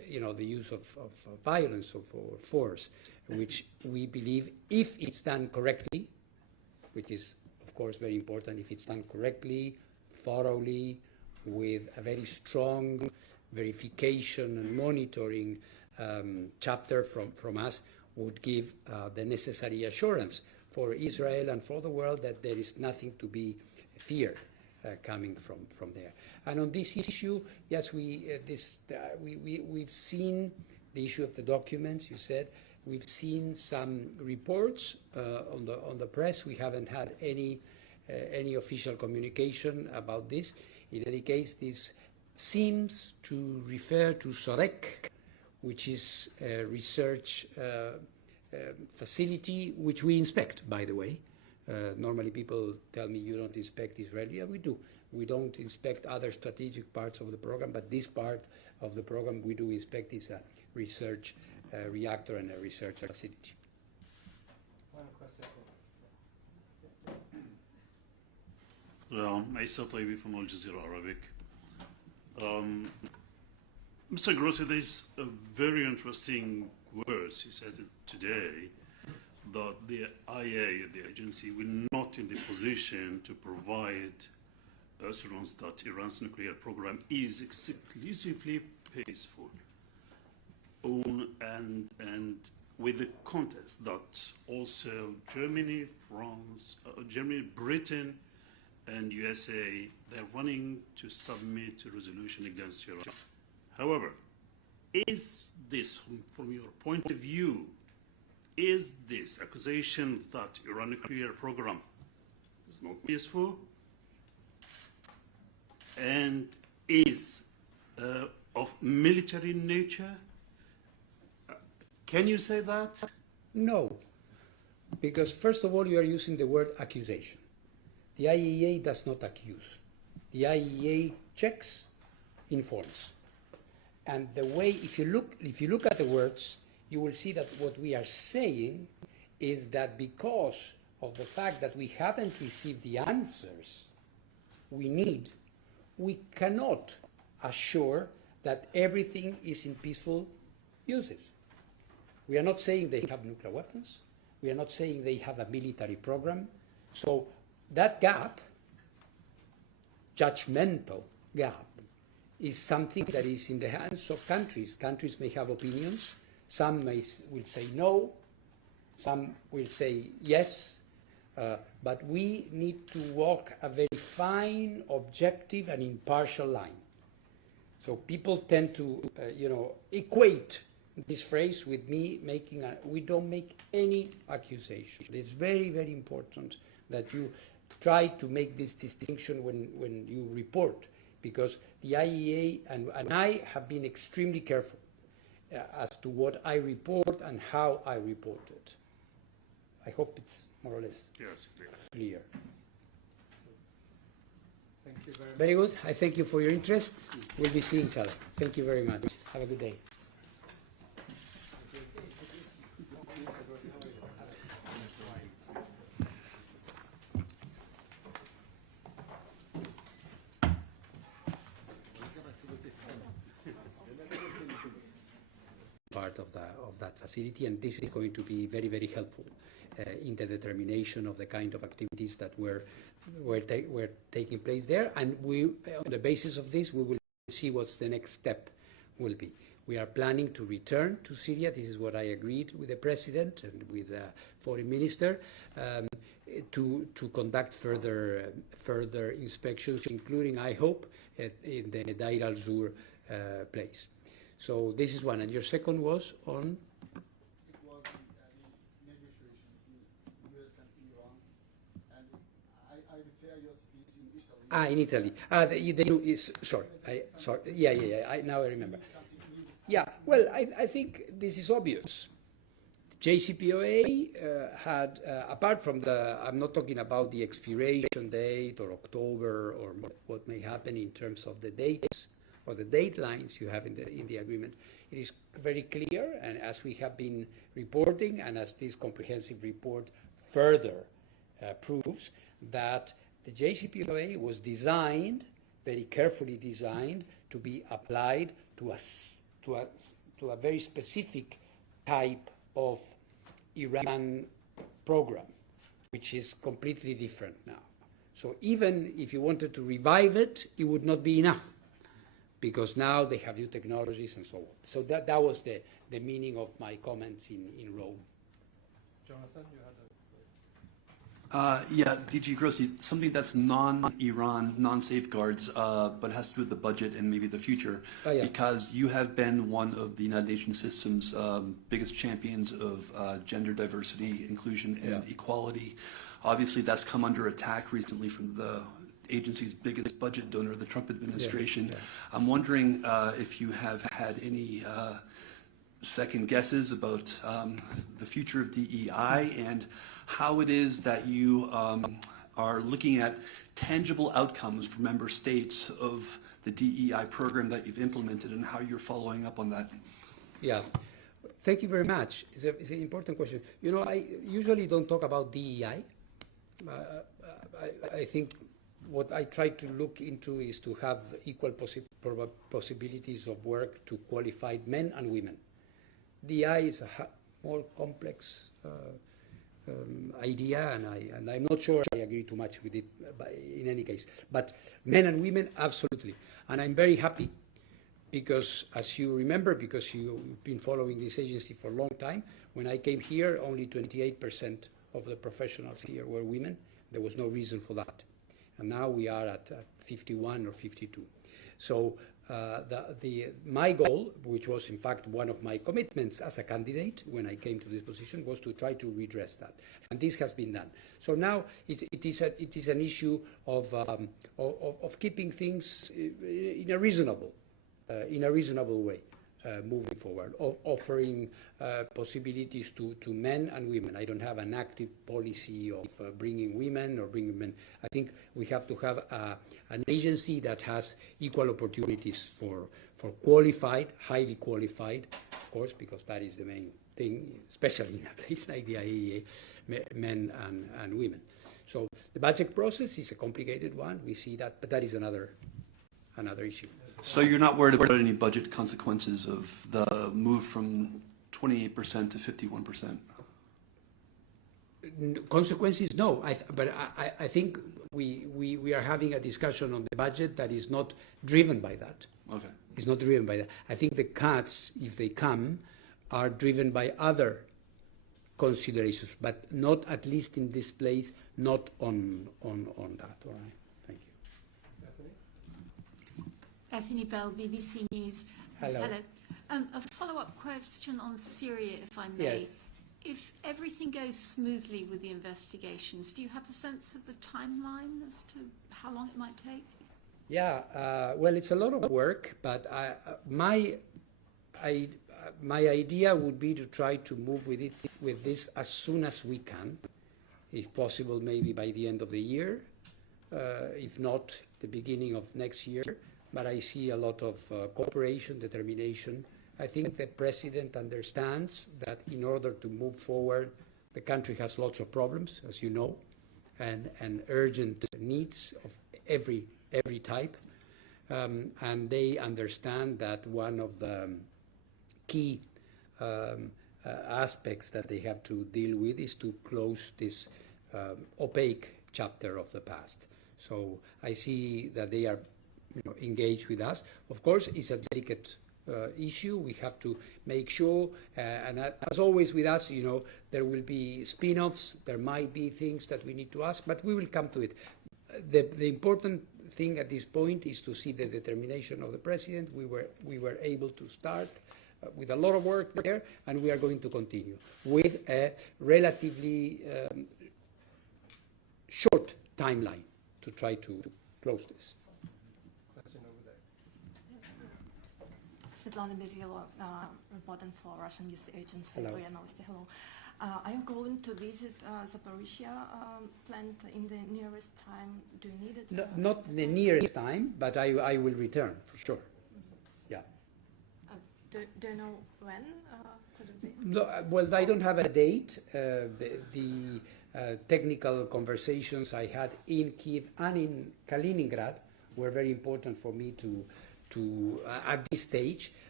the use of violence or force, which we believe, if it's done correctly, which is, of course, very important, if it's done correctly, thoroughly, with a very strong verification and monitoring chapter from us, would give the necessary assurance for Israel and for the world that there is nothing to be feared coming from there. And on this issue, yes, we've seen the issue of the documents. You said we've seen some reports on the press. We haven't had any official communication about this. In any case, this seems to refer to SOREC, which is a research facility which we inspect, by the way. Normally people tell me you don't inspect Israel. Yeah, we do. We don't inspect other strategic parts of the program, but this part of the program we do inspect is a research reactor and a research facility. Final question. Isa Taibi from Al Jazeera Arabic. Mr. Grossi, there's a very interesting words you said today, that the IAEA, the agency, will not in the position to provide assurance that Iran's nuclear program is exclusively peaceful. And with the context that also Germany, France, Britain, and USA, they're running to submit a resolution against Iran. However, is this, from your point of view, is this accusation that Iran nuclear program is not peaceful and is of military nature? Can you say that? No, because first of all, you are using the word accusation. The IAEA does not accuse. The IAEA checks, informs. And the way, if you look at the words, you will see that what we are saying is that because of the fact that we haven't received the answers we need, we cannot assure that everything is in peaceful uses. We are not saying they have nuclear weapons. We are not saying they have a military program. So that gap, judgmental gap, is something that is in the hands of countries. Countries may have opinions. Some will say no. Some will say yes. But we need to walk a very fine, objective, and impartial line. So people tend to, equate this phrase with me making we don't make any accusation. It's very, very important that you try to make this distinction when you report, because the IAEA and I have been extremely careful as to what I report and how I report it. I hope it's more or less clear. Thank you very much. Very good. I thank you for your interest. We'll be seeing each other. Thank you very much. Have a good day. Part of that facility, and this is going to be very, very helpful in the determination of the kind of activities that were taking place there. And we, on the basis of this, we will see what's the next step will be. We are planning to return to Syria. This is what I agreed with the president and with the foreign minister to conduct further inspections, including, I hope, in the Deir al-Zur place. So this is one. And your second was on? It was the negotiation between US and Iran. And I refer your speech in Italy. In Italy. Now I remember. Yeah, well, I think this is obvious. JCPOA had, apart from I'm not talking about the expiration date or October or what may happen in terms of the dates or the date lines you have in the agreement. It is very clear, and as we have been reporting, and as this comprehensive report further proves, that the JCPOA was designed, very carefully designed, to be applied to a to a very specific type of Iran program, which is completely different now. So even if you wanted to revive it, it would not be enough, because now they have new technologies and so on. So that was the meaning of my comments in Rome. Jonathan, you had Yeah, DG Grossi, something that's non-Iran, non-safeguards, but has to do with the budget and maybe the future, because you have been one of the United Nations system's biggest champions of gender diversity, inclusion, and equality. Obviously, that's come under attack recently from the agency's biggest budget donor, the Trump administration. I'm wondering if you have had any second guesses about the future of DEI and how it is that you are looking at tangible outcomes for member states of the DEI program that you've implemented and how you're following up on that. Yeah, thank you very much. It's an important question. You know, I usually don't talk about DEI. I think what I try to look into is to have equal possibilities of work to qualified men and women. DEI is a more complex idea, and I'm not sure I agree too much with it in any case. But men and women, absolutely. And I'm very happy because, as you remember, because you've been following this agency for a long time, when I came here, only 28% of the professionals here were women. There was no reason for that. And now we are at 51 or 52. So my goal, which was in fact one of my commitments as a candidate when I came to this position, was to try to redress that, and this has been done. So now it is an issue of keeping things in a reasonable way. Moving forward, offering possibilities to men and women. I don't have an active policy of bringing women or bringing men. I think we have to have an agency that has equal opportunities for qualified, highly qualified, of course, because that is the main thing, especially in a place like the IAEA, men and women. So the budget process is a complicated one. We see that, but that is another issue. So you're not worried about any budget consequences of the move from 28% to 51%? Consequences, no. But I think we are having a discussion on the budget that is not driven by that. Okay. It's not driven by that. I think the cuts, if they come, are driven by other considerations, but not, at least in this place, not on that. All right. Thank you. Bethany Bell, BBC News. Hello. A follow-up question on Syria, if I may. Yes. If everything goes smoothly with the investigations, do you have a sense of the timeline as to how long it might take? Yeah, well, it's a lot of work, but my idea would be to try to move with this as soon as we can, if possible, maybe by the end of the year, if not the beginning of next year. But I see a lot of cooperation, determination. I think the president understands that in order to move forward, the country has lots of problems, as you know, and urgent needs of every type. And they understand that one of the key aspects that they have to deal with is to close this opaque chapter of the past. So I see that they are engaged with us. Of course, it's a delicate issue. We have to make sure, and as always with us, there will be spin-offs. There might be things that we need to ask, but we will come to it. The important thing at this point is to see the determination of the president. We were able to start with a lot of work there, and we are going to continue with a relatively short timeline to try to close this. Svetlana Berilo, reporting for Russian news agency. Hello. Hello. Are you going to visit Zaporizhia plant in the nearest time? Do you need it? No, not the nearest time, but I will return for sure. Yeah. Do you know when could it be? No, well, I don't have a date. The technical conversations I had in Kiev and in Kaliningrad were very important for me to at this stage.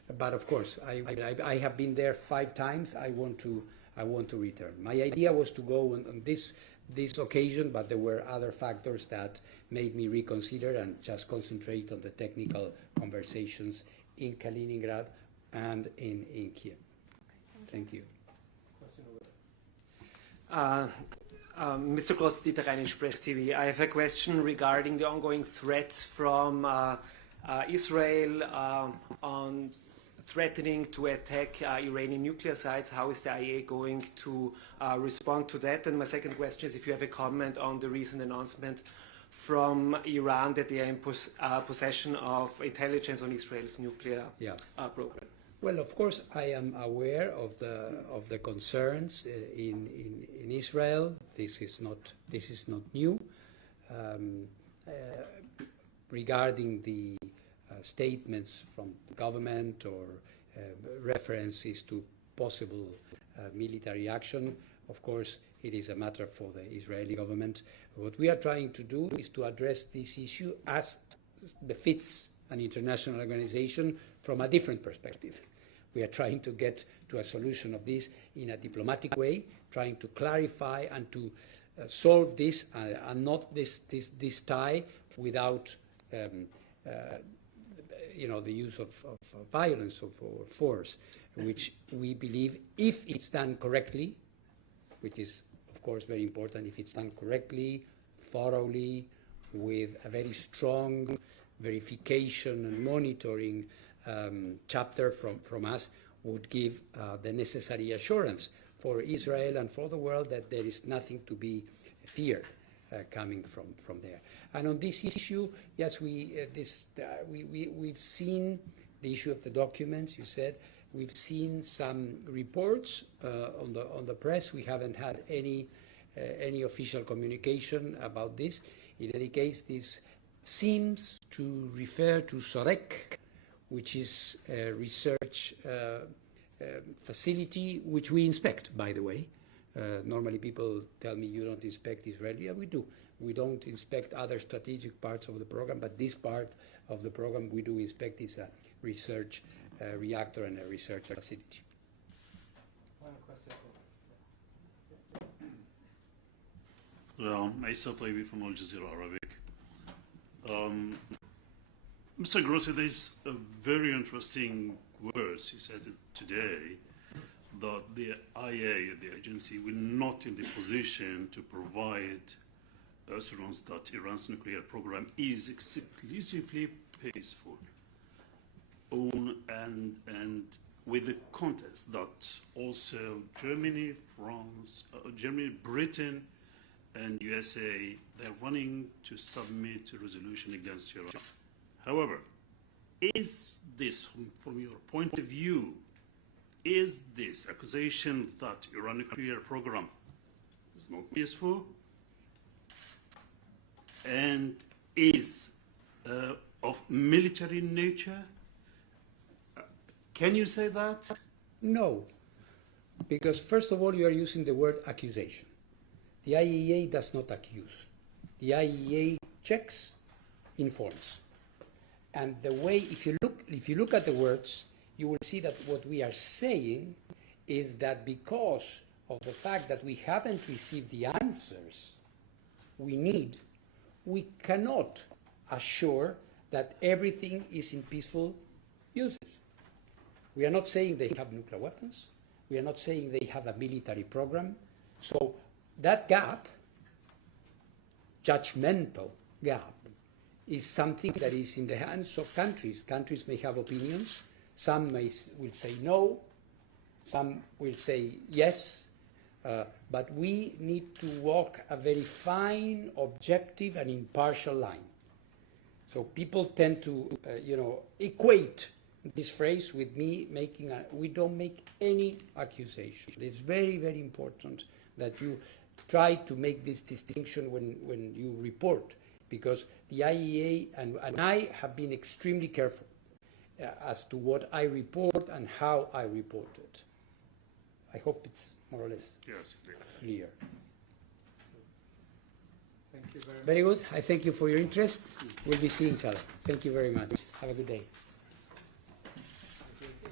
But of course, I have been there 5 times. I want to return. My idea was to go on this occasion, but there were other factors that made me reconsider and just concentrate on the technical conversations in Kaliningrad and in Kiev. Thank you. Mr. Gross, Dieter Rheinisch, Press TV. I have a question regarding the ongoing threats from Israel on threatening to attack Iranian nuclear sites. How is the IAEA going to respond to that? And my second question is if you have a comment on the recent announcement from Iran that they are in possession of intelligence on Israel's nuclear program. Well, of course, I am aware of the concerns in Israel. This is not new. Regarding the statements from the government or references to possible military action, of course, it is a matter for the Israeli government. What we are trying to do is to address this issue as befits an international organization from a different perspective. We are trying to get to a solution of this in a diplomatic way, trying to clarify and to solve this and not this tie without the use of violence or force, which we believe, if it's done correctly, which is, of course, very important, if it's done correctly, thoroughly, with a very strong verification and monitoring chapter from us, would give the necessary assurance for Israel and for the world that there is nothing to be feared coming from there. And on this issue, yes, we've seen the issue of the documents. You said we've seen some reports on the press. We haven't had any official communication about this. In any case, this seems to refer to SOREC, which is a research facility which we inspect, by the way. Normally people tell me you don't inspect Israeli. Yeah, we do. We don't inspect other strategic parts of the program, but this part of the program we do inspect. Is a research reactor and a research facility. Final question. Isa Taibi from Al Jazeera Arabic. Mr. Grossi, there's a very interesting words you said today, that the IAEA, the agency, will not in the position to provide assurance that Iran's nuclear program is exclusively peaceful. And with the context that also Germany, France, Britain, and USA, they're running to submit a resolution against Iran. However, is this, from your point of view, is this accusation that Iran nuclear program is not peaceful and is of military nature? Can you say that? No, because first of all, you are using the word accusation. The IAEA does not accuse. The IAEA checks, informs. And the way, if you look at the words, you will see that what we are saying is that because of the fact that we haven't received the answers we need, we cannot assure that everything is in peaceful uses. We are not saying they have nuclear weapons. We are not saying they have a military program. So that gap, judgmental gap, is something that is in the hands of countries. Countries may have opinions. Some will say no. Some will say yes. But we need to walk a very fine, objective, and impartial line. So people tend to, equate this phrase with me making we don't make any accusation. It's very, very important that you try to make this distinction when you report, because the IAEA and I have been extremely careful as to what I report and how I report it. I hope it's more or less clear. Thank you very much. Very good. I thank you for your interest. We'll be seeing each other. Thank you very much. Have a good day. Thank you.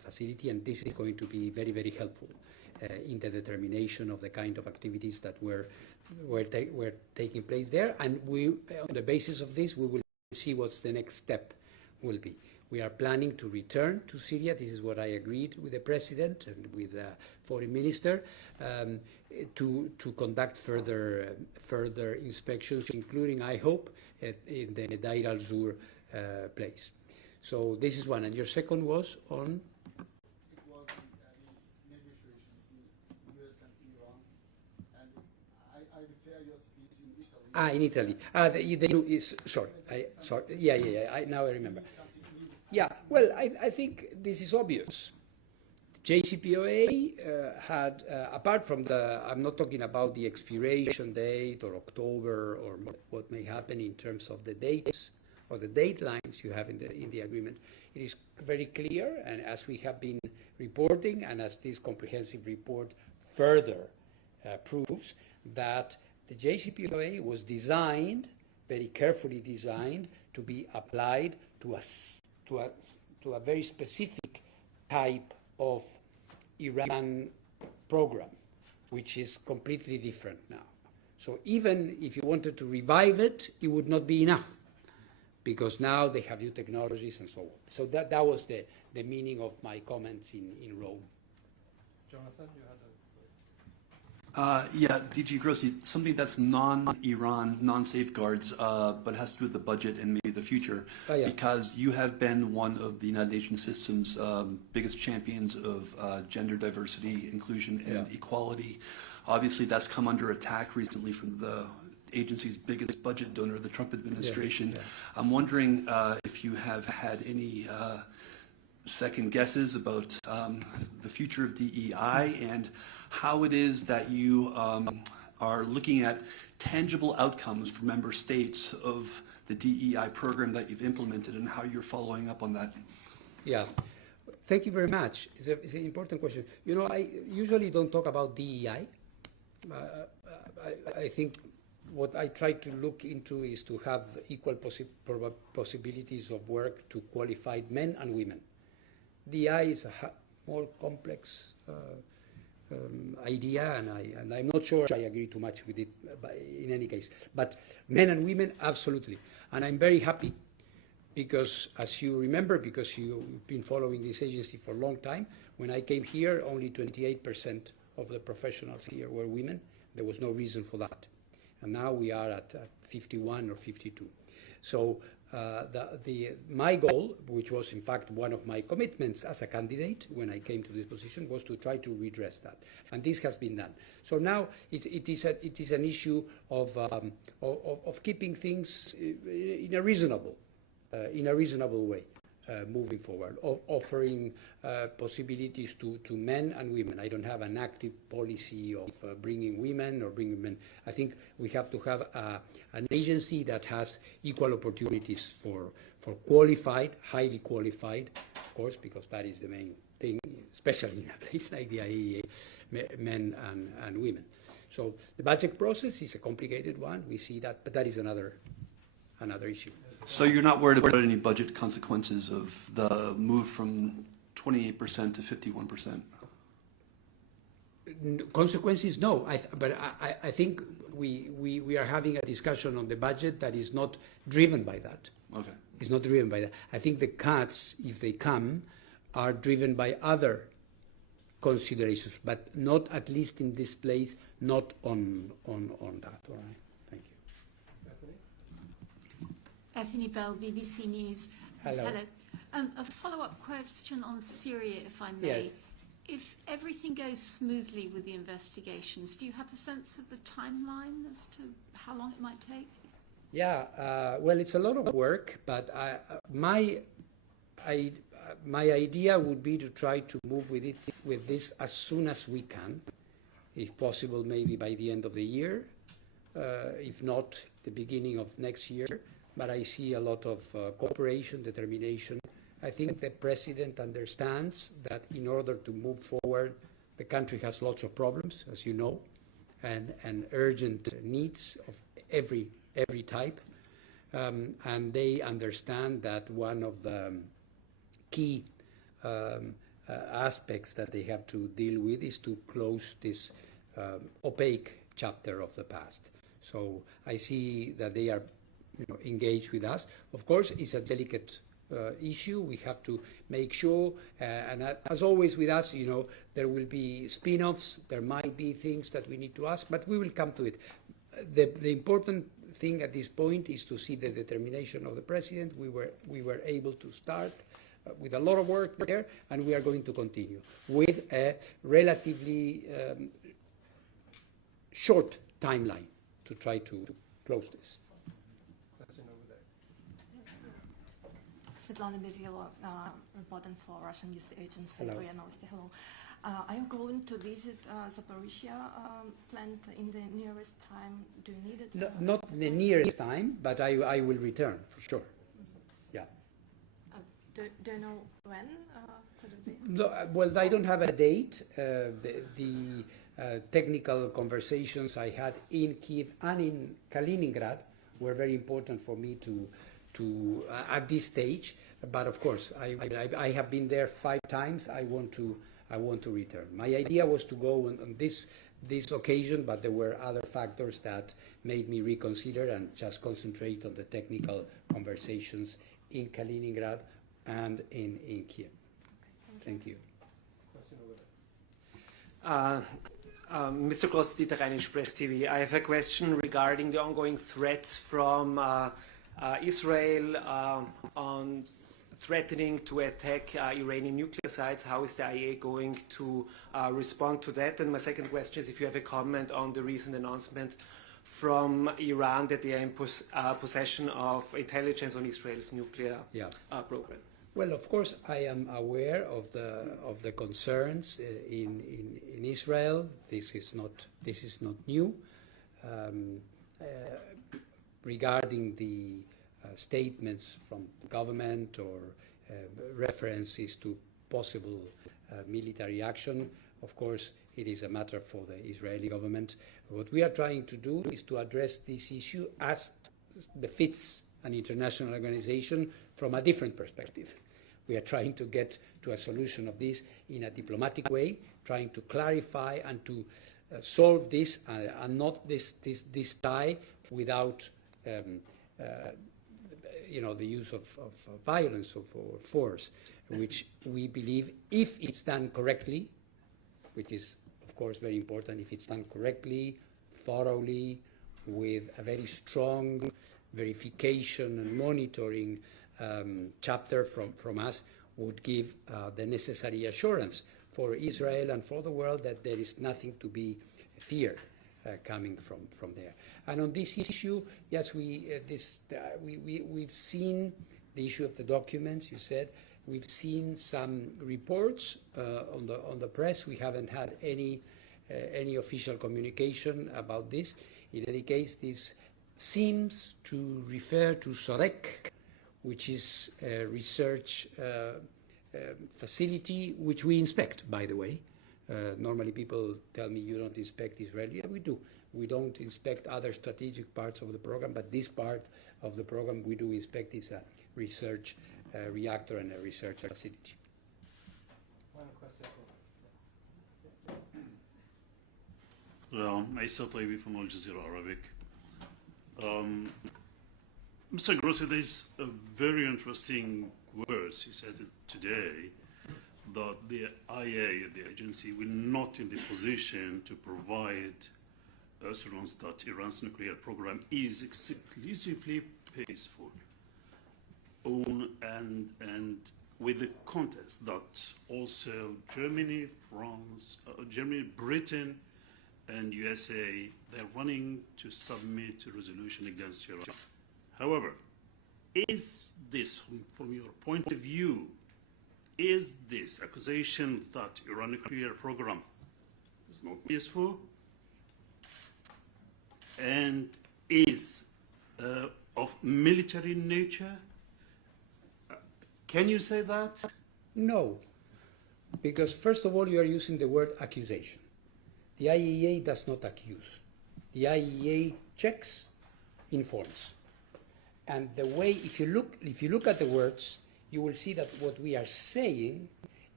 facility, and this is going to be very, very helpful in the determination of the kind of activities that were taking place there. And on the basis of this, we will see what's the next step will be. We are planning to return to Syria. This is what I agreed with the President and with the Foreign Minister, to conduct further inspections, including, I hope, in the Deir al-Zur place. So this is one. And your second was on? It was the negotiation between US and Iran. And I refer your speech in Italy. In Italy. Now I remember. Yeah, well, I think this is obvious. JCPOA had, apart from I'm not talking about the expiration date or October or what may happen in terms of the dates or the date lines you have in the agreement, it is very clear, and as we have been reporting, and as this comprehensive report further proves, that the JCPOA was designed, very carefully designed, to be applied to a very specific type of Iran program, which is completely different now. So even if you wanted to revive it, it would not be enough, because now they have new technologies and so on. So that was the meaning of my comments in Rome. Jonathan, you had a... Yeah, DG Grossi, something that's non-Iran, non-safeguards, but has to do with the budget and maybe the future, because you have been one of the United Nations system's biggest champions of gender diversity, inclusion, and equality. Obviously, that's come under attack recently from the agency's biggest budget donor, the Trump administration. I'm wondering if you have had any second guesses about the future of DEI and how it is that you are looking at tangible outcomes for member states of the DEI program that you've implemented and how you're following up on that. Yeah, thank you very much. It's an important question. You know, I usually don't talk about DEI. I think what I try to look into is to have equal possibilities of work to qualified men and women. DEI is a more complex idea, and I'm not sure I agree too much with it in any case. But men and women, absolutely. And I'm very happy because, as you remember, because you've been following this agency for a long time, when I came here, only 28% of the professionals here were women. There was no reason for that. And now we are at 51 or 52. So my goal, which was in fact one of my commitments as a candidate when I came to this position, was to try to redress that, and this has been done. So now it is an issue of keeping things in a reasonable way. Moving forward, offering possibilities to men and women. I don't have an active policy of bringing women or bringing men. I think we have to have an agency that has equal opportunities for qualified, highly qualified, of course, because that is the main thing, especially in a place like the IAEA, men and women. So the budget process is a complicated one. We see that, but that is another issue. So you're not worried about any budget consequences of the move from 28% to 51%? Consequences, no. But I think we are having a discussion on the budget that is not driven by that. Okay. It's not driven by that. I think the cuts, if they come, are driven by other considerations, but not, at least in this place, not on that. All right. Thank you. Bethany Bell, BBC News. Hello. A follow-up question on Syria, if I may. Yes. If everything goes smoothly with the investigations, do you have a sense of the timeline as to how long it might take? Yeah, well, it's a lot of work, but my idea would be to try to move with this as soon as we can, if possible, maybe by the end of the year, if not the beginning of next year. But I see a lot of cooperation, determination. I think the President understands that in order to move forward, the country has lots of problems, as you know, and urgent needs of every type. And they understand that one of the key aspects that they have to deal with is to close this opaque chapter of the past. So I see that they are engaged with us. Of course, it's a delicate issue. We have to make sure, and as always with us, there will be spin-offs. There might be things that we need to ask, but we will come to it. The important thing at this point is to see the determination of the president. We were able to start with a lot of work there, and we are going to continue with a relatively short timeline to try to close this. Svetlana Berilo, reporting for Russian news agency Hello. RIA Novosti. Hello. Are you going to visit Zaporizhia plant in the nearest time? Do you need it? No, not in the nearest time, but I will return for sure. Yeah. Do you know when could it be? No, well, I don't have a date. The technical conversations I had in Kiev and in Kaliningrad were very important for me to at this stage. But of course, I have been there 5 times. I want to return. My idea was to go on this occasion, but there were other factors that made me reconsider and just concentrate on the technical conversations in Kaliningrad and in Kiev. Okay, thank you. Mr. Gross-Dieter, Rheinische Press TV. I have a question regarding the ongoing threats from Israel on threatening to attack Iranian nuclear sites. How is the IAEA going to respond to that? And my second question is if you have a comment on the recent announcement from Iran that they are in possession of intelligence on Israel's nuclear program. Well, of course, I am aware of the concerns in Israel. This is not new. Regarding the statements from the government or references to possible military action, of course, it is a matter for the Israeli government. What we are trying to do is to address this issue as befits an international organization from a different perspective. We are trying to get to a solution of this in a diplomatic way, trying to clarify and to solve this and not this tie without the use of violence or force, which we believe, if it's done correctly, which is of course very important, if it's done correctly, thoroughly, with a very strong verification and monitoring chapter from us, would give the necessary assurance for Israel and for the world that there is nothing to be feared coming from there. And on this issue, yes, we've seen the issue of the documents. You said we've seen some reports on the press. We haven't had any official communication about this. In any case, this seems to refer to SOREC, which is a research facility which we inspect, by the way. Normally people tell me you don't inspect Israel. Yeah, we do. We don't inspect other strategic parts of the program, but this part of the program we do inspect. Is a research reactor and a research facility. Isa Taibi from Al Jazeera Arabic. Mr. Grossi, there's a very interesting words he said today, that the IAEA, the agency, will not in the position to provide assurance that Iran's nuclear program is exclusively peaceful. And with the context that also Germany, France, Britain, and USA, they're running to submit a resolution against Iran. However, is this, from your point of view, is this accusation that Iran nuclear program is not peaceful and is of military nature? Can you say that? No, because first of all, you are using the word accusation. The IAEA does not accuse. The IAEA checks, informs. And the way, if you look at the words, you will see that what we are saying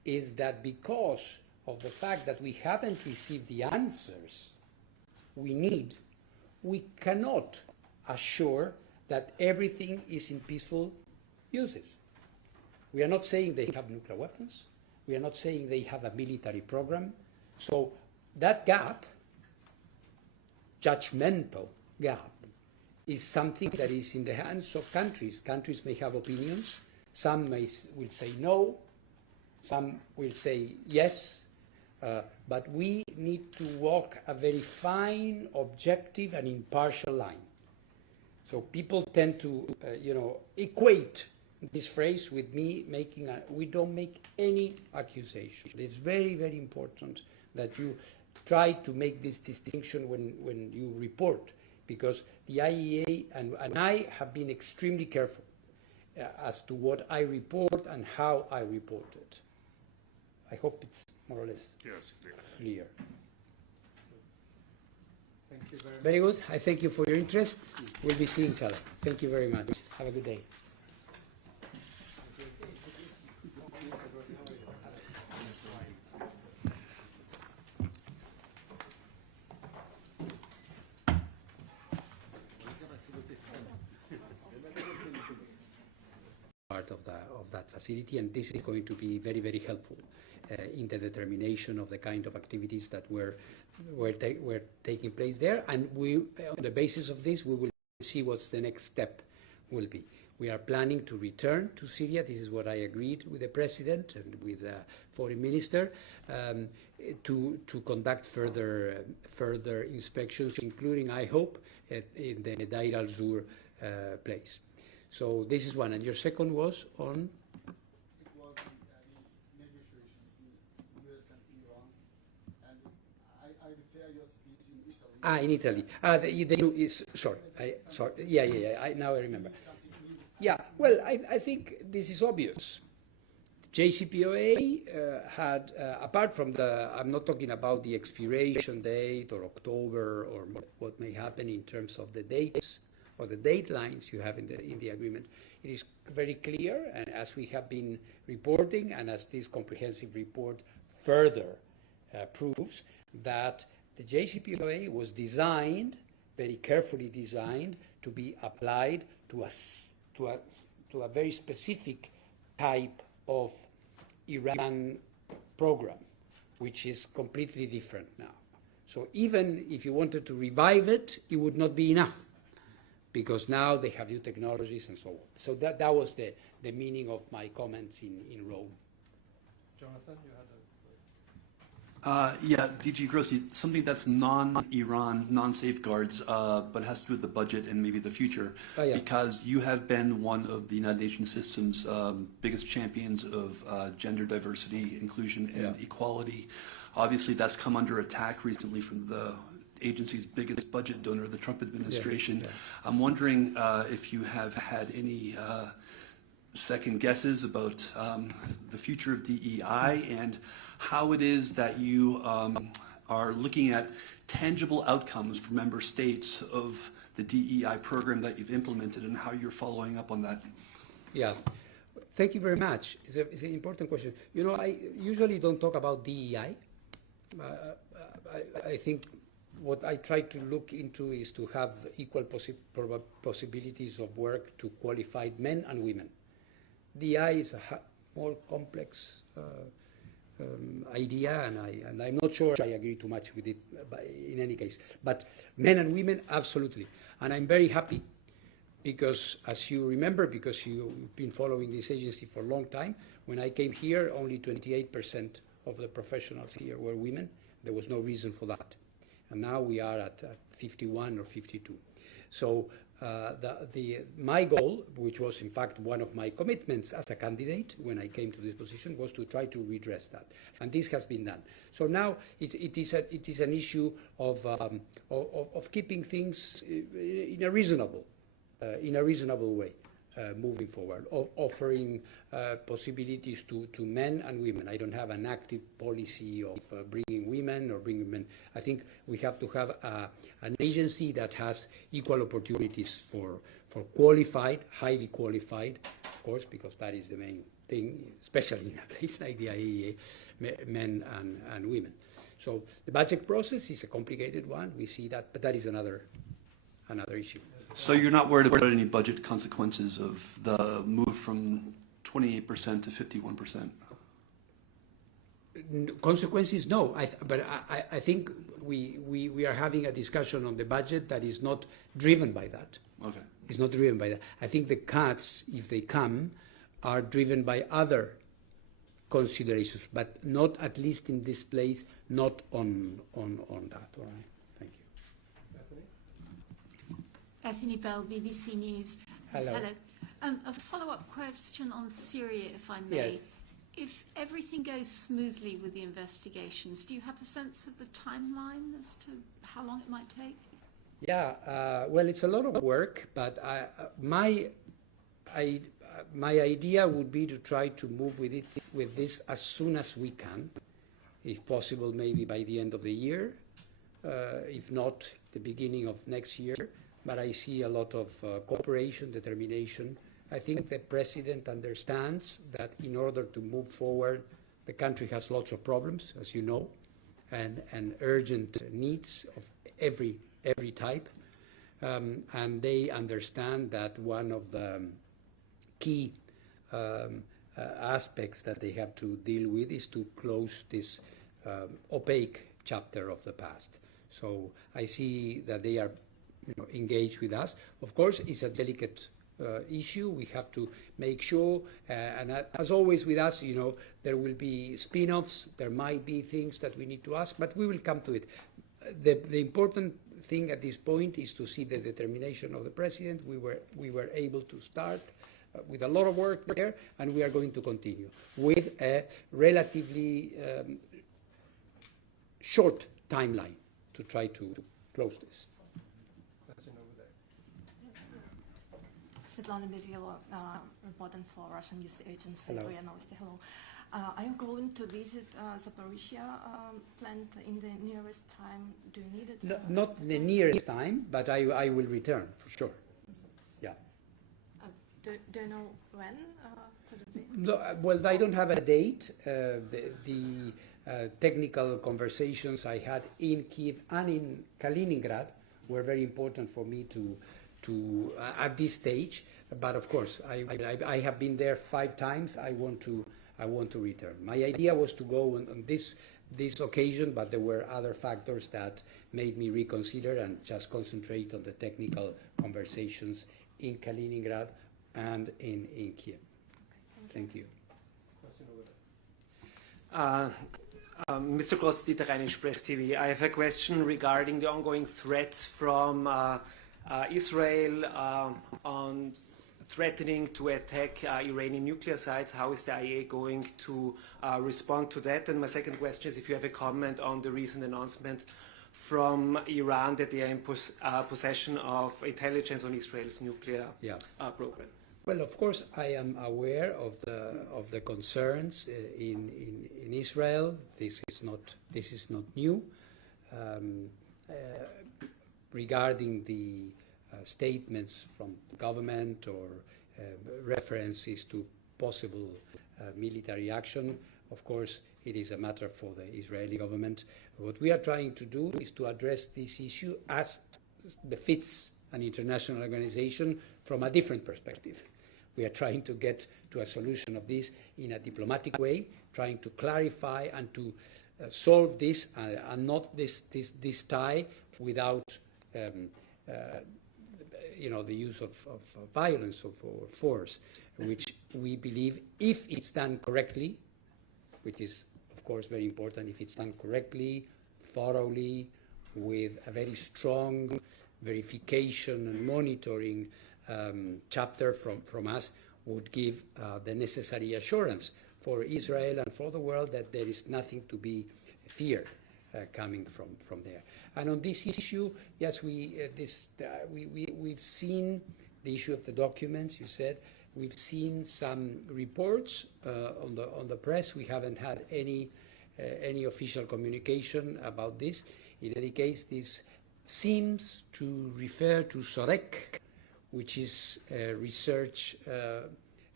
is that because of the fact that we haven't received the answers we need, we cannot assure that everything is in peaceful uses. We are not saying they have nuclear weapons. We are not saying they have a military program. So that gap, judgmental gap, is something that is in the hands of countries. Countries may have opinions. Some will say no. Some will say yes. But we need to walk a very fine, objective, and impartial line. So people tend to, equate this phrase with me making we don't make any accusation. It's very, very important that you try to make this distinction when you report, because the IAEA and I have been extremely careful as to what I report and how I report it. I hope it's more or less clear. Thank you very much. Very good. I thank you for your interest. We'll be seeing each other. Thank you very much. Have a good day. Part of that facility, and this is going to be very, very helpful in the determination of the kind of activities that were taking place there. And we, on the basis of this, we will see what's the next step will be. We are planning to return to Syria. This is what I agreed with the President and with the Foreign Minister, to conduct further inspections, including, I hope, in the Deir al-Zur place. So this is one. And your second was on? It was the negotiation between US and Iran. And I refer your speech in Italy. In Italy. Now I remember. Yeah, well, I think this is obvious. JCPOA had, apart from I'm not talking about the expiration date or October or what may happen in terms of the dates or the date lines you have in the agreement. It is very clear, and as we have been reporting, and as this comprehensive report further proves, that the JCPOA was designed, very carefully designed, to be applied to a very specific type of Iran program, which is completely different now. So even if you wanted to revive it, it would not be enough, because now they have new technologies and so on. So that was the meaning of my comments in Rome. Jonathan, you had DG Grossi, something that's non-Iran, non-safeguards, but has to do with the budget and maybe the future, because you have been one of the United Nations system's biggest champions of gender diversity, inclusion, and equality. Obviously, that's come under attack recently from the agency's biggest budget donor, the Trump administration. I'm wondering if you have had any second guesses about the future of DEI and how it is that you are looking at tangible outcomes for member states of the DEI program that you've implemented and how you're following up on that. Yeah, thank you very much. It's an important question. I usually don't talk about DEI. I think what I try to look into is to have equal possibilities of work to qualified men and women. DEI is a more complex idea, and I'm not sure I agree too much with it in any case. But men and women, absolutely. And I'm very happy because, as you remember, because you've been following this agency for a long time, when I came here, only 28% of the professionals here were women. There was no reason for that. And now we are at 51 or 52. So my goal, which was in fact one of my commitments as a candidate when I came to this position, was to try to redress that, and this has been done. So now it is an issue of keeping things in a reasonable way. Moving forward, offering possibilities to men and women. I don't have an active policy of bringing women or bringing men. I think we have to have an agency that has equal opportunities for qualified, highly qualified, of course, because that is the main thing, especially in a place like the IAEA, men and women. So the budget process is a complicated one. We see that, but that is another issue. So you're not worried about any budget consequences of the move from 28% to 51%? Consequences, no. But I think we are having a discussion on the budget that is not driven by that. Okay. It's not driven by that. I think the cuts, if they come, are driven by other considerations, but not, at least in this place, not on that. All right. Thank you. Bethany Bell, BBC News. Hello. A follow-up question on Syria, if I may. Yes. If everything goes smoothly with the investigations, do you have a sense of the timeline as to how long it might take? Yeah, well, it's a lot of work, but my idea would be to try to move with this as soon as we can, if possible, maybe by the end of the year, if not the beginning of next year. But I see a lot of cooperation, determination. I think the president understands that in order to move forward, the country has lots of problems, as you know, and urgent needs of every type. And they understand that one of the key aspects that they have to deal with is to close this opaque chapter of the past. So I see that they are engaged with us. Of course, it's a delicate issue. We have to make sure, and as always with us, there will be spin-offs. There might be things that we need to ask, but we will come to it. The important thing at this point is to see the determination of the president. We were able to start with a lot of work there, and we are going to continue with a relatively short timeline to try to close this. Svetlana Berilo, reporting for Russian news agency. Hello. Hello. Are you going to visit Zaporizhia plant in the nearest time? Do you need it? No, not the nearest time, but I will return for sure. Yeah. Do you know when? Could it be? No, well, I don't have a date. The technical conversations I had in Kiev and in Kaliningrad were very important for me to at this stage. But of course, I have been there 5 times. I want to return. My idea was to go on this occasion, but there were other factors that made me reconsider and just concentrate on the technical conversations in Kaliningrad and in Kiev. Thank you. Mr. Kloss, Dieter Rheinisch, Press TV. I have a question regarding the ongoing threats from Israel on threatening to attack Iranian nuclear sites. How is the IAEA going to respond to that? And my second question is if you have a comment on the recent announcement from Iran that they are in possession of intelligence on Israel's nuclear program. Well, of course, I am aware of the concerns in Israel. This is not new. Regarding the statements from the government or references to possible military action, of course, it is a matter for the Israeli government. What we are trying to do is to address this issue as befits an international organization from a different perspective. We are trying to get to a solution of this in a diplomatic way, trying to clarify and to solve this and not this tie without the use of violence or force, which we believe, if it's done correctly, which is of course very important, if it's done correctly, thoroughly, with a very strong verification and monitoring chapter from us, would give the necessary assurance for Israel and for the world that there is nothing to be feared coming from there. And on this issue, yes, we've seen the issue of the documents. You said we've seen some reports on the press. We haven't had any official communication about this. In any case, this seems to refer to SOREC, which is a research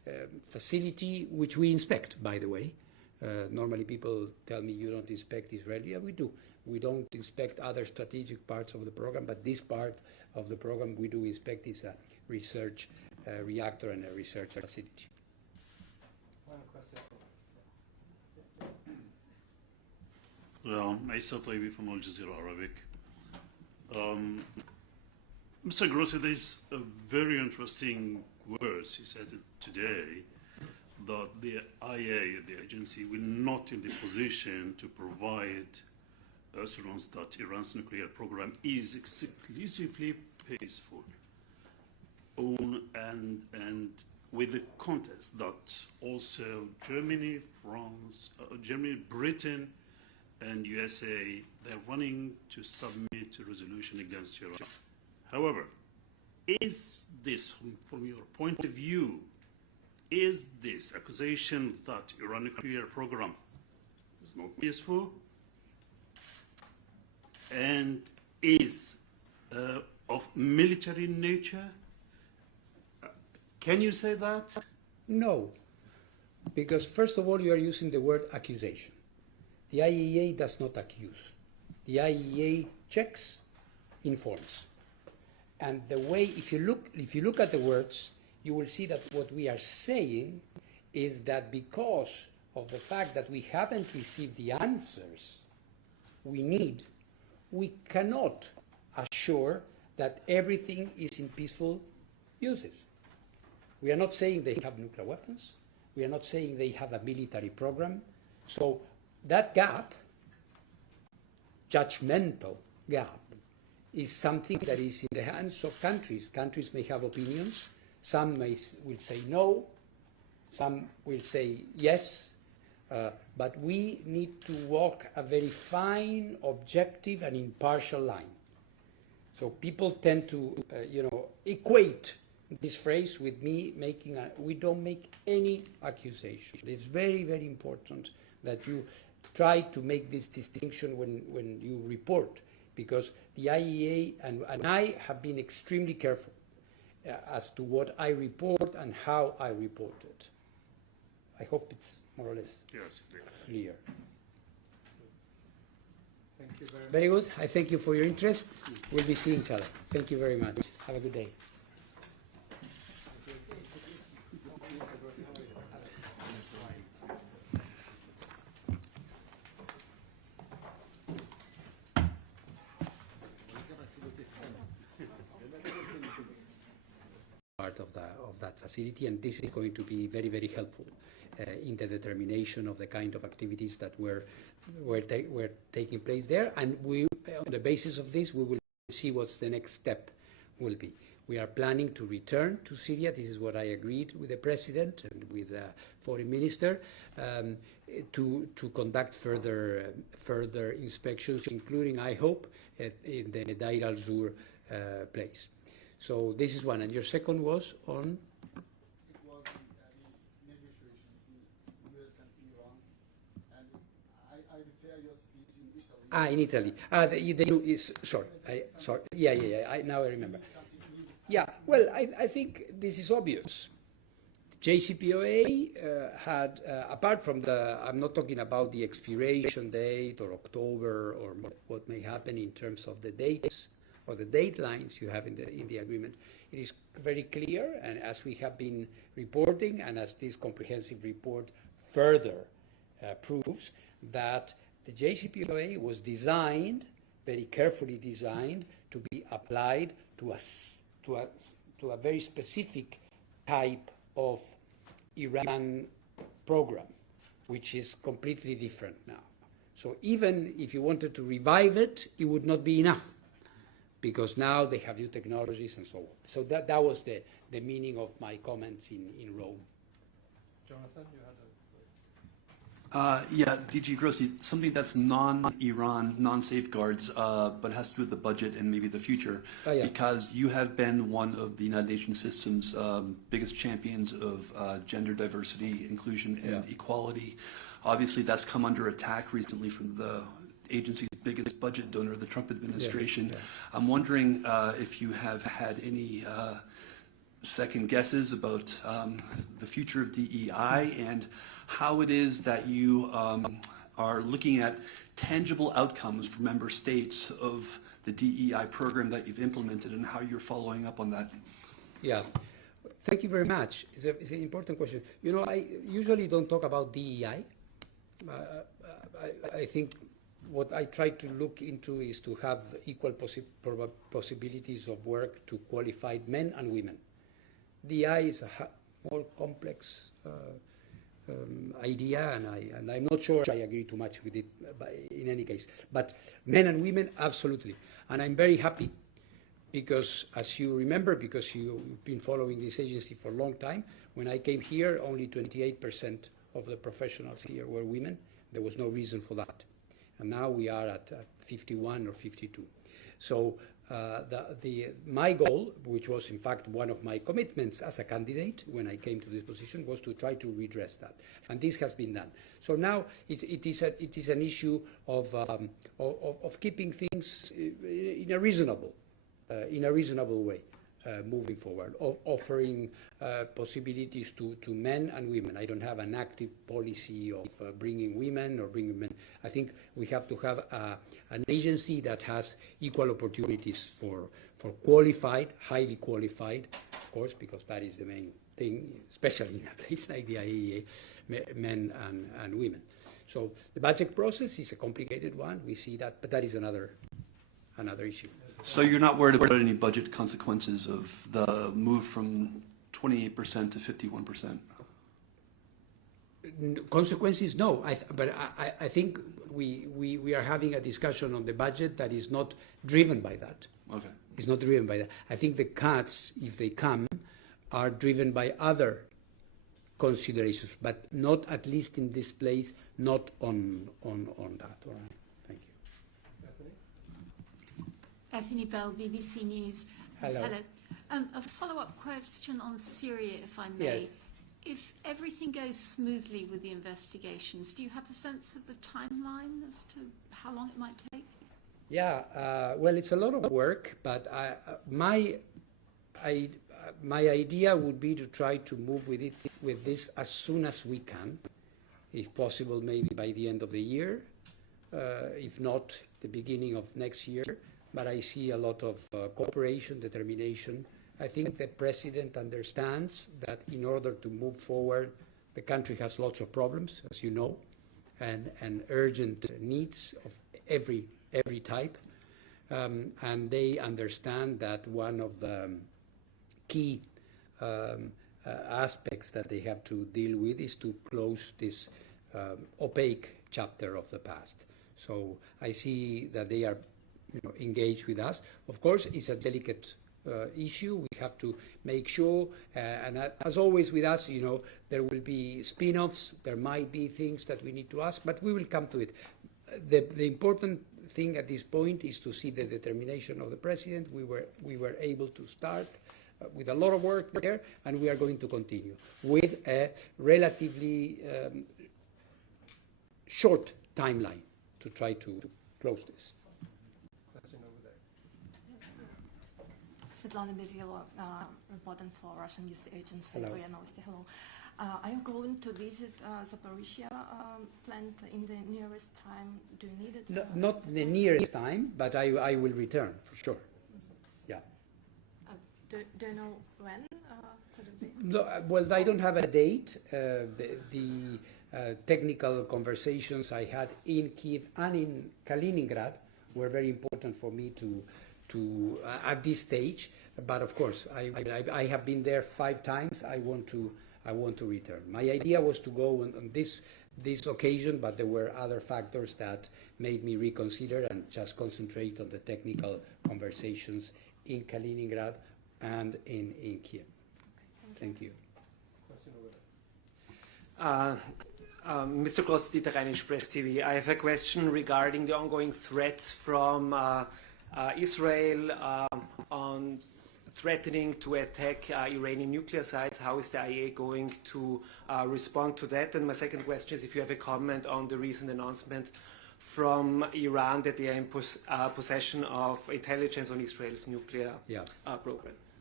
facility, which we inspect, by the way. Normally people tell me you don't inspect Israeli. Yeah, we do. We don't inspect other strategic parts of the program, but this part of the program we do inspect is a research reactor and a research facility. Final question. Isa Taibi from Al Jazeera Arabic. Mr. Grossi, there's a very interesting words he said today, that the IAEA, the agency, will not in the position to provide assurance that Iran's nuclear program is exclusively peaceful. And with the context that also Germany, France, Germany, Britain, and USA, they're running to submit a resolution against Iran. However, is this, from your point of view, is this accusation that Iran nuclear program is not peaceful and is of military nature? Can you say that? No, because first of all, you are using the word accusation. The IAEA does not accuse. The IAEA checks, informs. And the way, if you look at the words, you will see that what we are saying is that because of the fact that we haven't received the answers we need, we cannot assure that everything is in peaceful uses. We are not saying they have nuclear weapons. We are not saying they have a military program. So that gap, judgmental gap, is something that is in the hands of countries. Countries may have opinions. Some will say no. Some will say yes. But we need to walk a very fine, objective, and impartial line. So people tend to, equate this phrase with me making we don't make any accusation. It's very, very important that you try to make this distinction when you report, because the IAEA and I have been extremely careful as to what I report and how I report it. I hope it's more or less clear. Thank you very much. Very good. I thank you for your interest. We'll be seeing each other. Thank you very much. Have a good day. Part of that facility, and this is going to be very, very helpful in the determination of the kind of activities that were taking place there. And we, on the basis of this, we will see what's the next step will be. We are planning to return to Syria. This is what I agreed with the president and with the foreign minister to conduct further inspections, including, I hope, in the Deir al-Zur place. So this is one. And your second was on? It was the negotiation between US and Iran. And I refer your speech in Italy. In Italy. Yeah. Now I remember. Yeah, well, I think this is obvious. JCPOA had, apart from I'm not talking about the expiration date or October or what may happen in terms of the dates or the date lines you have in the agreement, it is very clear, and as we have been reporting, and as this comprehensive report further proves, that the JCPOA was designed, very carefully designed, to be applied to a very specific type of Iran program, which is completely different now. So even if you wanted to revive it, it would not be enough, because now they have new technologies and so on. So that was the meaning of my comments in Rome. Jonathan, you had DG Grossi, something that's non-Iran, non-safeguards, but has to do with the budget and maybe the future, because you have been one of the United Nations system's biggest champions of gender diversity, inclusion, and equality. Obviously, that's come under attack recently from the agency's biggest budget donor, the Trump administration. I'm wondering if you have had any second guesses about the future of DEI and how it is that you are looking at tangible outcomes for member states of the DEI program that you've implemented and how you're following up on that? Yeah. Thank you very much. It's an important question. You know, I usually don't talk about DEI. I think what I try to look into is to have equal possibilities of work to qualified men and women. DEI is a more complex idea, and I'm not sure I agree too much with it in any case. But men and women, absolutely. And I'm very happy because, as you remember, because you've been following this agency for a long time, when I came here, only 28% of the professionals here were women. There was no reason for that. And now we are at 51 or 52. So my goal, which was in fact one of my commitments as a candidate when I came to this position, was to try to redress that. And this has been done. So now it is an issue of keeping things in a reasonable way. Moving forward, offering possibilities to men and women. I don't have an active policy of bringing women or bringing men. I think we have to have an agency that has equal opportunities for qualified, highly qualified, of course, because that is the main thing, especially in a place like the IAEA, men and women. So the budget process is a complicated one. We see that, but that is another issue. So you're not worried about any budget consequences of the move from 28% to 51%? Consequences, no. But I think we are having a discussion on the budget that is not driven by that. Okay. It's not driven by that. I think the cuts, if they come, are driven by other considerations, but not, at least in this place, not on that. All right. Thank you. Bethany Bell, BBC News. Hello. A follow-up question on Syria, if I may. Yes. If everything goes smoothly with the investigations, do you have a sense of the timeline as to how long it might take? Yeah, well, it's a lot of work, but my idea would be to try to move with this as soon as we can, if possible, maybe by the end of the year, if not the beginning of next year. But I see a lot of cooperation, determination. I think the president understands that in order to move forward, the country has lots of problems, as you know, and urgent needs of every type. And they understand that one of the key aspects that they have to deal with is to close this opaque chapter of the past. So I see that they are engaged with us. Of course, it's a delicate issue. We have to make sure, and as always with us, there will be spin-offs. There might be things that we need to ask, but we will come to it. The important thing at this point is to see the determination of the president. We were able to start with a lot of work there, and we are going to continue with a relatively short timeline to try to close this. Svetlana Berilo, reporting for Russian news agency. Hello. Hello. Are you going to visit Zaporizhia plant in the nearest time? Do you need it? No, not the nearest time, but I will return for sure. Yeah. Do you know when? Could it be? No, well, I don't have a date. The technical conversations I had in Kiev and in Kaliningrad were very important for me to at this stage, but of course I have been there 5 times. I want to return. My idea was to go on this occasion, but there were other factors that made me reconsider and just concentrate on the technical conversations in Kaliningrad and in Kiev. Thank you. Mr. Gross, Dieter Rheinisch, Press TV. I have a question regarding the ongoing threats from Israel on threatening to attack Iranian nuclear sites. How is the IAEA going to respond to that? And my second question is if you have a comment on the recent announcement from Iran that they are in possession of intelligence on Israel's nuclear program.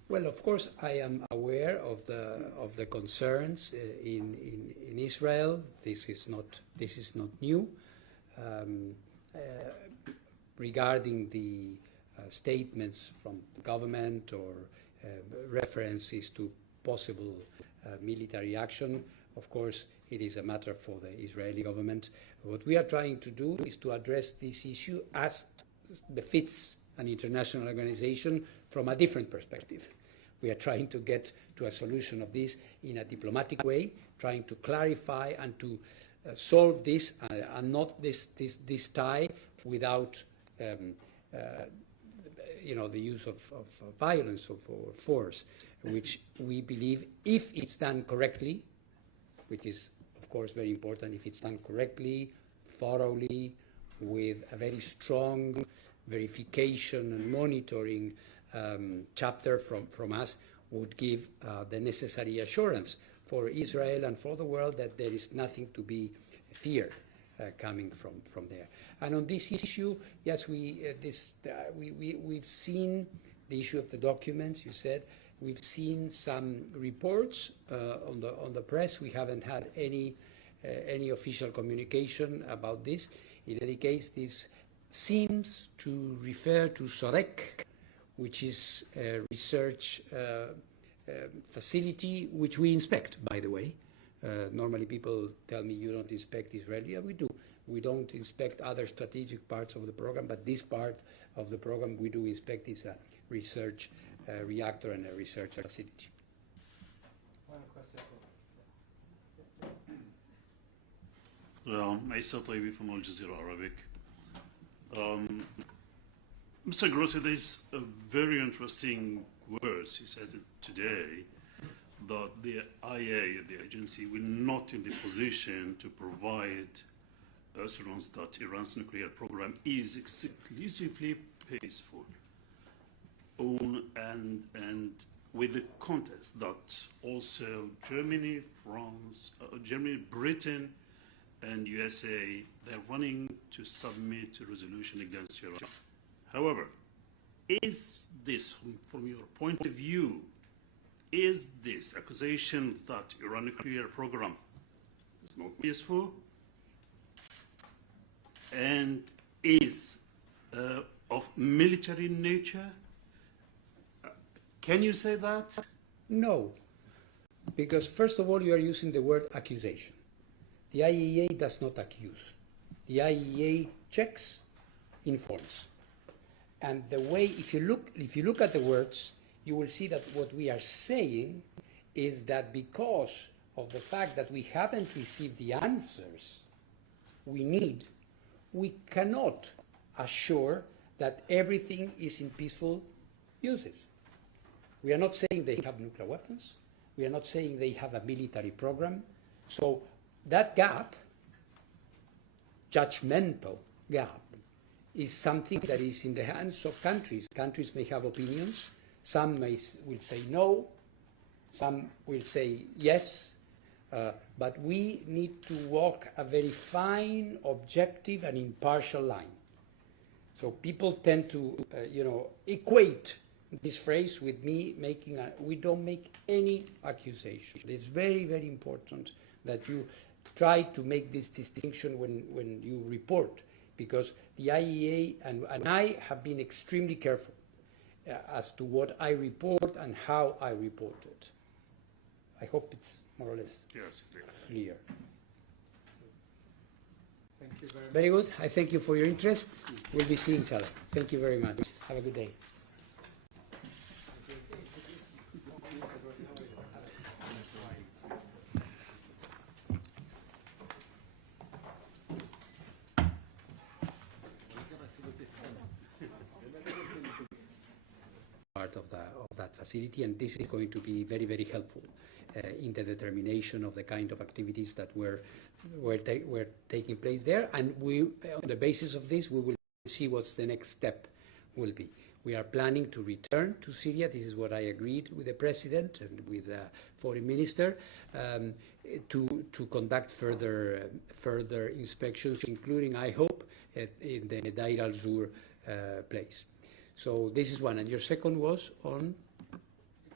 Well, of course, I am aware of the concerns in Israel. This is not new. Regarding the statements from the government or references to possible military action, of course, it is a matter for the Israeli government. What we are trying to do is to address this issue as befits an international organization from a different perspective. We are trying to get to a solution of this in a diplomatic way, trying to clarify and to solve this and not this tie without the use of violence or force, which we believe, if it's done correctly, which is of course very important, if it's done correctly, thoroughly, with a very strong verification and monitoring chapter from us, would give the necessary assurance for Israel and for the world that there is nothing to be feared coming from there. And on this issue, yes, we've seen the issue of the documents. You said we've seen some reports on the press. We haven't had any official communication about this. In any case, this seems to refer to SOREC, which is a research facility which we inspect, by the way. Normally people tell me you don't inspect Israeli. Yeah, we do. We don't inspect other strategic parts of the program, but this part of the program we do inspect. Is a research reactor and a research facility. Final question. Isa Taibi from Al Jazeera Arabic. Mr. Grossi, there's a very interesting words he said today, that the IAEA, the agency, will not in the position to provide assurance that Iran's nuclear program is exclusively peaceful. And with the context that also Germany, France, Britain, and USA, they're running to submit a resolution against Iran. However, is this, from your point of view, is this accusation that Iran nuclear program is not peaceful and is of military nature? Can you say that? No, because first of all, you are using the word accusation. The IAEA does not accuse. The IAEA checks, informs. And the way, if you look at the words, you will see that what we are saying is that because of the fact that we haven't received the answers we need, we cannot assure that everything is in peaceful uses. We are not saying they have nuclear weapons. We are not saying they have a military program. So that gap, judgmental gap, is something that is in the hands of countries. Countries may have opinions. Some will say no. Some will say yes. But we need to walk a very fine, objective, and impartial line. So people tend to, equate this phrase with me making we don't make any accusation. It's very, very important that you try to make this distinction when you report, because the IAEA and I have been extremely careful as to what I report and how I report it. I hope it's more or less clear. Thank you very much. Very good. I thank you for your interest. We'll be seeing each other. Thank you very much. Have a good day. Part of that facility, and this is going to be very, very helpful in the determination of the kind of activities that were taking place there. And we, on the basis of this, we will see what's the next step will be. We are planning to return to Syria. This is what I agreed with the president and with the foreign minister to conduct further inspections, including, I hope, in the Deir al-Zur place. So this is one. And your second was on?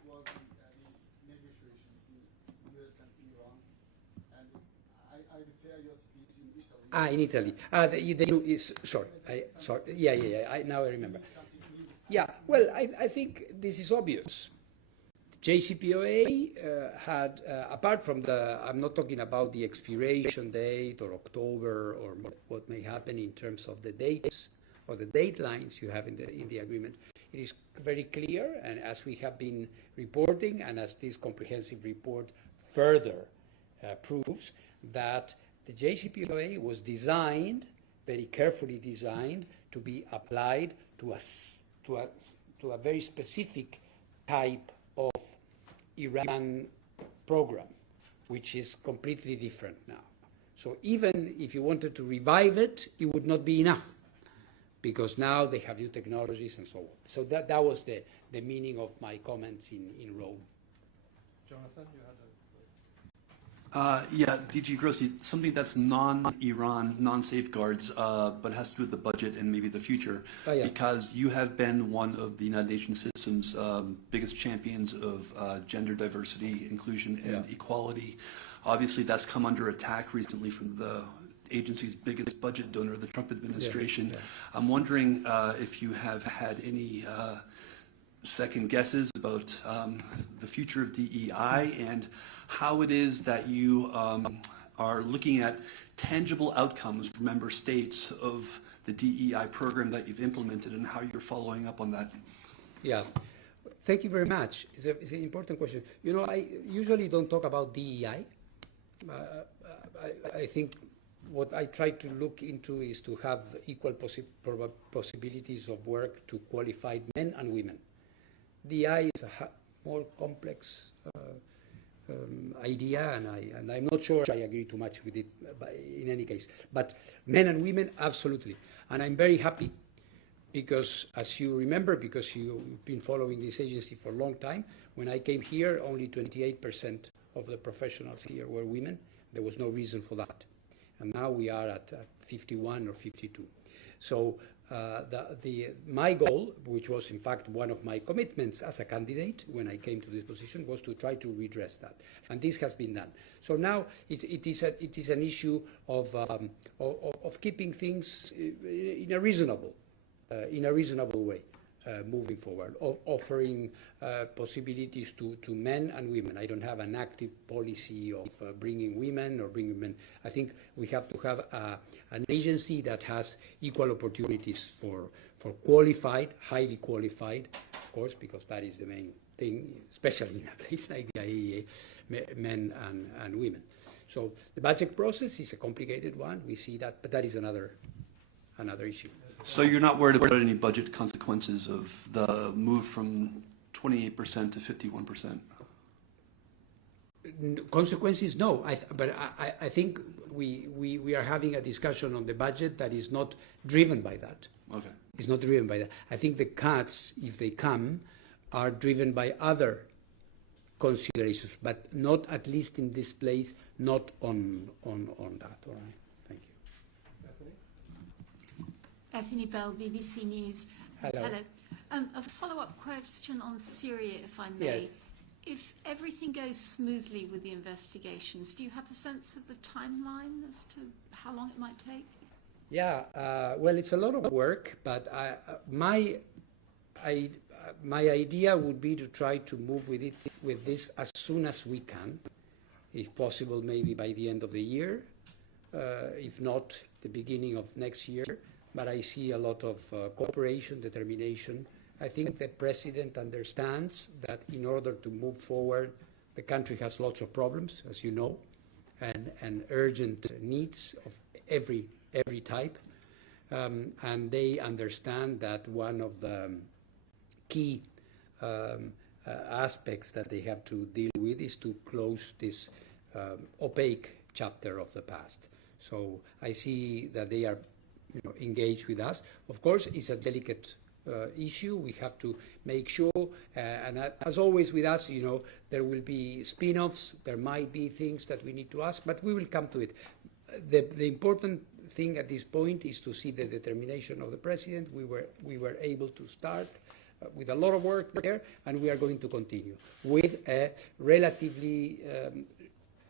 and Iran. And I refer your speech in Italy. In Italy. Sorry. Yeah. Now I remember. Yeah, well, I think this is obvious. JCPOA had, apart from I'm not talking about the expiration date or October or what may happen in terms of the dates or the date lines you have in the agreement. It is very clear, and as we have been reporting, and as this comprehensive report further proves, that the JCPOA was designed, very carefully designed, to be applied to a very specific type of Iran program, which is completely different now. So even if you wanted to revive it, it would not be enough, because now they have new technologies and so on. So that was the meaning of my comments in Rome. Jonathan, you had a... Yeah, DG Grossi, something that's non-Iran, non-safeguards, but has to do with the budget and maybe the future, because you have been one of the United Nations system's biggest champions of gender diversity, inclusion, and equality. Obviously, that's come under attack recently from the agency's biggest budget donor, the Trump administration. I'm wondering if you have had any second guesses about the future of DEI and how it is that you are looking at tangible outcomes for member states of the DEI program that you've implemented and how you're following up on that. Yeah, thank you very much. It's an important question. You know, I usually don't talk about DEI. I think what I try to look into is to have equal possibilities of work to qualified men and women. DEI is a more complex idea, and I'm not sure I agree too much with it in any case. But men and women, absolutely. And I'm very happy because, as you remember, because you've been following this agency for a long time, when I came here, only 28% of the professionals here were women. There was no reason for that. And now we are at 51 or 52. So my goal, which was in fact one of my commitments as a candidate when I came to this position, was to try to redress that, and this has been done. So now it is an issue of keeping things in a reasonable way. Moving forward, offering possibilities to men and women. I don't have an active policy of bringing women or bringing men. I think we have to have an agency that has equal opportunities for qualified, highly qualified, of course, because that is the main thing, especially in a place like the IAEA, men and women. So the budget process is a complicated one. We see that, but that is another issue. So you're not worried about any budget consequences of the move from 28% to 51%? Consequences, no. But I think we are having a discussion on the budget that is not driven by that. Okay. It's not driven by that. I think the cuts, if they come, are driven by other considerations, but not, at least in this place, not on that. All right. Bethany Bell, BBC News. Hello. A follow-up question on Syria, if I may. Yes. If everything goes smoothly with the investigations, do you have a sense of the timeline as to how long it might take? Yeah, well, it's a lot of work, but my idea would be to try to move with this as soon as we can, if possible, maybe by the end of the year, if not the beginning of next year. But I see a lot of cooperation, determination. I think the president understands that in order to move forward, the country has lots of problems, as you know, and urgent needs of every type. And they understand that one of the key aspects that they have to deal with is to close this opaque chapter of the past. So I see that they are engaged with us. Of course, it's a delicate issue. We have to make sure, and as always with us, there will be spin-offs. There might be things that we need to ask, but we will come to it. The important thing at this point is to see the determination of the president. We were able to start with a lot of work there, and we are going to continue with a relatively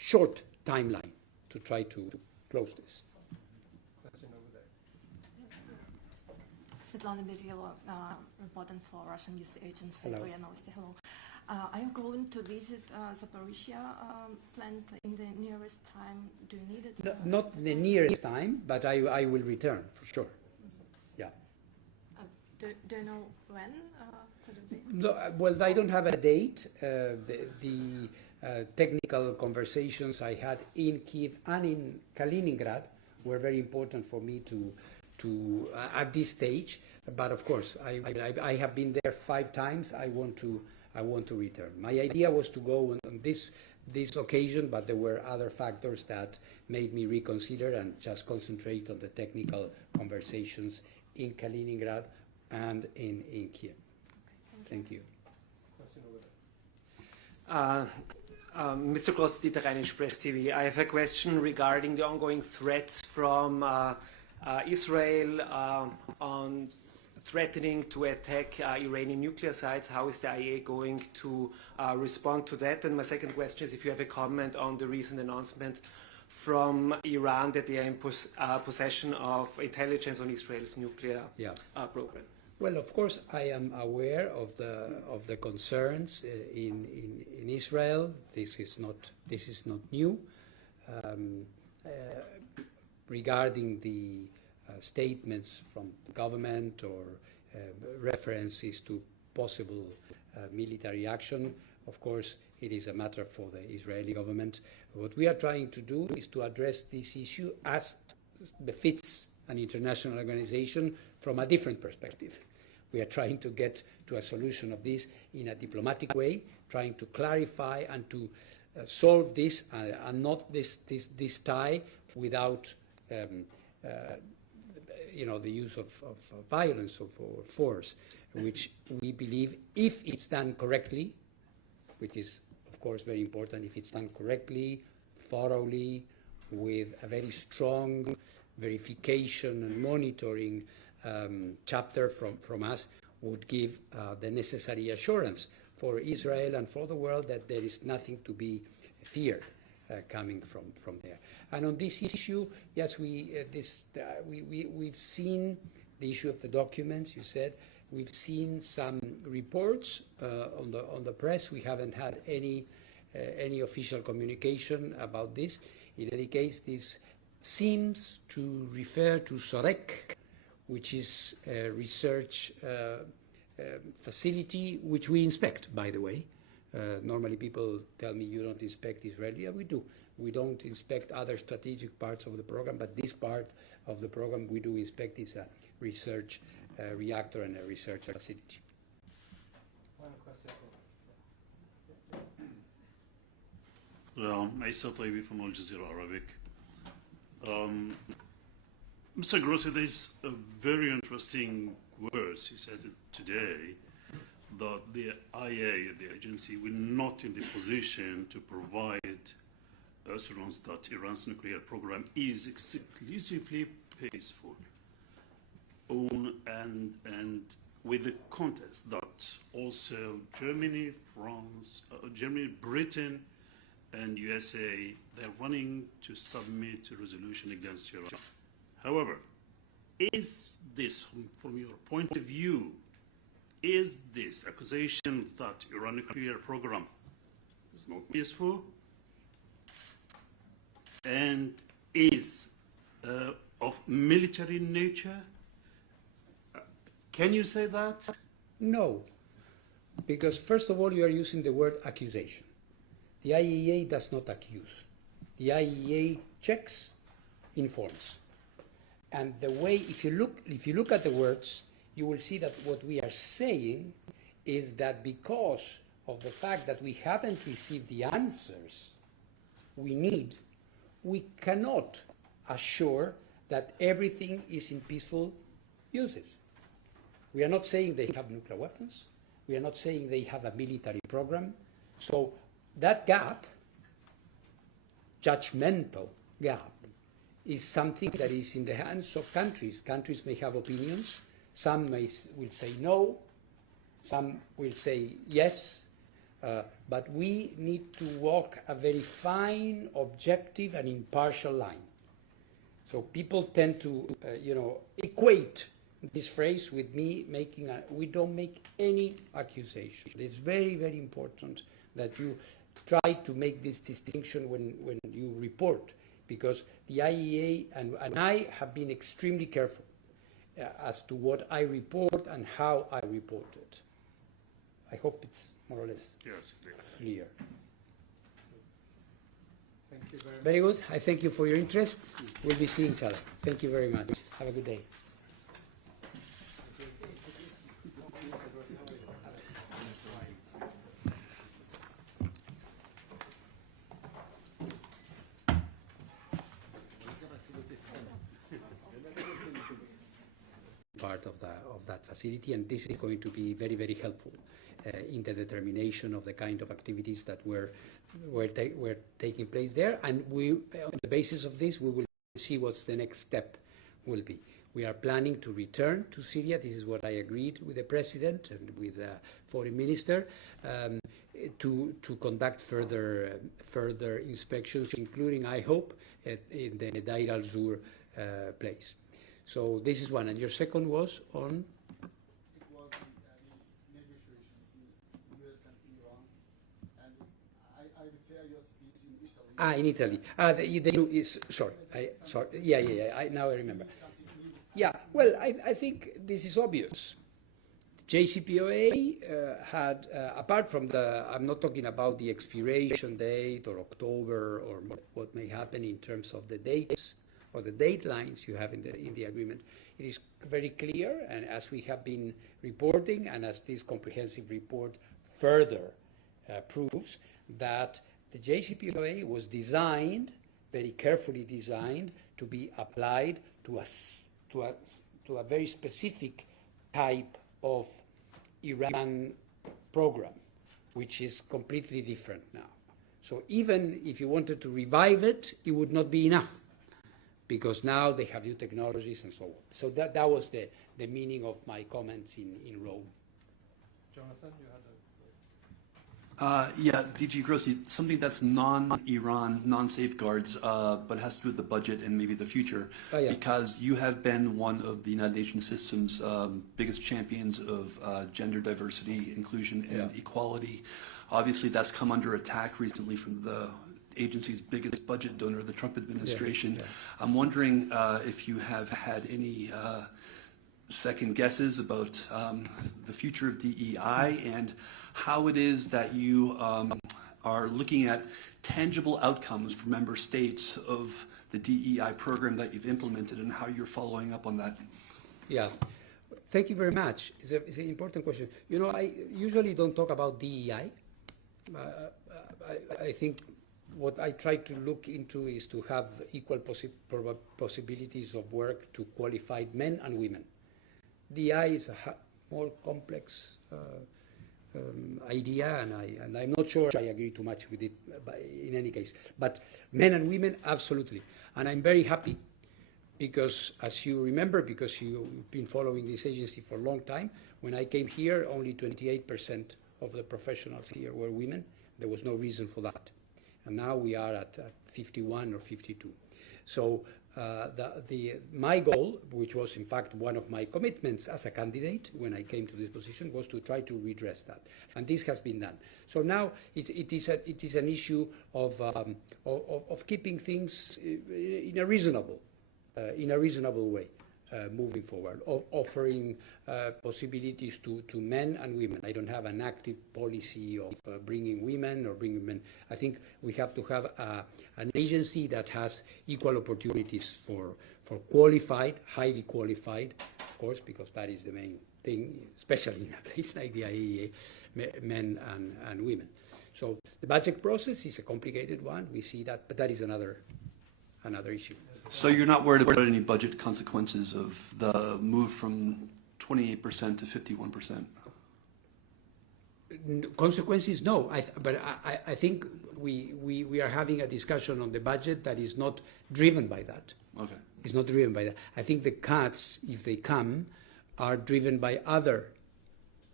short timeline to try to close this. Question over there. Svetlana Berilo, reporting for Russian news agency Hello. RIA Novosti. Hello. Are you going to visit Zaporizhia plant in the nearest time? Do you need it? No, not the nearest time, but I will return for sure. Yeah. Do you know when? Could it be? No, well, I don't have a date. The technical conversations I had in Kiev and in Kaliningrad were very important for me to at this stage. But of course, I have been there 5 times. I want to return. My idea was to go on this occasion, but there were other factors that made me reconsider and just concentrate on the technical conversations in Kaliningrad and in Kiev. Thank you. Question over there. Mr. Kloss, Dieter Rheinisch, Press TV. I have a question regarding the ongoing threats from Israel on threatening to attack Iranian nuclear sites. How is the IAEA going to respond to that? And my second question is if you have a comment on the recent announcement from Iran that they are in possession of intelligence on Israel's nuclear program. Well, of course, I am aware of the concerns in Israel. This is not new. Regarding the statements from the government or references to possible military action, of course, it is a matter for the Israeli government. What we are trying to do is to address this issue as befits an international organization from a different perspective. We are trying to get to a solution of this in a diplomatic way, trying to clarify and to solve this and not this tie without the use of violence or force, which we believe, if it's done correctly, which is of course very important, if it's done correctly, thoroughly, with a very strong verification and monitoring chapter from us, would give the necessary assurance for Israel and for the world that there is nothing to be feared coming from there. And on this issue, yes, we've seen the issue of the documents. You said we've seen some reports on the press. We haven't had any official communication about this. In any case, this seems to refer to SOREC, which is a research facility which we inspect, by the way. Normally people tell me you don't inspect Israeli. Yeah, we do. We don't inspect other strategic parts of the program, but this part of the program we do inspect. Is a research reactor and a research facility. Final question. Isa Taibi from Al Jazeera Arabic. Mr. Grossi, there's a very interesting words he said today, that the IAEA, the agency, will not in the position to provide assurance that Iran's nuclear program is exclusively peaceful. And with the context that also Germany, France, Britain, and USA, they're running to submit a resolution against Iran. However, is this, from your point of view, is this accusation that Iran nuclear program is not peaceful and is of military nature? Can you say that? No, because first of all, you are using the word accusation. The IAEA does not accuse. The IAEA checks, informs. And the way, if you look at the words, you will see that what we are saying is that because of the fact that we haven't received the answers we need, we cannot assure that everything is in peaceful uses. We are not saying they have nuclear weapons. We are not saying they have a military program. So that gap, judgmental gap, is something that is in the hands of countries. Countries may have opinions. Some will say no. Some will say yes. But we need to walk a very fine, objective, and impartial line. So people tend to, equate this phrase with me making we don't make any accusation. It's very, very important that you try to make this distinction when you report, because the IAEA and I have been extremely careful as to what I report and how I report it. I hope it's more or less clear. Thank you very much. Very good. I thank you for your interest. We'll be seeing each other. Thank you very much. Have a good day. Part of that facility, and this is going to be very, very helpful in the determination of the kind of activities that were taking place there. And we, on the basis of this, we will see what's the next step will be. We are planning to return to Syria. This is what I agreed with the President and with the Foreign Minister, to conduct further inspections, including, I hope, in the Deir al-Zur place. So this is one. And your second was on? It was the negotiation between the US and Iran. And I refer your speech in Italy. Sorry. Yeah. Now I remember. Yeah, well, I think this is obvious. JCPOA had, apart from I'm not talking about the expiration date or October or what may happen in terms of the dates or the datelines you have in the agreement. It is very clear, and as we have been reporting, and as this comprehensive report further proves, that the JCPOA was designed, very carefully designed, to be applied to a very specific type of Iran program, which is completely different now. So even if you wanted to revive it, it would not be enough, because now they have new technologies and so on. So that was the meaning of my comments in Rome. Jonathan, you had DG Grossi, something that's non-Iran, non-safeguards, but has to do with the budget and maybe the future, because you have been one of the United Nations system's biggest champions of gender diversity, inclusion, and equality. Obviously, that's come under attack recently from the agency's biggest budget donor, the Trump administration. I'm wondering if you have had any second guesses about the future of DEI and how it is that you are looking at tangible outcomes for member states of the DEI program that you've implemented and how you're following up on that. Yeah, thank you very much. It's an important question. I usually don't talk about DEI. I think what I try to look into is to have equal possibilities of work to qualified men and women. DEI is a more complex idea, and I'm not sure I agree too much with it in any case. But men and women, absolutely. And I'm very happy because, as you remember, because you've been following this agency for a long time, when I came here, only 28% of the professionals here were women. There was no reason for that. And now we are at 51 or 52. So my goal, which was in fact one of my commitments as a candidate when I came to this position, was to try to redress that, and this has been done. So now it is an issue of keeping things in a reasonable way. Moving forward, offering possibilities to men and women. I don't have an active policy of bringing women or bringing men. I think we have to have an agency that has equal opportunities for qualified, highly qualified, of course, because that is the main thing, especially in a place like the IAEA, men and women. So the budget process is a complicated one. We see that, but that is another issue. So you're not worried about any budget consequences of the move from 28% to 51%? Consequences, no. But I think we are having a discussion on the budget that is not driven by that. Okay. It's not driven by that. I think the cuts, if they come, are driven by other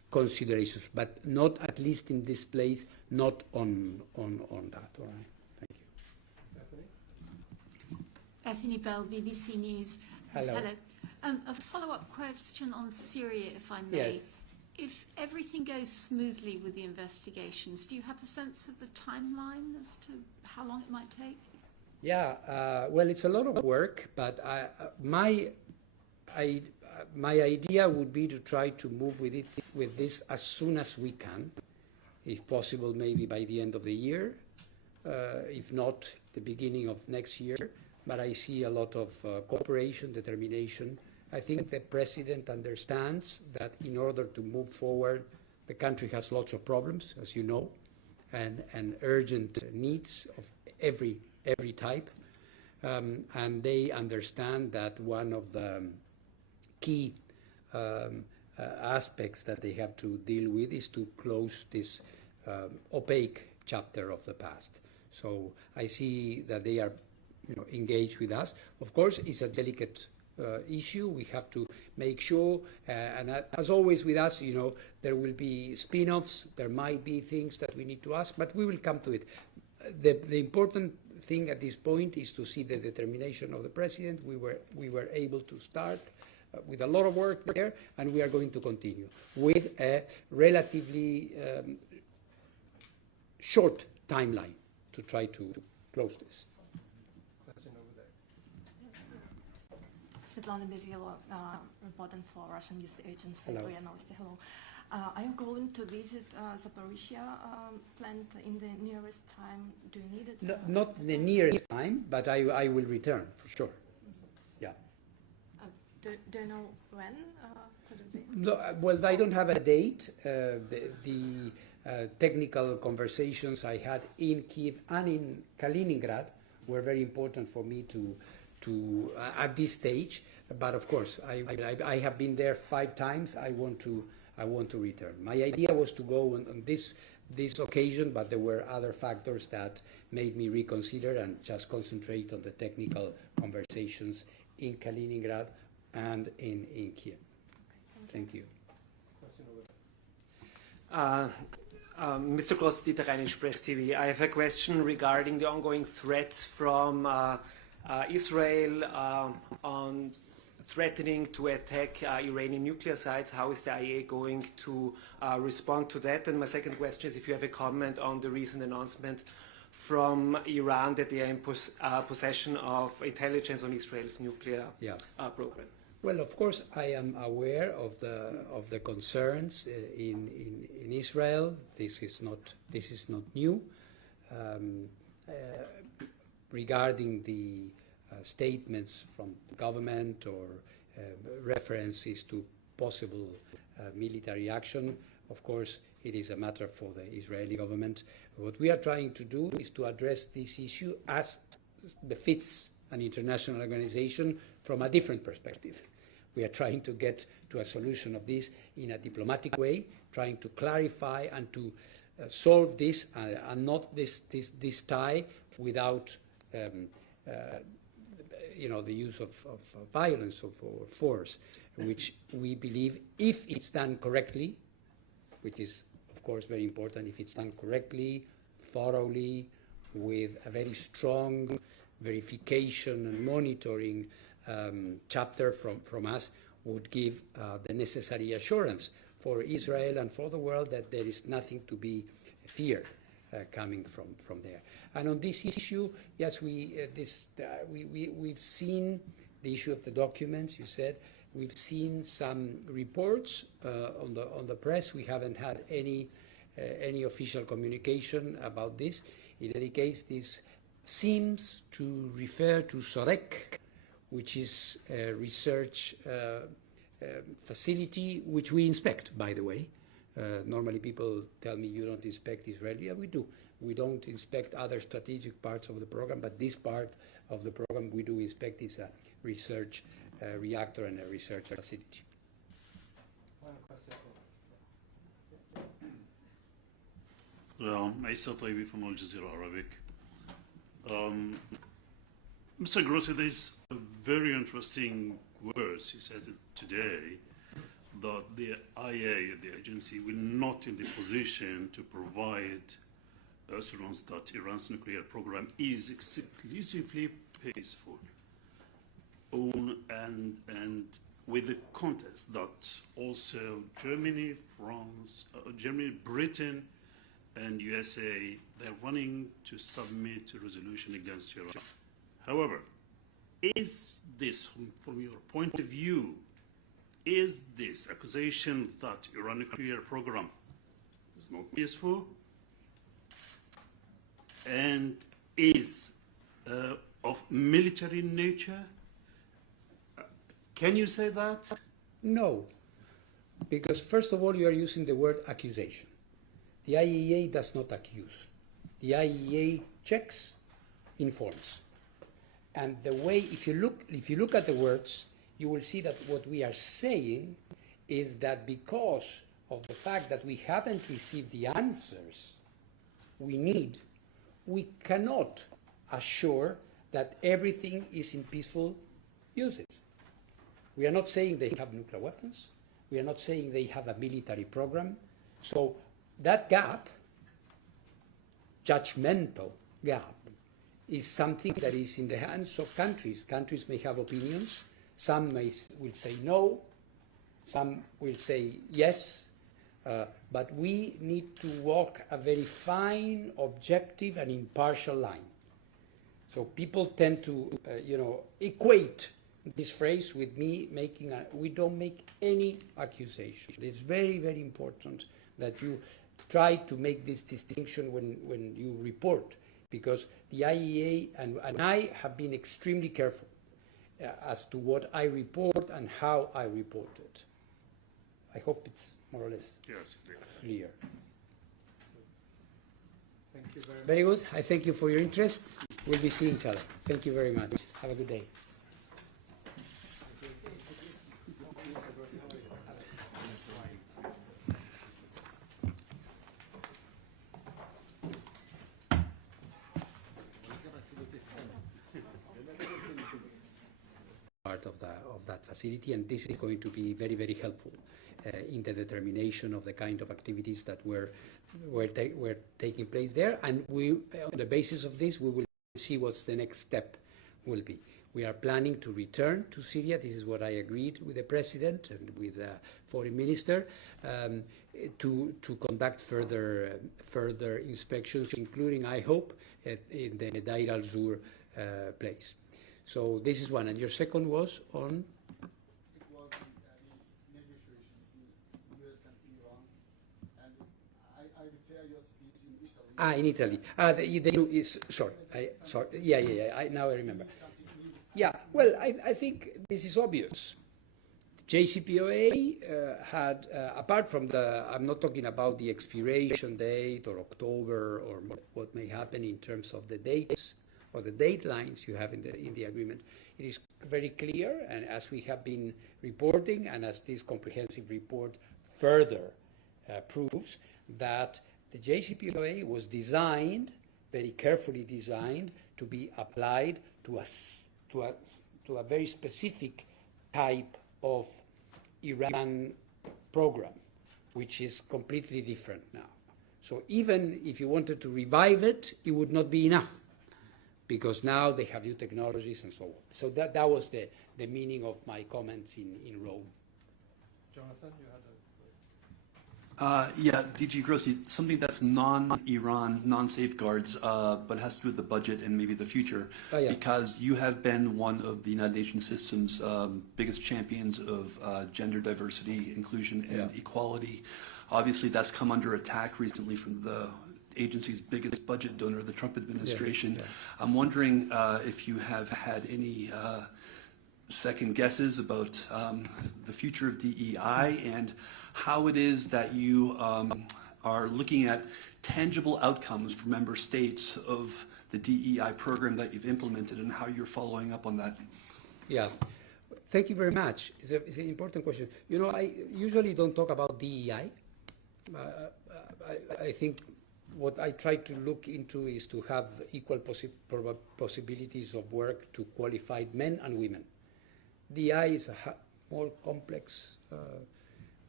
considerations, but not, at least in this place, not on that. All right. Thank you. Bethany Bell, BBC News. Hello. A follow-up question on Syria, if I may. Yes. If everything goes smoothly with the investigations, do you have a sense of the timeline as to how long it might take? Yeah, well, it's a lot of work, but my idea would be to try to move with this as soon as we can, if possible, maybe by the end of the year, if not the beginning of next year. But I see a lot of cooperation, determination. I think the president understands that in order to move forward, the country has lots of problems, as you know, and urgent needs of every type. And they understand that one of the key aspects that they have to deal with is to close this opaque chapter of the past. So I see that they are engaged with us. Of course, it's a delicate issue. We have to make sure, and as always with us, there will be spin-offs. There might be things that we need to ask, but we will come to it. The important thing at this point is to see the determination of the president. We were able to start with a lot of work there, and we are going to continue with a relatively short timeline to try to close this. Svetlana Berilo, reporting for Russian news agency. Hello. Hello. Are you going to visit Zaporizhia plant in the nearest time? Do you need it? No, not the nearest time, but I will return for sure. Yeah. Do you know when? Could it be? No, well, I don't have a date. The technical conversations I had in Kiev and in Kaliningrad were very important for me to at this stage. But of course, I have been there 5 times. I want to return. My idea was to go on this occasion, but there were other factors that made me reconsider and just concentrate on the technical conversations in Kaliningrad and in Kiev. Okay, thank you. Mr. Gross-Dieter, Rheinische Press TV. I have a question regarding the ongoing threats from Israel on threatening to attack Iranian nuclear sites. How is the IAEA going to respond to that? And my second question is if you have a comment on the recent announcement from Iran that they are in possession of intelligence on Israel's nuclear program. Well, of course, I am aware of the concerns in Israel. This is not new. Regarding the statements from the government or references to possible military action, of course, it is a matter for the Israeli government. What we are trying to do is to address this issue as befits an international organization from a different perspective. We are trying to get to a solution of this in a diplomatic way, trying to clarify and to solve this and not this tie without the use of violence or force, which we believe, if it's done correctly, which is, of course, very important, if it's done correctly, thoroughly, with a very strong verification and monitoring chapter from us, would give the necessary assurance for Israel and for the world that there is nothing to be feared coming from there. And on this issue, yes, we've seen the issue of the documents. You said we've seen some reports on the press. We haven't had any official communication about this. In any case, this seems to refer to SOREC, which is a research facility which we inspect, by the way. Normally people tell me you don't inspect Israel. Yeah, we do. We don't inspect other strategic parts of the program, but this part of the program we do inspect. Is a research reactor and a research facility. Isa Taibi from Al Jazeera Arabic. Mr. Grossi, there's very interesting words you said today, that the IAEA, the agency, will not in the position to provide assurance that Iran's nuclear program is exclusively peaceful. And with the context that also Germany, France, Germany, Britain, and USA, they're running to submit a resolution against Iran. However, is this, from your point of view, is this accusation that Iran nuclear program is not peaceful and is of military nature? Can you say that? No, because first of all, you are using the word accusation. The IAEA does not accuse. The IAEA checks, informs. And the way, if you look at the words, you will see that what we are saying is that because of the fact that we haven't received the answers we need, we cannot assure that everything is in peaceful usage. We are not saying they have nuclear weapons. We are not saying they have a military program. So that gap, judgmental gap, is something that is in the hands of countries. Countries may have opinions. Some will say no. Some will say yes. But we need to walk a very fine, objective, and impartial line. So people tend to, equate this phrase with me making we don't make any accusation. It's very, very important that you try to make this distinction when you report, because the IAEA and I have been extremely careful as to what I report and how I report it. I hope it's more or less clear. Thank you very much. Very good. I thank you for your interest. We'll be seeing each other. Thank you very much. Have a good day. Part of that facility, and this is going to be very, very helpful in the determination of the kind of activities that were taking place there. And we, on the basis of this, we will see what's the next step will be. We are planning to return to Syria. This is what I agreed with the President and with the Foreign Minister to conduct further inspections, including, I hope, in the Deir al-Zur place. So this is one. And your second was on? It was the negotiation between US and Iran. And I refer your speech in Italy. In Italy. Now I remember. Yeah, well, I think this is obvious. JCPOA had, apart from I'm not talking about the expiration date or October or what may happen in terms of the dates or the date lines you have in the agreement. It is very clear, and as we have been reporting, and as this comprehensive report further proves, that the JCPOA was designed, very carefully designed, to be applied to a very specific type of Iran program, which is completely different now. So even if you wanted to revive it, it would not be enough, because now they have new technologies and so on. So that was the meaning of my comments in Rome. Jonathan, you had DG Grossi, something that's non-Iran, non-safeguards, but has to do with the budget and maybe the future, because you have been one of the United Nations system's biggest champions of gender diversity, inclusion, and equality. Obviously, that's come under attack recently from the agency's biggest budget donor, the Trump administration. I'm wondering if you have had any second guesses about the future of DEI and how it is that you are looking at tangible outcomes for member states of the DEI program that you've implemented and how you're following up on that. Yeah, thank you very much. It's an important question. You know, I usually don't talk about DEI. I think what I try to look into is to have equal possibilities of work to qualified men and women. DEI is a more complex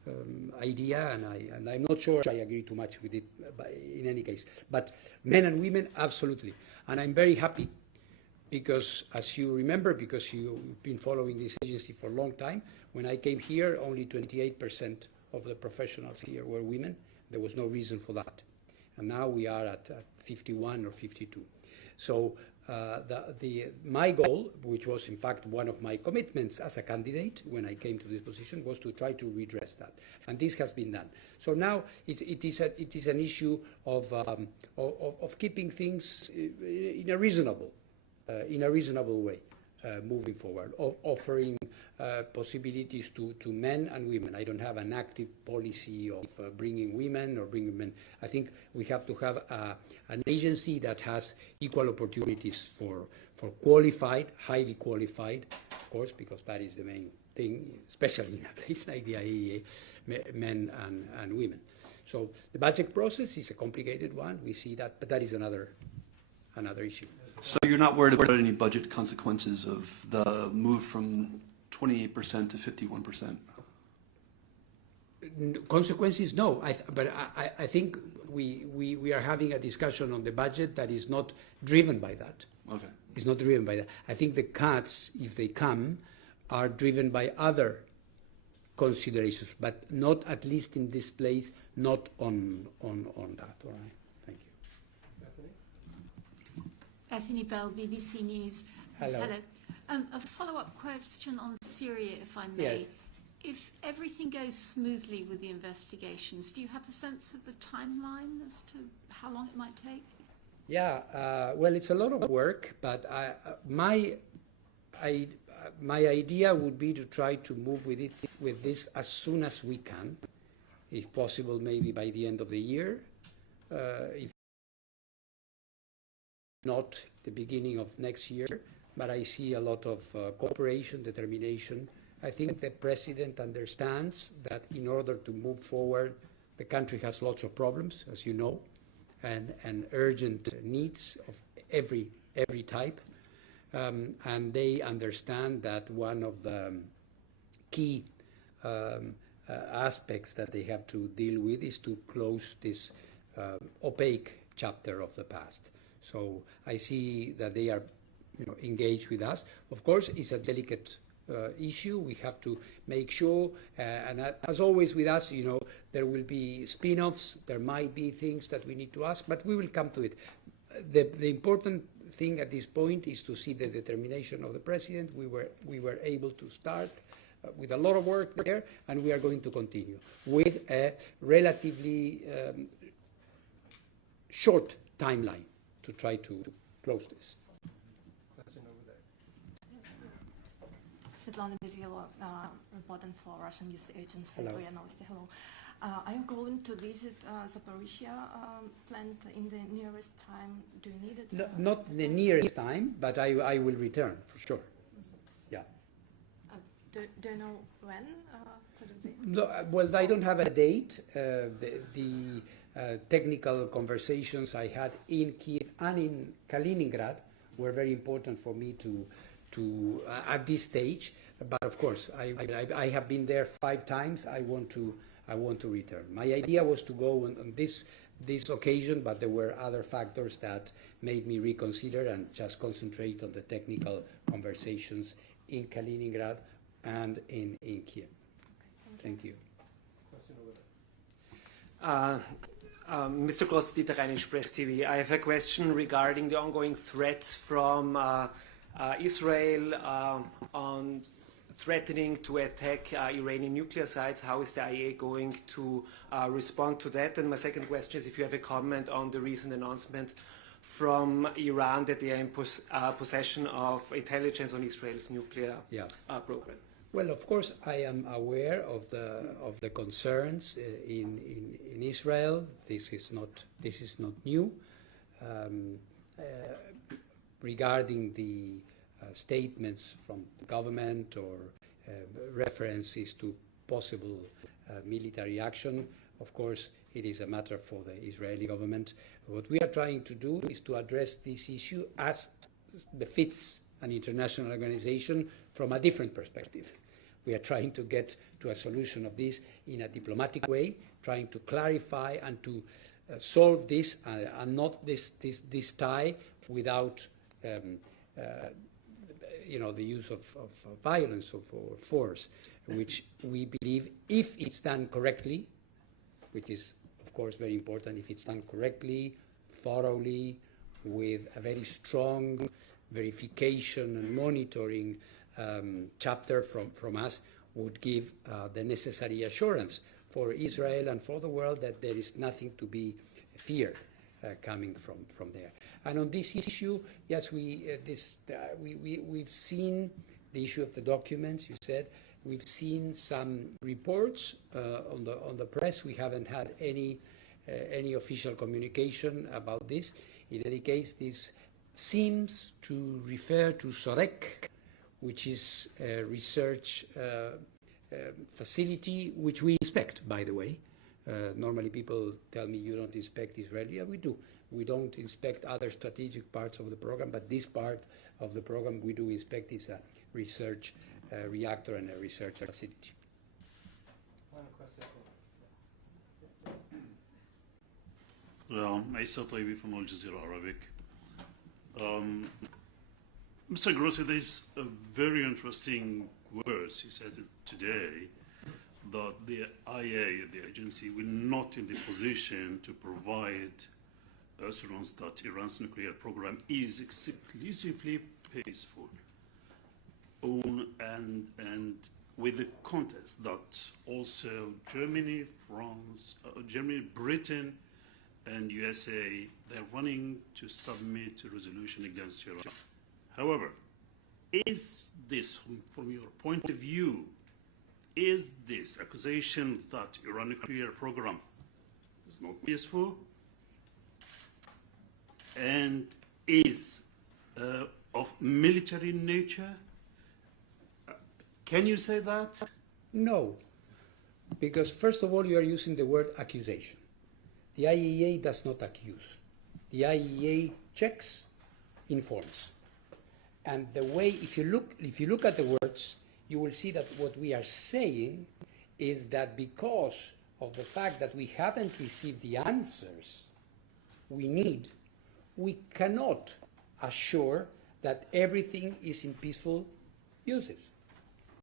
idea, and I'm not sure I agree too much with it in any case. But men and women, absolutely. And I'm very happy because, as you remember, because you've been following this agency for a long time, when I came here, only 28% of the professionals here were women. There was no reason for that. And now we are at 51 or 52. So my goal, which was in fact one of my commitments as a candidate when I came to this position, was to try to redress that, and this has been done. So now it is an issue of keeping things in a reasonable way moving forward, offering possibilities to men and women. I don't have an active policy of bringing women or bringing men. I think we have to have an agency that has equal opportunities for qualified, highly qualified, of course, because that is the main thing, especially in a place like the IAEA, men and women. So the budget process is a complicated one. We see that, but that is another issue. So you're not worried about any budget consequences of the move from 28% to 51%? Consequences, no. But I think we are having a discussion on the budget that is not driven by that. Okay. It's not driven by that. I think the cuts, if they come, are driven by other considerations, but not, at least in this place, not on that. All right. Thank you. Bethany Bell, BBC News. Hello. A follow-up question on Syria, if I may. Yes. If everything goes smoothly with the investigations, do you have a sense of the timeline as to how long it might take? Yeah, well, it's a lot of work, but my idea would be to try to move with this as soon as we can, if possible, maybe by the end of the year, if not the beginning of next year. But I see a lot of cooperation, determination. I think the president understands that in order to move forward, the country has lots of problems, as you know, and urgent needs of every type. And they understand that one of the key aspects that they have to deal with is to close this opaque chapter of the past. So I see that they are engaged with us. Of course, it's a delicate issue. We have to make sure, and as always with us, there will be spin-offs. There might be things that we need to ask, but we will come to it. The important thing at this point is to see the determination of the president. We were able to start with a lot of work there, and we are going to continue with a relatively short timeline to try to close this. Svetlana Virilo, reporting for Russian news agency. Hello. Hello. Are you going to visit Zaporizhia plant in the nearest time? Do you need it? No, not the nearest time, but I will return for sure. Yeah. Do you know when? Could it be? No, well, I don't have a date. The technical conversations I had in Kiev and in Kaliningrad were very important for me to at this stage. But of course, I have been there 5 times. I want to return. My idea was to go on this occasion, but there were other factors that made me reconsider and just concentrate on the technical conversations in Kaliningrad and in Kiev. Okay, thank you. Mr. Gross, Dieter Rheinisch, Press TV. I have a question regarding the ongoing threats from Israel on threatening to attack Iranian nuclear sites. How is the IAEA going to respond to that? And my second question is if you have a comment on the recent announcement from Iran that they are in possession of intelligence on Israel's nuclear program. Well, of course, I am aware of the concerns in Israel. This is not new. Regarding the statements from the government or references to possible military action, of course, it is a matter for the Israeli government. What we are trying to do is to address this issue as befits an international organization from a different perspective. We are trying to get to a solution of this in a diplomatic way, trying to clarify and to solve this and not this tie without the use of violence or force, which we believe, if it's done correctly, which is of course very important, if it's done correctly, thoroughly, with a very strong verification and monitoring chapter from us, would give the necessary assurance for Israel and for the world that there is nothing to be feared coming from there. And on this issue, yes, we've seen the issue of the documents. You said we've seen some reports on the press. We haven't had any official communication about this. In any case, this seems to refer to SOREC, which is a research facility, which we inspect, by the way. Normally people tell me you don't inspect Israel. Yeah, we do. We don't inspect other strategic parts of the program, but this part of the program we do inspect. Is a research reactor and a research facility. Final question. Isa Taibi from Al Jazeera Arabic. Mr. Grossi, there's a very interesting words he said today, that the IAEA, the agency, will not in the position to provide assurance that Iran's nuclear program is exclusively peaceful. And with the context that also Germany, France, Britain, and USA, they're running to submit a resolution against Iran. However, is this, from your point of view, is this accusation that Iran nuclear program is not peaceful and is of military nature? Can you say that? No, because first of all, you are using the word accusation. The IAEA does not accuse. The IAEA checks, informs. And the way, if you look at the words, you will see that what we are saying is that because of the fact that we haven't received the answers we need, we cannot assure that everything is in peaceful uses.